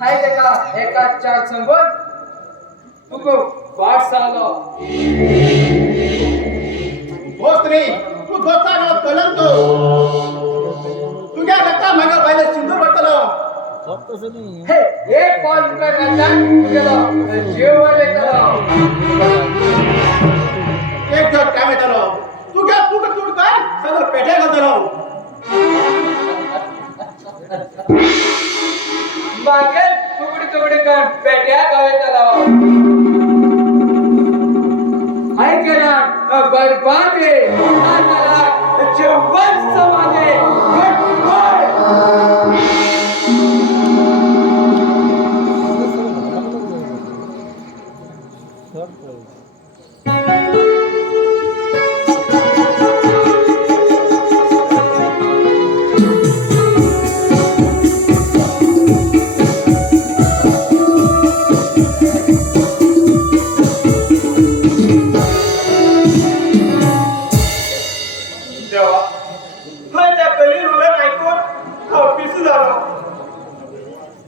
हाय देखा एका चार संबोध तुको वाट सालो दोस्त रे तू दोस्तांना कलंक तुझ्या रक्ता माझ्या बायला सिंदूर वाटतलो हे एक कॉल तुका करतात गेलो जेवण येतलो एक जग काय येतलो तू काय तू काय सगळं पेट्या घालतलो मागे तुकडी तुकडी कर पेट्या गावेतलो हाय केला बरबाद आहे हा झाला जेवण समाने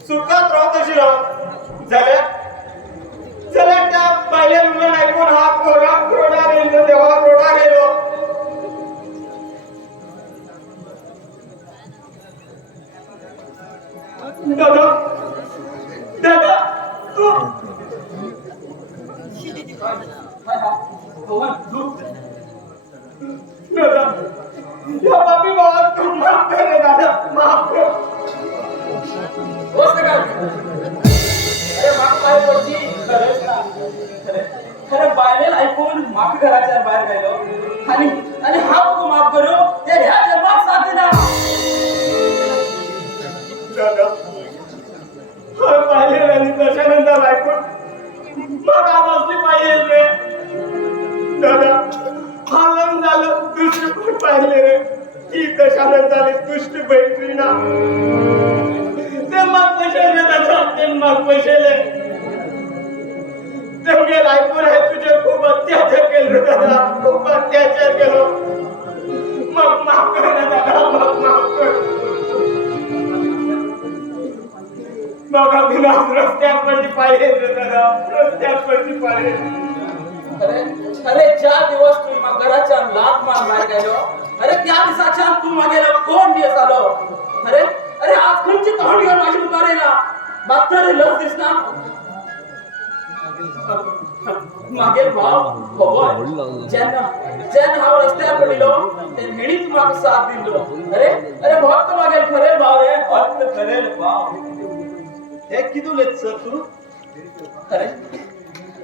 सुखात राहत अशी राह झाल्या चला त्या बायल्या मुलं ऐकून हा रोडा गेलो तेव्हा रोडा गेलो दादा दादा तू दादा या बाबी बाबा तू माफ कर रे दादा माफ कर दोस्त का अरे माफ काय पडची खरंच ना खरं बायलेला ऐकून माफी घराच्या बाहेर गेलो आणि हा बघू माफ करू ते ह्या जन्मात साथ देणार दादा हर पाहिले आणि दशानंतर ऐकून मग आवाजली पाहिजे रे दादा हालन झालं दुसरी पण पाहिले रे की दशानंताने दुष्ट बैठली ना ते मग पैसे दादा ते मग पैसे तेवढे ऐकून आहे तुझे खूप अत्याचार केले दादा खूप अत्याचार केलो मग माफ कर ना दादा मग माफ कर बघा बिना रस्त्यावर पडली पाहिजे दादा, रस्त्यावर पडली पाहिजे. अरे अरे ज्या दिवस तू मग घराच्या लात मान बाहेर गेलो, अरे त्या दिवसाच्या तू मागेला कोण दिवस आलो. अरे अरे आज खंयची तोंड घेऊन माझी उभारेला मात्र लस दिसना. मागेल भाव भगवान जेन्ना हांव रस्त्यार पडिलो ते हेणीच म्हाका साथ दिलो. अरे अरे भक्त मागेल खरे भाव रे, भक्त खरे भाव. हे कितुलेत सर तू? अरे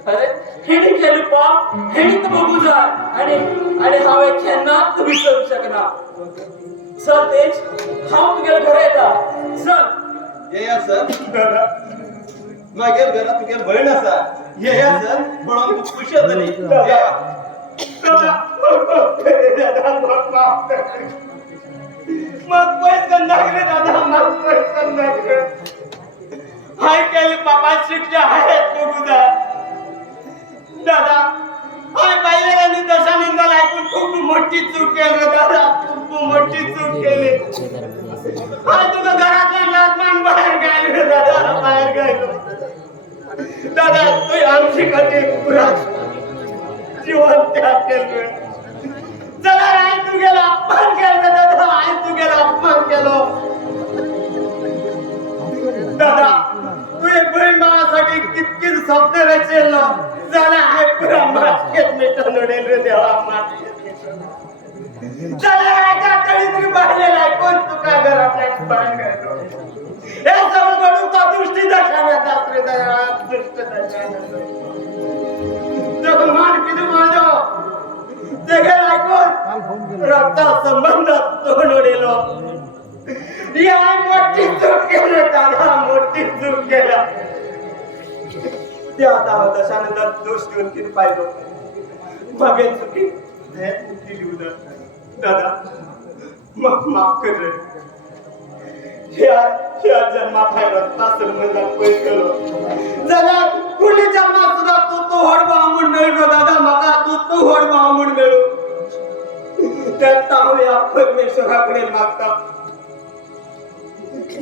अरे हेणी केलं पाप हेणी तर बघू जाय आणि आणि हांवें केन्नाच विसरू शकना. चल तेज हांव तुगेल्या घरा येता. चल ये या सर. दादा मागेल घरात तुगेल भयण आसा. ये या सर. म्हणून तू खुश जातली. दादा मग पैस नागले दादा, मग पैस नागले. हाय केली बाबा शिक्षा आहेत बघू जा. दादा हाय पाहिलेल्यानी तशा निंदाला ऐकून खूप मोठी चूक केली दादा, खूप मोठी चूक केली. हाय तुझं घरातलं लादमान बाहेर गायलो दादा, बाहेर गायलो. दादा तू आमची कधी पुरा जीवन त्याग केलं. चला आई तू गेला अपमान केलं दादा, आई तू गेला अपमान केलो. दादा तू एक बहीण भावासाठी कितकी स्वप्न रचेल झाला आहे पुरा मार्केट मिटून उडेल रे देवा. चला राजा तरी तरी बाहेर आहे कोण तुका घरात बाहेर गेलो. हे सगळं घडून तो दृष्टी दर्शनात रे दया, दृष्ट दर्शनात. जग मान किती माझो जगे ऐकून रक्ता संबंधात तोंड उडेलो. या मोठी चूक केली दादा, मोठी चूक केला. ते आता दशानंदात दोष देऊन किती पाहिजे मागे चुकी चुकी लिहू दादा, मग माफ कर रे. ह्या जन्मात आहे रक्ता संबंधात पैस केलो. दादा पुढे जन्मात सुद्धा तू होड बामून मिळलो दादा, मका तू होड बामून मिळू. त्यात तावळे परमेश्वराकडे मागता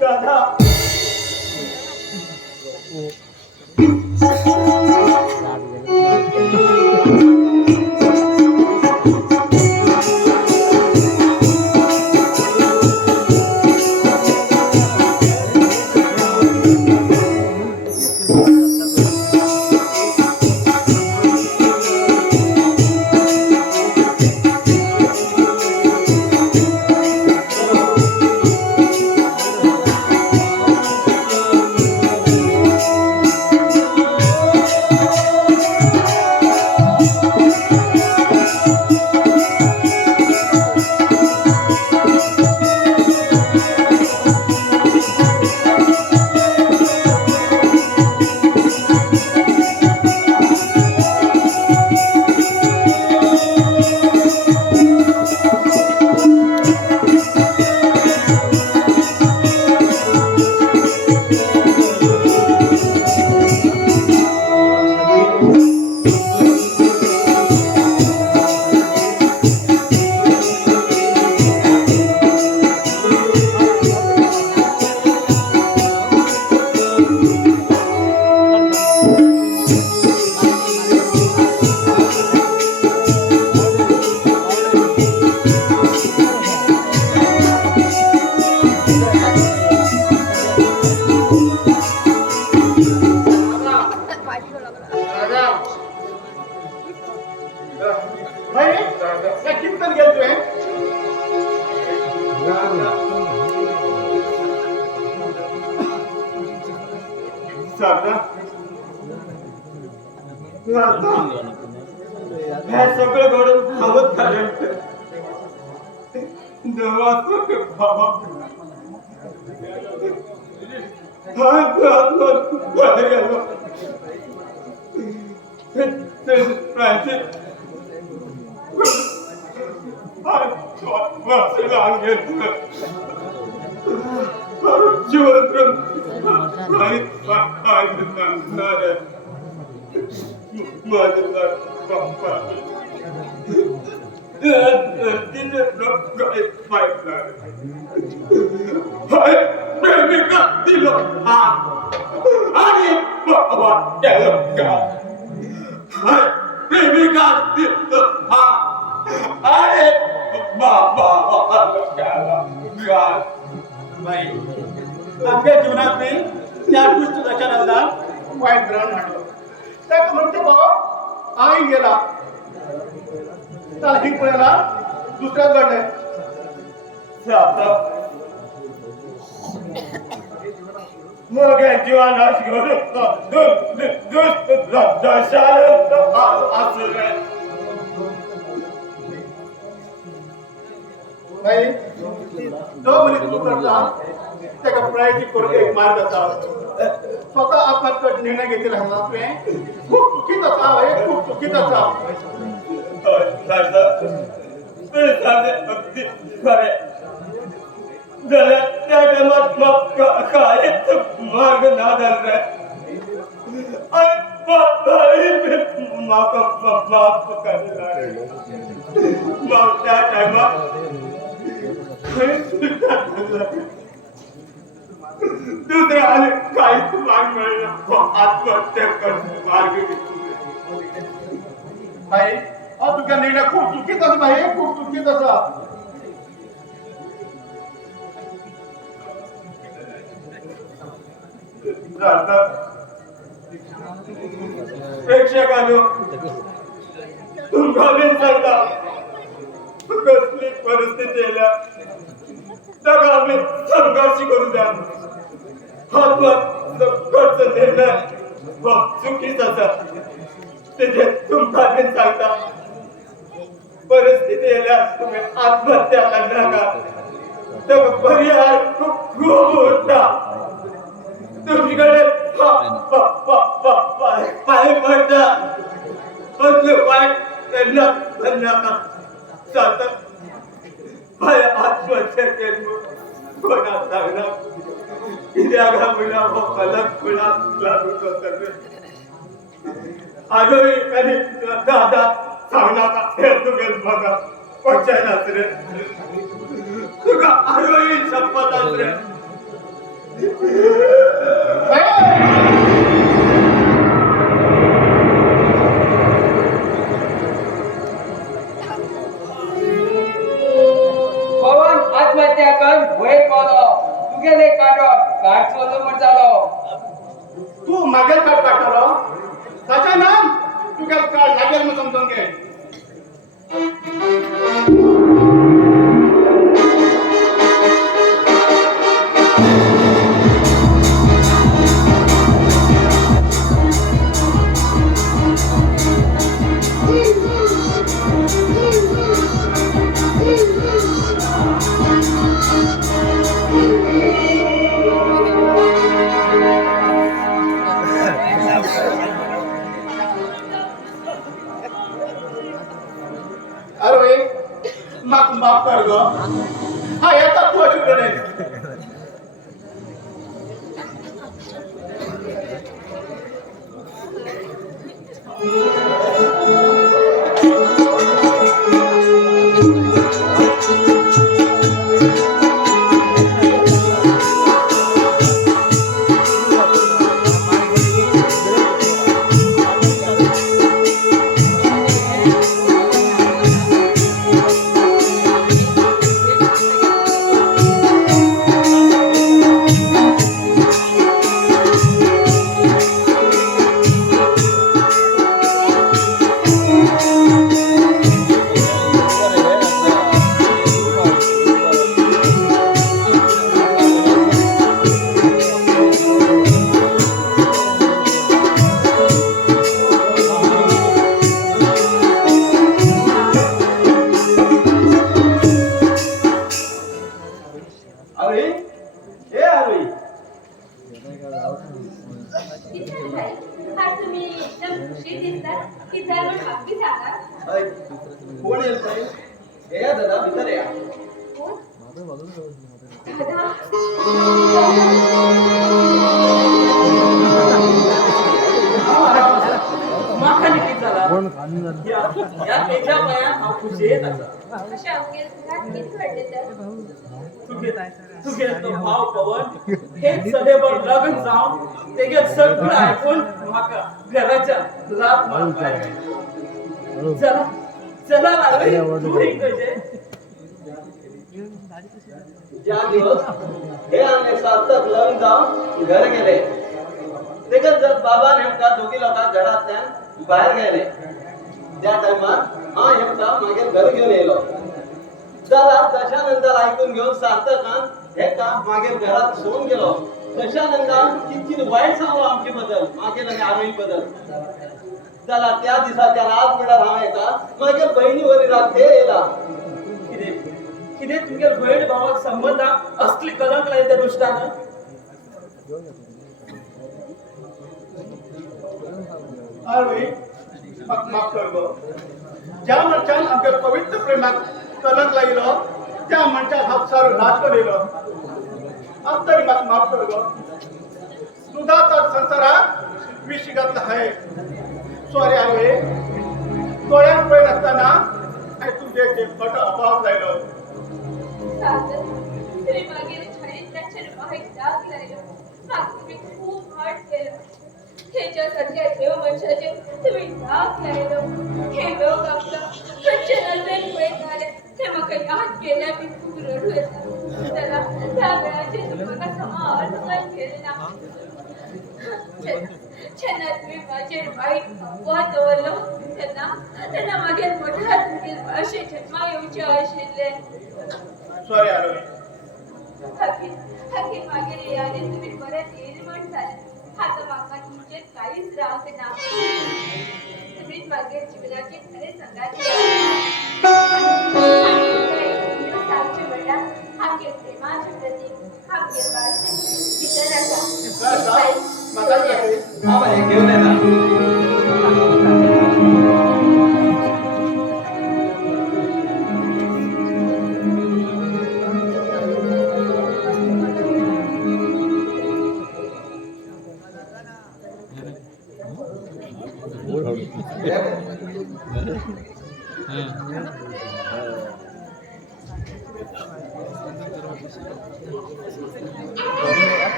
दादा. हे सगळं घडून थांबत कारण बाबा प्रेमिका दिलो वाटेल का प्रेमिका हा अरे बाबा बाई आमच्या जीवनात मी त्या दुष्ट दशानंतर वाईट ग्रहण आणलं त्यात म्हणते बाबा आई गेला तर ही पुण्याला दुसऱ्याच घडलंय मग जीवनास घेऊन बाई जो मुली तू करता त्या कपड्याची कोरडे एक मार्ग असा स्वतः आत्महत्या निर्णय घेतील हा खूप चुकीत असा आहे खूप चुकीत असा अगदी खरे त्या टायमात मग काहीच मार्ग ना झाला माफ करणार मग त्या टायमात दुसऱ्या आणि काहीच मार्ग मिळाला आत्महत्या कर मार्ग बाई तुझा निर्णय खूप चुकीत असा बाई खूप चुकीत असा प्रेक्षकांनो तुमका बिन सांगता कसली परिस्थिती येल्या तेका आम्ही संघर्ष करू द्या खर्च निर्णय चुकीच असा तेजे तुमका बिन सांगता परिस्थिती येल्यास तुम्ही आत्महत्या करणार का तर पर्याय खूप मोठा तुमच्याकडे पाय पडता वाईट त्यांना जात पाय आत्महत्या केली कोणा सांगणार कित्या घाबरला फलक कोणा लागू आजही कधी दादा सांगणार हे तुझे बघा पचायलाच रे तुका आजही शपथ रे पवन आत्महत्या कर वयर पावलो तुगेले काढो काट चोलो म्हण जालो तू मागेल काढ काढलो ताच्या नाम तुझ्या काढ लागेल म्हणून समजून घे अरे माफ कर गो हा याचा तू अशी कोण येईल ताई या दादा भीतर या माखाने किती झाला या त्याच्या पाया हा खुशी येत असा अशा अवघे घात किती वाटते तर तुगे तो भाव पवन हे सडेवर लग्न जावन तेगे सगळं ऐकून म्हाका घराच्या लात मारपाक चला चला लागले तू हे कशे ज्या दिवस हे आमने सार्थक लग्न जावन घर गेले तेगत जर बाबा नेमका दोघी लोकां घरांतल्यान भायर गेले त्या टायमार हांव हेमका मागीर घर घेवन येयलो जाल्यार दशानंदार आयकून घेवन सार्थकान हेका मागीर घरात सोडून गेलो दशानंदान कितकीत वायट सांगलो आमचे बद्दल मागीर आनी आरोही बद्दल जाल्यार त्या दिसाच्या रात म्हणल्यार हांव हेका मागीर बहिणी वरी रात येयला किती तुमगे भयण भावाक संबंधाक असली कलंक लायले त्या दुष्टान आरोही म्हाका माफ कर गो ज्या मनशान आमच्या पवित्र प्रेमाक कलंक लायलो त्या मनशाक हांव सारो नाश करिलो आम तरी म्हाका माफ कर गो तुझा तर संसारात विश घातला हाय सॉरी आरोही दोळ्यान पळय नासतना हांवें तुजे जे खोटो अभाव लायलो सार्थक तुम्ही मागील चारित्र्याचेर वाईट दाग लायलो म्हाका तुम्ही खूप हट केलं ह्याच्यासारख्या देव मनशाचे तुम्ही दाग लायलो हे लोक आपलं स्वच्छ नजरेन पळयत आले ते म्हाका याद केल्या मी खूप रडू येता त्याला त्या वेळाचे म्हाका समा अर्थान केले ना जेन्ना तुम्ही माझेर वाईट वत दवरलो तेन्ना मागीर मोठ्या तुमगेर अशें जन्मा येवचें आशिल्ले सॉरी आरोही हाकीर मागीर यादीन तुम्ही परत येईल म्हण जालें आता म्हाका तुमचेर कांयच राग ना तुम्हीच मागीर जिवनाचे खरे संगाती सांगचें म्हणल्यार हाकीर प्रेमाचें प्रतीक हाकीर वाचें भितर आसा म्हाका जाय बाबा हे घेऊन येता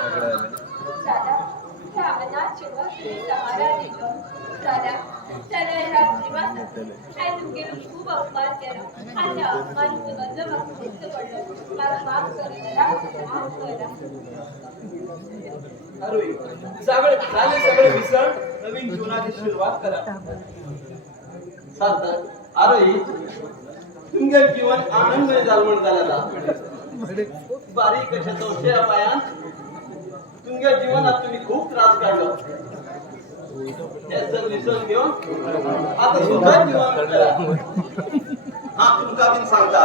दादा ह्या अनाथ वस्तू सहारा दिलो दादा त्याला ह्या जीवासाठी हाय तुमगेर खूप अपमान केलो आणि त्या अपमानाचो बदलो म्हाका भोगचो पडलो म्हाका माफ कर दादा माफ करा आरोही सगळे विसर नवीन जीवनाची सुरुवात करा सार्थक आरोही तुमगे जीवन आनंदमय जालमण जालेला बारीक अशा चौथ्या पायान तुमच्या जीवनात तुम्ही खूप त्रास काढलो हे सगळं विसरून घेऊन आता सुखद जीवन करा हा तुमका बीन सांगता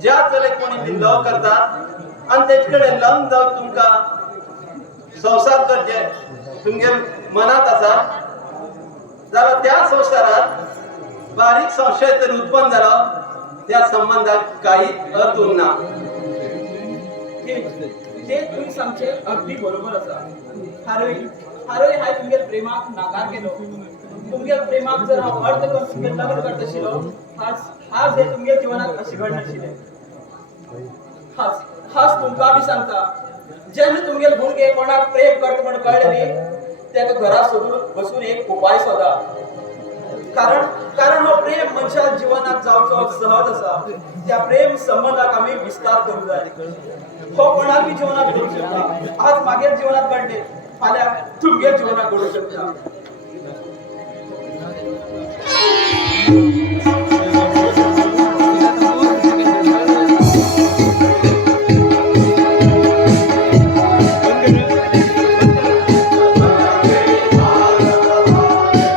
ज्या चले कोणी बीन लव करतात आणि त्याच्याकडे लग्न जाऊन तुमका संसार करचे तुमगे मनात असा जाल्यार त्या संसारात बारीक संशय तरी उत्पन्न जाला त्या संबंधात काही अर्थ उरना ते तुम्ही सांगचे अगदी बरोबर असा हारोई हाय तुमगे प्रेमाक नाकार केलो तुमगे प्रेमाक जर हांव अर्थ करून तुमगे लग्न करत आशिल्लो हाच हे तुमगे जीवनात अशें घडनाशिल्लें हाच तुमकां बी सांगता जेन्ना तुमगे भुरगे कोणाक प्रेम करता म्हण कळ्ळें न्ही तेका घरा सोडून बसून एक उपाय सोदा कारण हो प्रेम मनशाच्या जीवनात जावचो सहज असा त्या प्रेम संबंधाक आमी विस्तार करूं जाय हो कोणाक बी जीवनात घडूंक शकता आज मागीर जीवनात घडले फाल्यां तुमगे जीवनात घडूंक शकता